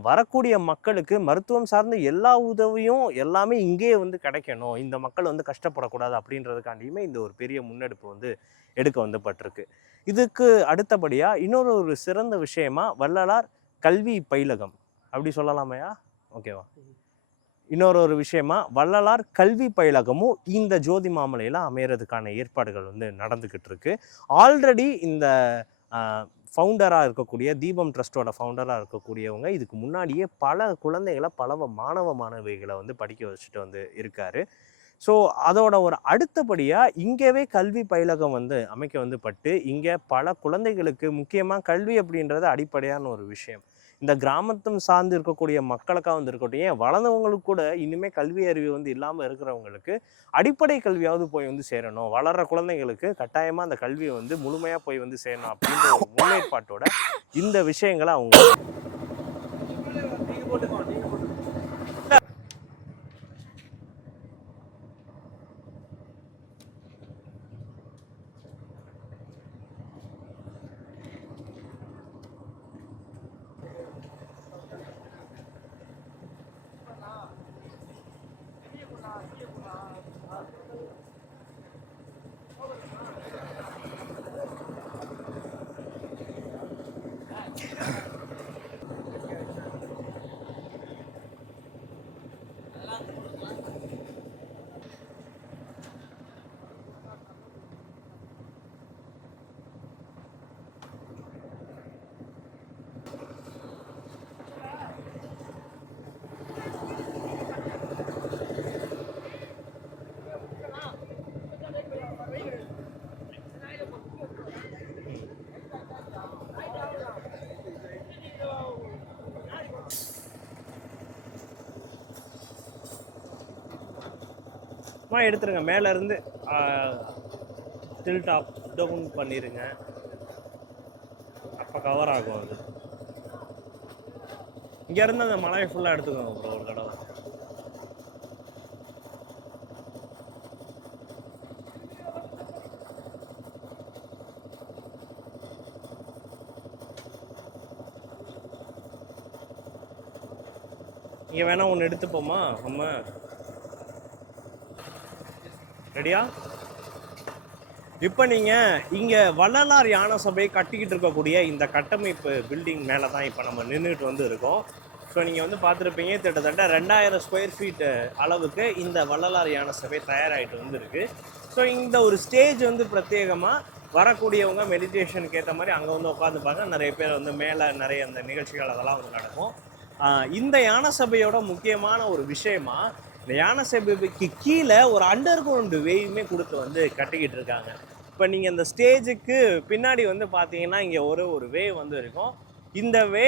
வரக்கூடிய மக்களுக்கு மருத்துவம் சார்ந்த எல்லா உதவியும் எல்லாமே இங்கேயே வந்து கிடைக்கணும், இந்த மக்கள் வந்து கஷ்டப்படக்கூடாது அப்படின்றதுக்காண்டியுமே இந்த ஒரு பெரிய முன்னெடுப்பு வந்து எடுக்க வந்துப்பட்டிருக்கு. இதுக்கு அடுத்தபடியாக இன்னொரு சிறந்த விஷயமா வள்ளலார் கல்வி பயிலகம் அப்படி சொல்லலாமையா? ஓகேவா? இன்னொரு விஷயமா வள்ளலார் கல்வி பயிலகமும் இந்த ஜோதி மாமலையில் அமையறதுக்கான ஏற்பாடுகள் வந்து நடந்துக்கிட்டு இருக்கு. ஆல்ரெடி இந்த ஃபவுண்டராக இருக்கக்கூடிய தீபம் ட்ரஸ்ட்டோட ஃபவுண்டராக இருக்கக்கூடியவங்க இதுக்கு முன்னாடியே பல குழந்தைகளை பல மாணவிகளை வந்து படிக்க வச்சுட்டு வந்து இருக்காரு. ஸோ அதோட ஒரு அடுத்தபடியாக இங்கேவே கல்வி பயிலகம் வந்து அமைக்க வந்து பட்டு இங்கே பல குழந்தைகளுக்கு முக்கியமாக கல்வி அப்படின்றது அடிப்படையான ஒரு விஷயம். இந்த கிராமத்தும் சார்ந்து இருக்கக்கூடிய மக்களுக்காக வந்து இருக்கட்டும், ஏன் வளர்ந்தவங்களுக்கு கூட இனிமேல் கல்வி அறிவு வந்து இல்லாமல் இருக்கிறவங்களுக்கு அடிப்படை கல்வியாவது போய் வந்து சேரணும், வளர்கிற குழந்தைங்களுக்கு கட்டாயமாக அந்த கல்வியை வந்து முழுமையாக போய் வந்து சேரணும் அப்படின்ற ஒரு முன்னேற்பாட்டோட இந்த விஷயங்களை அவங்க எடுத்துருங்க. மேலே இருந்து டில்ட் அப் டவுன் பண்ணிடுங்க, அப்போ கவர் ஆகும். அது இங்கேருந்து அந்த மலையை ஃபுல்லாக எடுத்துக்கோங்க அப்புறம் ஒரு தடவை. இங்கே வேணால் ஒன்று எடுத்துப்போமா நம்ம? ரெடியா? இப்போ நீங்கள் இங்கே வள்ளலார் யானை சபை கட்டிக்கிட்டு இருக்கக்கூடிய இந்த கட்டமைப்பு பில்டிங் மேலே தான் இப்போ நம்ம நின்றுட்டு வந்து இருக்கோம். ஸோ நீங்கள் வந்து பார்த்துருப்பீங்க, கிட்டத்தட்ட 2000 ஸ்கொயர் ஃபீட்டு அளவுக்கு இந்த வள்ளலார் யானை சபை தயாராகிட்டு வந்து இருக்குது. ஸோ இந்த ஒரு ஸ்டேஜ் வந்து பிரத்யேகமாக வரக்கூடியவங்க மெடிடேஷனுக்கு ஏற்ற மாதிரி அங்கே வந்து உட்காந்துப்பாங்க. நிறைய பேர் வந்து மேலே நிறைய அந்த நிகழ்ச்சிகள் அதெல்லாம் வந்து நடக்கும். இந்த யானை சபையோட முக்கியமான ஒரு விஷயமா இந்த யானை சபைக்கு கீழே ஒரு அண்டர் கிரவுண்டு வேயுமே கொடுத்து வந்து கட்டிக்கிட்டு இருக்காங்க. இப்போ நீங்கள் இந்த ஸ்டேஜுக்கு பின்னாடி வந்து பார்த்தீங்கன்னா இங்கே ஒரு வே வந்து இருக்கும். இந்த வே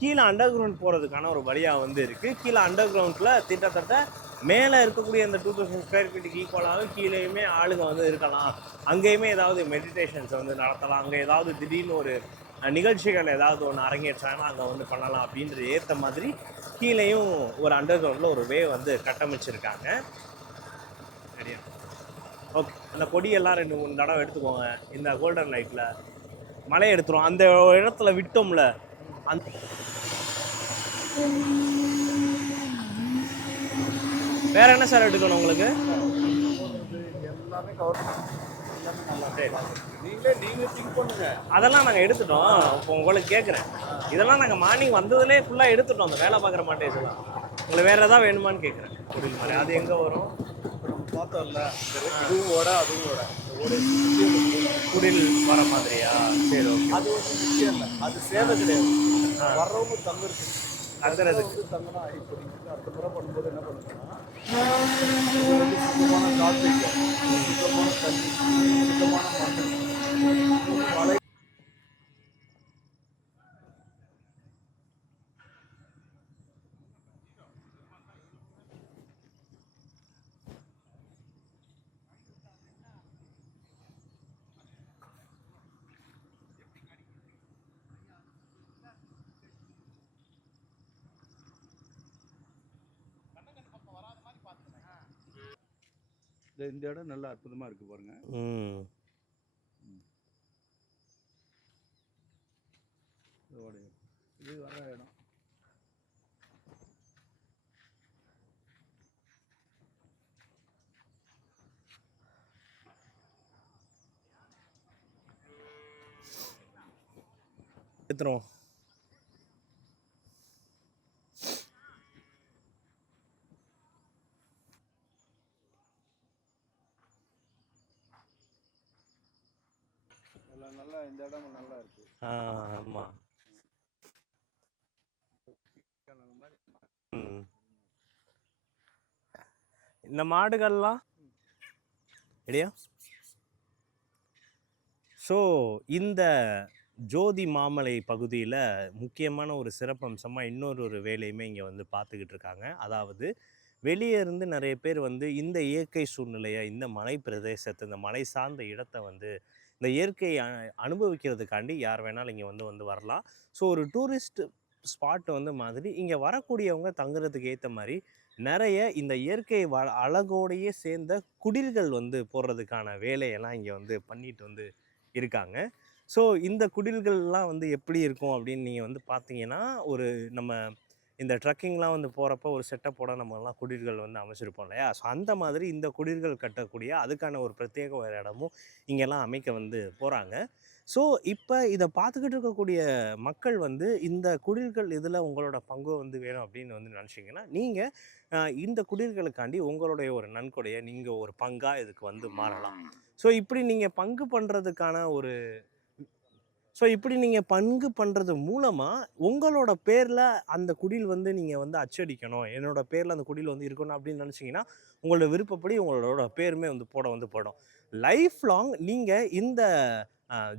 கீழே அண்டர் கிரவுண்ட் போகிறதுக்கான ஒரு வழியாக வந்து இருக்குது. கீழே அண்டர் கிரவுண்டில் கிட்டத்தட்ட மேலே இருக்கக்கூடிய இந்த 2000 ஸ்கொயர் ஃபீட்டுக்கு ஈக்குவலாக கீழேயுமே ஆளுங்க வந்து இருக்கலாம். அங்கேயுமே ஏதாவது மெடிடேஷன்ஸ் வந்து நடத்தலாம். அங்கே ஏதாவது திடீர்னு ஒரு நிகழ்ச்சிகள் ஏதாவது ஒன்று அரங்கேற்றாங்கன்னா அங்கே வந்து பண்ணலாம் அப்படின்றது ஏற்ற மாதிரி கீழேயும் ஒரு அண்டர் கிரவுண்டில் ஒரு வே வந்து கட்டமைச்சிருக்காங்க. சரியா? ஓகே, அந்த கொடியெல்லாம் 2-3 தடவை எடுத்துக்கோங்க. இந்த கோல்டன் லைட்டில் மலையை எடுத்துரும். அந்த இடத்துல விட்டோம்ல, அந்த வேற என்ன சார் எடுக்கணும் உங்களுக்கு? எல்லாமே கவர்மெண்ட் எல்லாமே நல்லா நீங்களே திங்க் பண்ணுங்க. அதெல்லாம் நாங்கள் எடுத்துட்டோம். இப்போ உங்களுக்கு கேட்குறேன், இதெல்லாம் நாங்கள் மார்னிங் வந்ததுலேயே ஃபுல்லாக எடுத்துட்டோம். அந்த வேலை பார்க்குற மாட்டேஜ் எல்லாம் உங்களுக்கு வேறு ஏதாவது வேணுமான்னு கேட்குறேன். குடில் மாதிரி அது எங்கே வரும்? நம்ம பார்த்தோம்ல, இதுவும் ஓட அதுவும் ஓட குடில் வர மாதிரியா? சரி, ஓகே. அது வந்து முக்கியம் இல்லை, அது சேவை கிடையாது. வர்றவங்க தங்குறது தங்குறதுக்கு தங்கினா இப்போ நீங்கள் அடுத்த முறை பண்ணும்போது என்ன பண்ணுங்கன்னா, இது வந்து சுத்தமான காற்று, சுத்தமான தண்ணி, சுத்தமான மண், மழை. இந்த இடம் நல்லா அற்புதமா இருக்கு பாருங்க. இது வர இடம். எடுத்துருவோம். நல்லா இந்த இடம் நல்லா இருக்கு. ஆமாம். இந்த மாடுகள்லாம் ரெடியா? ஸோ இந்த ஜோதி மாமலை பகுதியில் முக்கியமான ஒரு சிறப்பம்சமாக இன்னொரு வேலையுமே இங்கே வந்து பார்த்துக்கிட்டு இருக்காங்க. அதாவது வெளியே இருந்து நிறைய பேர் வந்து இந்த இயற்கை சூழ்நிலையை, இந்த மலை பிரதேசத்தை, இந்த மலை சார்ந்த இடத்தை வந்து இந்த இயற்கையை அனுபவிக்கிறதுக்காண்டி யார் வேணாலும் இங்கே வந்து வரலாம். ஸோ ஒரு டூரிஸ்ட் ஸ்பாட் வந்து மாதிரி இங்கே வரக்கூடியவங்க தங்குறதுக்கு ஏற்ற மாதிரி நிறைய இந்த இயற்கை அழகோடையே சேர்ந்த குடில்கள் வந்து போடுறதுக்கான வேலையெல்லாம் இங்கே வந்து பண்ணிட்டு வந்து இருக்காங்க. ஸோ இந்த குடில்கள்லாம் வந்து எப்படி இருக்கும் அப்படின்னு நீங்கள் வந்து பார்த்தீங்கன்னா, ஒரு நம்ம இந்த ட்ரக்கிங்லாம் வந்து போகிறப்ப ஒரு செட்டப்போட நம்மலாம் குடில்கள் வந்து அமைச்சிருப்போம் இல்லையா? ஸோ அந்த மாதிரி இந்த குடில்கள் கட்டக்கூடிய அதுக்கான ஒரு பிரத்யேக ஒரு இடமும் இங்கெல்லாம் அமைக்க வந்து போகிறாங்க. ஸோ இப்போ இதை பார்த்துக்கிட்டு இருக்கக்கூடிய மக்கள் வந்து இந்த குடில்கள் இதில் உங்களோட பங்கு வந்து வேணும் அப்படின்னு வந்து நினச்சிங்கன்னா, நீங்கள் இந்த குடில்களுக்காண்டி உங்களுடைய ஒரு நன்கொடையை நீங்கள் ஒரு பங்காக இதுக்கு வந்து மாறலாம். ஸோ இப்படி நீங்கள் பங்கு பண்ணுறதுக்கான ஒரு இப்படி நீங்கள் பங்கு பண்ணுறது மூலமாக உங்களோட பேரில் அந்த குடில் வந்து நீங்கள் வந்து அச்சடிக்கணும், என்னோட பேரில் அந்த குடில் வந்து இருக்கணும் அப்படின்னு நினச்சிங்கன்னா, உங்களோட விருப்பப்படி உங்களோட பேருமே வந்து போடும். லைஃப் லாங் நீங்கள் இந்த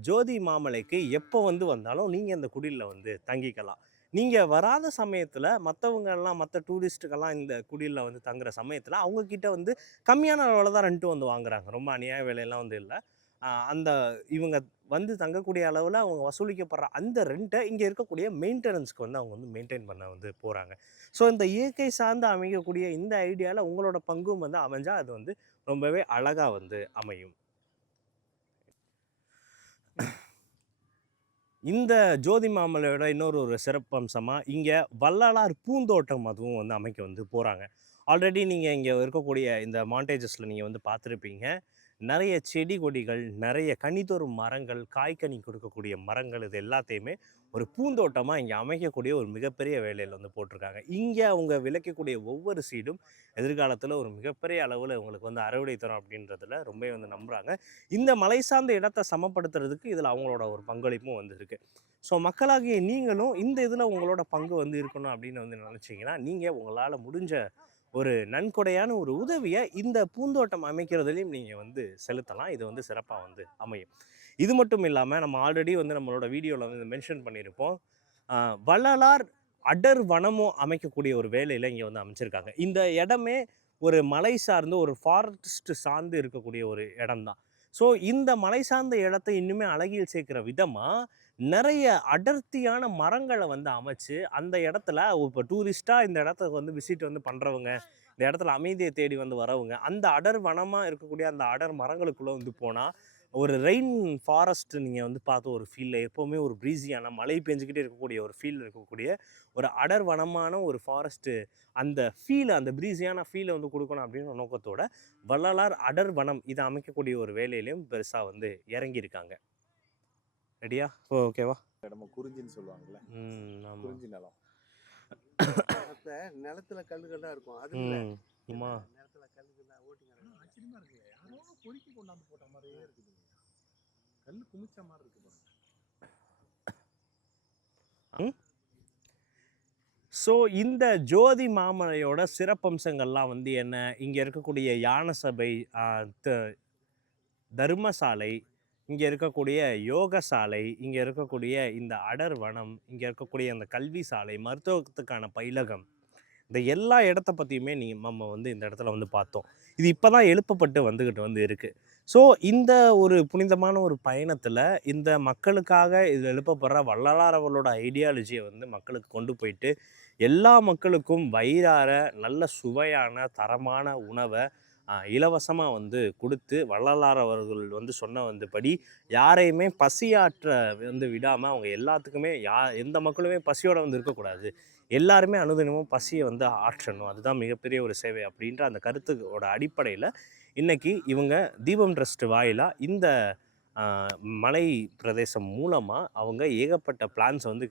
ஜோதி மாமலைக்கு எப்போ வந்து வந்தாலும் நீங்கள் இந்த குடிலில் வந்து தங்கிக்கலாம். நீங்கள் வராத சமயத்தில் மற்றவங்கெல்லாம் மற்ற டூரிஸ்ட்டுக்கெல்லாம் இந்த குடிலில் வந்து தங்குற சமயத்தில் அவங்கக்கிட்ட வந்து கம்மியான அளவில் தான் ரெண்ட்டு வந்து வாங்குறாங்க. ரொம்ப அநியாய விலையெல்லாம் வந்து இல்லை. அந்த இவங்க வந்து தங்கக்கூடிய அளவில் அவங்க வசூலிக்கப்படுற அந்த ரெண்ட்டை இங்கே இருக்கக்கூடிய மெயின்டெனன்ஸ்க்கு வந்து அவங்க வந்து மெயின்டைன் பண்ண வந்து போகிறாங்க. ஸோ இந்த இயற்கை சார்ந்து அமைக்கக்கூடிய இந்த ஐடியாவில் உங்களோட பங்கும் வந்து அமைஞ்சால் அது வந்து ரொம்பவே அழகாக வந்து அமையும். இந்த ஜோதி மாமலையோட இன்னொரு சிறப்பம்சமாக இங்கே வள்ளலார் பூந்தோட்டம் அதுவும் வந்து அமைக்க வந்து போகிறாங்க. ஆல்ரெடி நீங்கள் இங்கே இருக்கக்கூடிய இந்த மாண்டேஜஸில் நீங்கள் வந்து பார்த்துருப்பீங்க. நிறைய செடி கொடிகள், நிறைய கனிதொரும் மரங்கள், காய்கனி கொடுக்கக்கூடிய மரங்கள், இது எல்லாத்தையுமே ஒரு பூந்தோட்டமாக இங்கே அமைக்கக்கூடிய ஒரு மிகப்பெரிய வேலையில் வந்து போட்டிருக்காங்க. இங்கே அவங்க விளைக்கக்கூடிய ஒவ்வொரு சீடும் எதிர்காலத்தில் ஒரு மிகப்பெரிய அளவில் உங்களுக்கு வந்து அறுவடை தரும் அப்படின்றதுல ரொம்பவே வந்து நம்புகிறாங்க. இந்த மலை சார்ந்த இடத்தை சமப்படுத்துறதுக்கு இதில் அவங்களோட ஒரு பங்களிப்பும் வந்து இருக்குது. ஸோ மக்களாகிய நீங்களும் இந்த இதில் உங்களோட பங்கு வந்து இருக்கணும் அப்படின்னு வந்து நினச்சிங்கன்னா, நீங்கள் உங்களால் முடிஞ்ச ஒரு நன்கொடையான ஒரு உதவியை இந்த பூந்தோட்டம் அமைக்கிறதுலையும் நீங்கள் வந்து செலுத்தலாம். இது வந்து சிறப்பாக வந்து அமையும். இது மட்டும் இல்லாமல் நம்ம ஆல்ரெடி வந்து நம்மளோட வீடியோவில் வந்து மென்ஷன் பண்ணியிருப்போம், வள்ளலார் அடர் வனமும் அமைக்கக்கூடிய ஒரு வேலையில் இங்கே வந்து அமைச்சிருக்காங்க. இந்த இடமே ஒரு மலை சார்ந்து ஒரு ஃபாரஸ்ட் சார்ந்து இருக்கக்கூடிய ஒரு இடம் தான். ஸோ இந்த மலை சார்ந்த இடத்தை இன்னுமே அழகில் சேர்க்கிற விதமாக நிறைய அடர்த்தியான மரங்களை வந்து அமைச்சு அந்த இடத்துல இப்போ டூரிஸ்ட்டாக இந்த இடத்துக்கு வந்து விசிட் வந்து பண்ணுறவங்க, இந்த இடத்துல அமைதியை தேடி வந்து வரவங்க, அந்த அடர் வனமாக இருக்கக்கூடிய அந்த அடர் மரங்களுக்குள்ளே வந்து போனால் ஒரு ரெயின் ஃபாரஸ்ட் நீங்கள் வந்து பார்த்த ஒரு ஃபீலில் எப்போவுமே ஒரு ப்ரீஸியான மழை பெஞ்சிக்கிட்டே இருக்கக்கூடிய ஒரு ஃபீல் இருக்கக்கூடிய ஒரு அடர் வனமான ஒரு ஃபாரஸ்ட்டு அந்த ஃபீலை அந்த ப்ரீஸியான ஃபீலை வந்து கொடுக்கணும் அப்படின்னு ஒரு நோக்கத்தோட வள்ளலார் அடர் வனம் இதை அமைக்கக்கூடிய ஒரு வேலையிலையும் பெருசாக வந்து இறங்கியிருக்காங்க. ரெடியா? ஓகேவா? நம்ம குறிஞ்சின்னு சொல்லுவாங்கல்ல, ஆமாம். குறிஞ்சி நிலம். அப்ப நிலத்துல கல்லுகள்லாம் இருக்கும். அது இல்ல. ஆமா. நிலத்துல கல்லுகள்லாம் ஓட்டிங்க. ஆச்சரியமா இருக்குல்ல, யாரோ பொறுக்கி கொண்டாந்து போட்ட மாதிரியே இருக்குது. கல் குமிச்ச மாதிரி இருக்கு பாருங்க. ஸோ இந்த ஜோதி மாமலையோட சிறப்பம்சங்கள்லாம் வந்து என்ன? இங்கே இருக்கக்கூடிய யானை சபை, தர்மசாலை, இங்கே இருக்கக்கூடிய யோக சாலை, இங்கே இருக்கக்கூடிய இந்த அடர் வனம், இங்கே இருக்கக்கூடிய அந்த கல்வி சாலை, மருத்துவத்துக்கான பயிலகம், இந்த எல்லா இடத்த பற்றியுமே நம்ம வந்து இந்த இடத்துல வந்து பார்த்தோம். இது இப்போ தான் எழுப்பப்பட்டு வந்துக்கிட்டு வந்து இருக்குது. ஸோ இந்த ஒரு புனிதமான ஒரு பயணத்தில் இந்த மக்களுக்காக இதில் எழுப்பப்படுற வள்ளலார் அவர்களோட ஐடியாலஜியை வந்து மக்களுக்கு கொண்டு போயிட்டு எல்லா மக்களுக்கும் வயிறார நல்ல சுவையான தரமான உணவை இலவசமாக வந்து கொடுத்து வள்ளலார் அவர்கள் வந்து சொன்ன படி யாரையுமே பசியாற்ற வந்து விடாமல் அவங்க எல்லாத்துக்குமே எந்த மக்களுமே பசியோடு வந்து இருக்கக்கூடாது, எல்லாருமே அனுதினமும் பசியை வந்து ஆற்றணும், அதுதான் மிகப்பெரிய ஒரு சேவை அப்படின்ற அந்த கருத்துக்கோட அடிப்படையில் இன்றைக்கி இவங்க தீபம் ட்ரஸ்ட் வாயிலாக இந்த மலை பிரதேசம் மூலமாக அவங்க ஏகப்பட்ட பிளான்ஸ் வந்து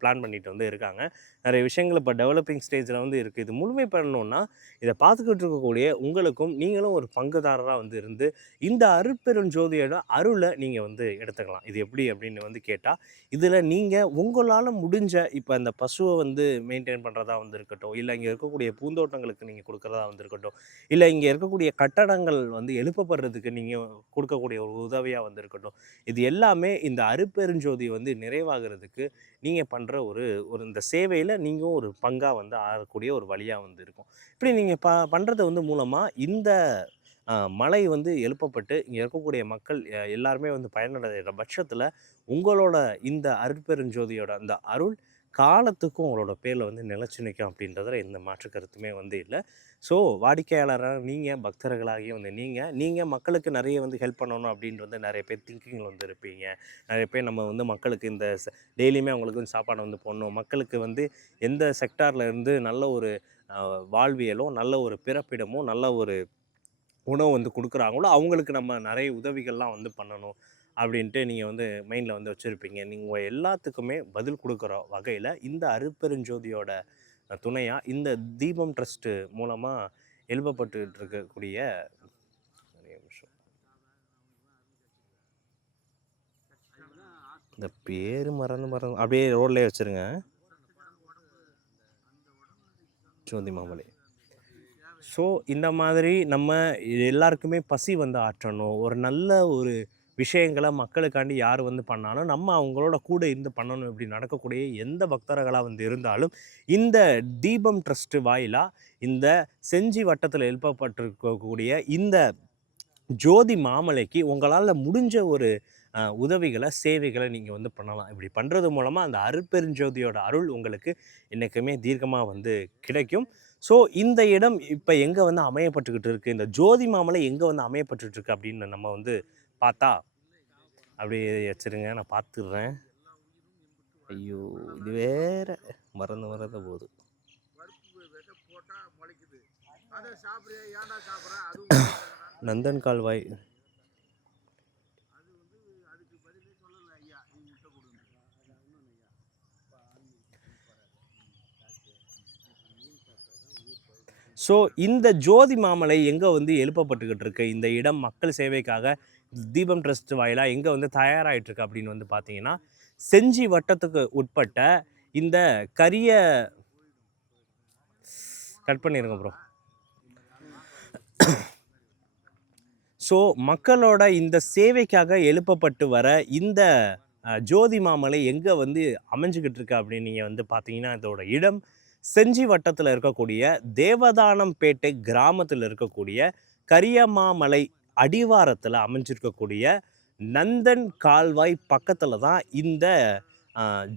பிளான் பண்ணிட்டு வந்து இருக்காங்க. நிறைய விஷயங்கள் இப்போ டெவலப்பிங் ஸ்டேஜில் வந்து இருக்குது. இது முழுமை பண்ணணுன்னா இதை பார்த்துக்கிட்டு இருக்கக்கூடிய உங்களுக்கும் நீங்களும் ஒரு பங்குதாரராக வந்து இருந்து இந்த அருட்பெருஞ்சோதியோட அருளை நீங்கள் வந்து எடுத்துக்கலாம். இது எப்படி அப்படின்னு வந்து கேட்டால், இதில் நீங்கள் உங்களால் முடிஞ்ச இப்போ இந்த பசுவை வந்து மெயின்டைன் பண்ணுறதா வந்து இருக்கட்டும், இல்லை இங்கே இருக்கக்கூடிய பூந்தோட்டங்களுக்கு நீங்கள் கொடுக்குறதா வந்து இருக்கட்டும், இல்லை இங்கே இருக்கக்கூடிய கட்டடங்கள் வந்து எழுப்பப்படுறதுக்கு நீங்கள் கொடுக்கக்கூடிய ஒரு உதவியாக வந்து இருக்கட்டும், இது எல்லாமே இந்த அருட்பெருஞ்சோதி வந்து நிறைவாகிறதுக்கு நீங்கள் பண்ணுற ஒரு இந்த சேவையில் நீங்கள் ஒரு பங்காக வந்து ஆகக்கூடிய ஒரு வழியாக வந்து இருக்கும். இப்படி நீங்கள் பண்ணுறது வந்து மூலமாக இந்த மலை வந்து எழுப்பப்பட்டு இங்கே இருக்கக்கூடிய மக்கள் எல்லாருமே வந்து பயனடைகிற பட்சத்தில் உங்களோட இந்த அருட்பெருஞ்சோதியோட அந்த அருள் காலத்துக்கும் உங்களோட பேரில் வந்து நிலச்சி நிற்கும் அப்படின்றதுல எந்த மாற்று கருத்துமே வந்து இல்லை. ஸோ வாடிக்கையாளராக நீங்கள், பக்தர்களாகிய வந்து நீங்கள் மக்களுக்கு நிறைய வந்து ஹெல்ப் பண்ணணும் அப்படின்ட்டு வந்து நிறைய பேர் திங்கிங்கில் வந்து இருப்பீங்க. நிறைய பேர் நம்ம வந்து மக்களுக்கு இந்த டெய்லியுமே அவங்களுக்கு வந்து சாப்பாடு வந்து போடணும், மக்களுக்கு வந்து எந்த செக்டாரில் இருந்து நல்ல ஒரு வாழ்வியலும் நல்ல ஒரு பிறப்பிடமும் நல்ல ஒரு உணவு வந்து கொடுக்குறாங்களோ அவங்களுக்கு நம்ம நிறைய உதவிகள்லாம் வந்து பண்ணணும் அப்படின்ட்டு நீங்கள் வந்து மைண்டில் வந்து வச்சுருப்பீங்க. நீங்கள் எல்லாத்துக்குமே பதில் கொடுக்குற வகையில் இந்த அருட்பெருஞ்சோதியோட துணையாக இந்த தீபம் ட்ரஸ்ட்டு மூலமாக எழுப்பப்பட்டு இருக்கக்கூடிய நிறைய விஷயம். இந்த பேர் மறந்து அப்படியே ரோட்லேயே வச்சுருங்க. ஜோதி மாமலை. ஸோ இந்த மாதிரி நம்ம எல்லாருக்குமே பசி வந்து ஆற்றணும், ஒரு நல்ல ஒரு விஷயங்களை மக்களுக்காண்டி யார் வந்து பண்ணாலும் நம்ம அவங்களோட கூட இருந்து பண்ணணும். இப்படி நடக்கக்கூடிய எந்த பக்தர்களாக வந்து இருந்தாலும் இந்த தீபம் ட்ரஸ்ட்டு வாயிலாக இந்த செஞ்சி வட்டத்தில் எழுப்பப்பட்டிருக்கக்கூடிய இந்த ஜோதி மாமலைக்கு உங்களால் முடிஞ்ச ஒரு உதவிகளை, சேவைகளை நீங்கள் வந்து பண்ணலாம். இப்படி பண்ணுறது மூலமாக அந்த அருட்பெருஞ்சோதியோட அருள் உங்களுக்கு என்றைக்குமே தீர்க்கமாக வந்து கிடைக்கும். ஸோ இந்த இடம் இப்போ எங்கே வந்து அமையப்பட்டுக்கிட்டு இருக்குது, இந்த ஜோதி மாமலை எங்கே வந்து அமையப்பட்டுருக்கு அப்படின்னு நம்ம வந்து பார்த்தா, அப்படியே வச்சுருங்க, நான் பார்த்துடுறேன். ஐயோ இது வேற மறந்த போது. நந்தன் கால்வாய். ஸோ இந்த ஜோதி மாமலை எங்கே வந்து எழுப்பப்பட்டுக்கிட்டு இருக்கு, இந்த இடம் மக்கள் சேவைக்காக தீபம் ட்ரஸ்ட் வாயிலாக எங்கே வந்து தயாராகிட்டுருக்கு அப்படின்னு வந்து பார்த்தீங்கன்னா, செஞ்சி வட்டத்துக்கு உட்பட்ட இந்த கரிய கட் பண்ணிருங்க ப்ரோ. ஸோ மக்களோட இந்த சேவைக்காக எழுப்பப்பட்டு வர இந்த ஜோதி மாமலை எங்கே வந்து அமைஞ்சிக்கிட்டு இருக்கு அப்படின்னு நீங்கள் வந்து பார்த்தீங்கன்னா, இதோட இடம் செஞ்சி வட்டத்தில் இருக்கக்கூடிய தேவதானம்பேட்டை கிராமத்தில் இருக்கக்கூடிய கரியமாமலை அடிவாரத்தில் அமைஞ்சிருக்கக்கூடிய நந்தன் கால்வாய் பக்கத்தில் தான் இந்த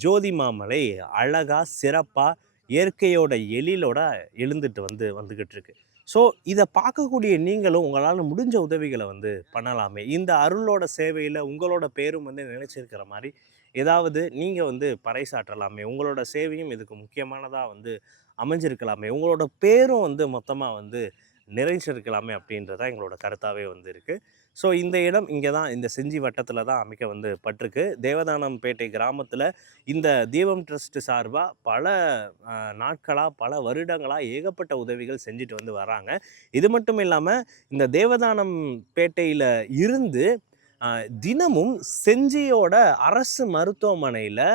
ஜோதி மாமலை அழகாக சிறப்பாக இயற்கையோட எழிலோட எழுந்துட்டு வந்துக்கிட்டு இருக்கு. ஸோ இதை பார்க்கக்கூடிய நீங்களும் உங்களால் முடிஞ்ச உதவிகளை வந்து பண்ணலாமே. இந்த அருளோட சேவையில் உங்களோட பேரும் வந்து நிலைச்சிருக்கிற மாதிரி ஏதாவது நீங்கள் வந்து பறைசாற்றலாமே. உங்களோட சேவையும் இதுக்கு முக்கியமானதாக வந்து அமைஞ்சிருக்கலாமே. உங்களோட பேரும் வந்து மொத்தமாக வந்து நிறைஞ்சிருக்கலாமே அப்படின்றதான் எங்களோட கருத்தாகவே வந்து இருக்குது. ஸோ இந்த இடம் இங்கே தான், இந்த செஞ்சி வட்டத்தில் தான் அமைக்க வந்து பட்டிருக்கு. தேவதானம்பேட்டை கிராமத்தில் இந்த தீபம் ட்ரஸ்ட் சார்பாக பல நாட்களாக, பல வருடங்களாக ஏகப்பட்ட உதவிகள் செஞ்சுட்டு வந்து வராங்க. இது மட்டும் இல்லாமல் இந்த தேவதானம்பேட்டையில் இருந்து தினமும் செஞ்சியோட அரசு மருத்துவமனையில்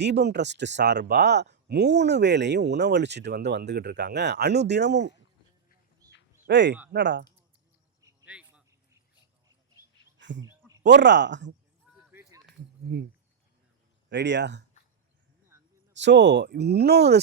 தீபம் ட்ரஸ்ட் சார்பாக 3 வேளையும் உணவளிச்சுட்டு வந்து வந்துக்கிட்டு இருக்காங்க. தினமும் ஏய் என்னடா போடுறா ரெடியா? ஸோ இன்னொரு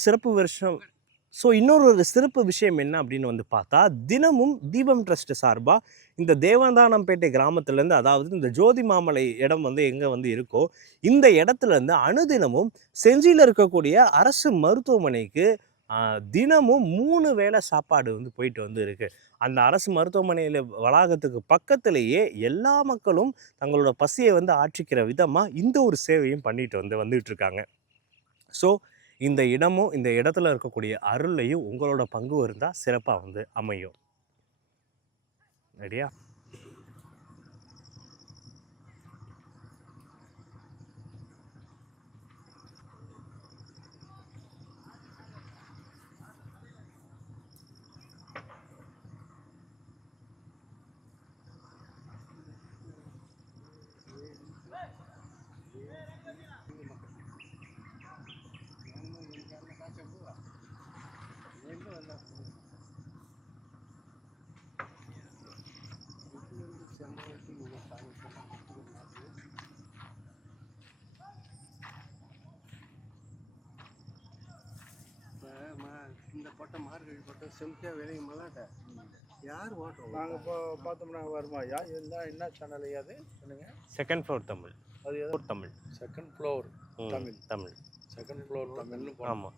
சிறப்பு விஷயம் என்ன அப்படின்னு வந்து பார்த்தா, தினமும் தீபம் ட்ரஸ்ட் சார்பாக இந்த தேவதானம்பேட்டை கிராமத்துலேருந்து, அதாவது இந்த ஜோதி மாமலை இடம் வந்து எங்கே வந்து இருக்கோ இந்த இடத்துலேருந்து அனுதினமும் செஞ்சியில் இருக்கக்கூடிய அரசு மருத்துவமனைக்கு தினமும் 3 வேளை சாப்பாடு வந்து போயிட்டு வந்து இருக்குது. அந்த அரசு மருத்துவமனையில் வளாகத்துக்கு பக்கத்திலேயே எல்லா மக்களும் தங்களோட பசியை வந்து ஆற்றிக்கிற விதமாக இந்த ஒரு சேவையும் பண்ணிட்டு வந்துட்டு இருக்காங்க. ஸோ இந்த இடமும் இந்த இடத்துல இருக்கக்கூடிய அருளையும் உங்களோட பங்கு இருந்தால் சிறப்பாக வந்து அமையும். ரெடியா? இந்த பட்டம் மார்கழி பட்டம் செம்தியாக விளையும் மலாட்ட யார் ஓட்டுறோம்? நாங்கள் இப்போ பார்த்தோம்னா வருமா? என்ன சேனல் அது சொல்லுங்க. Second floor Tamil. அது Tamil. Second floor Tamil. Tamil. Second floor தமிழ்னு ஆமாம்.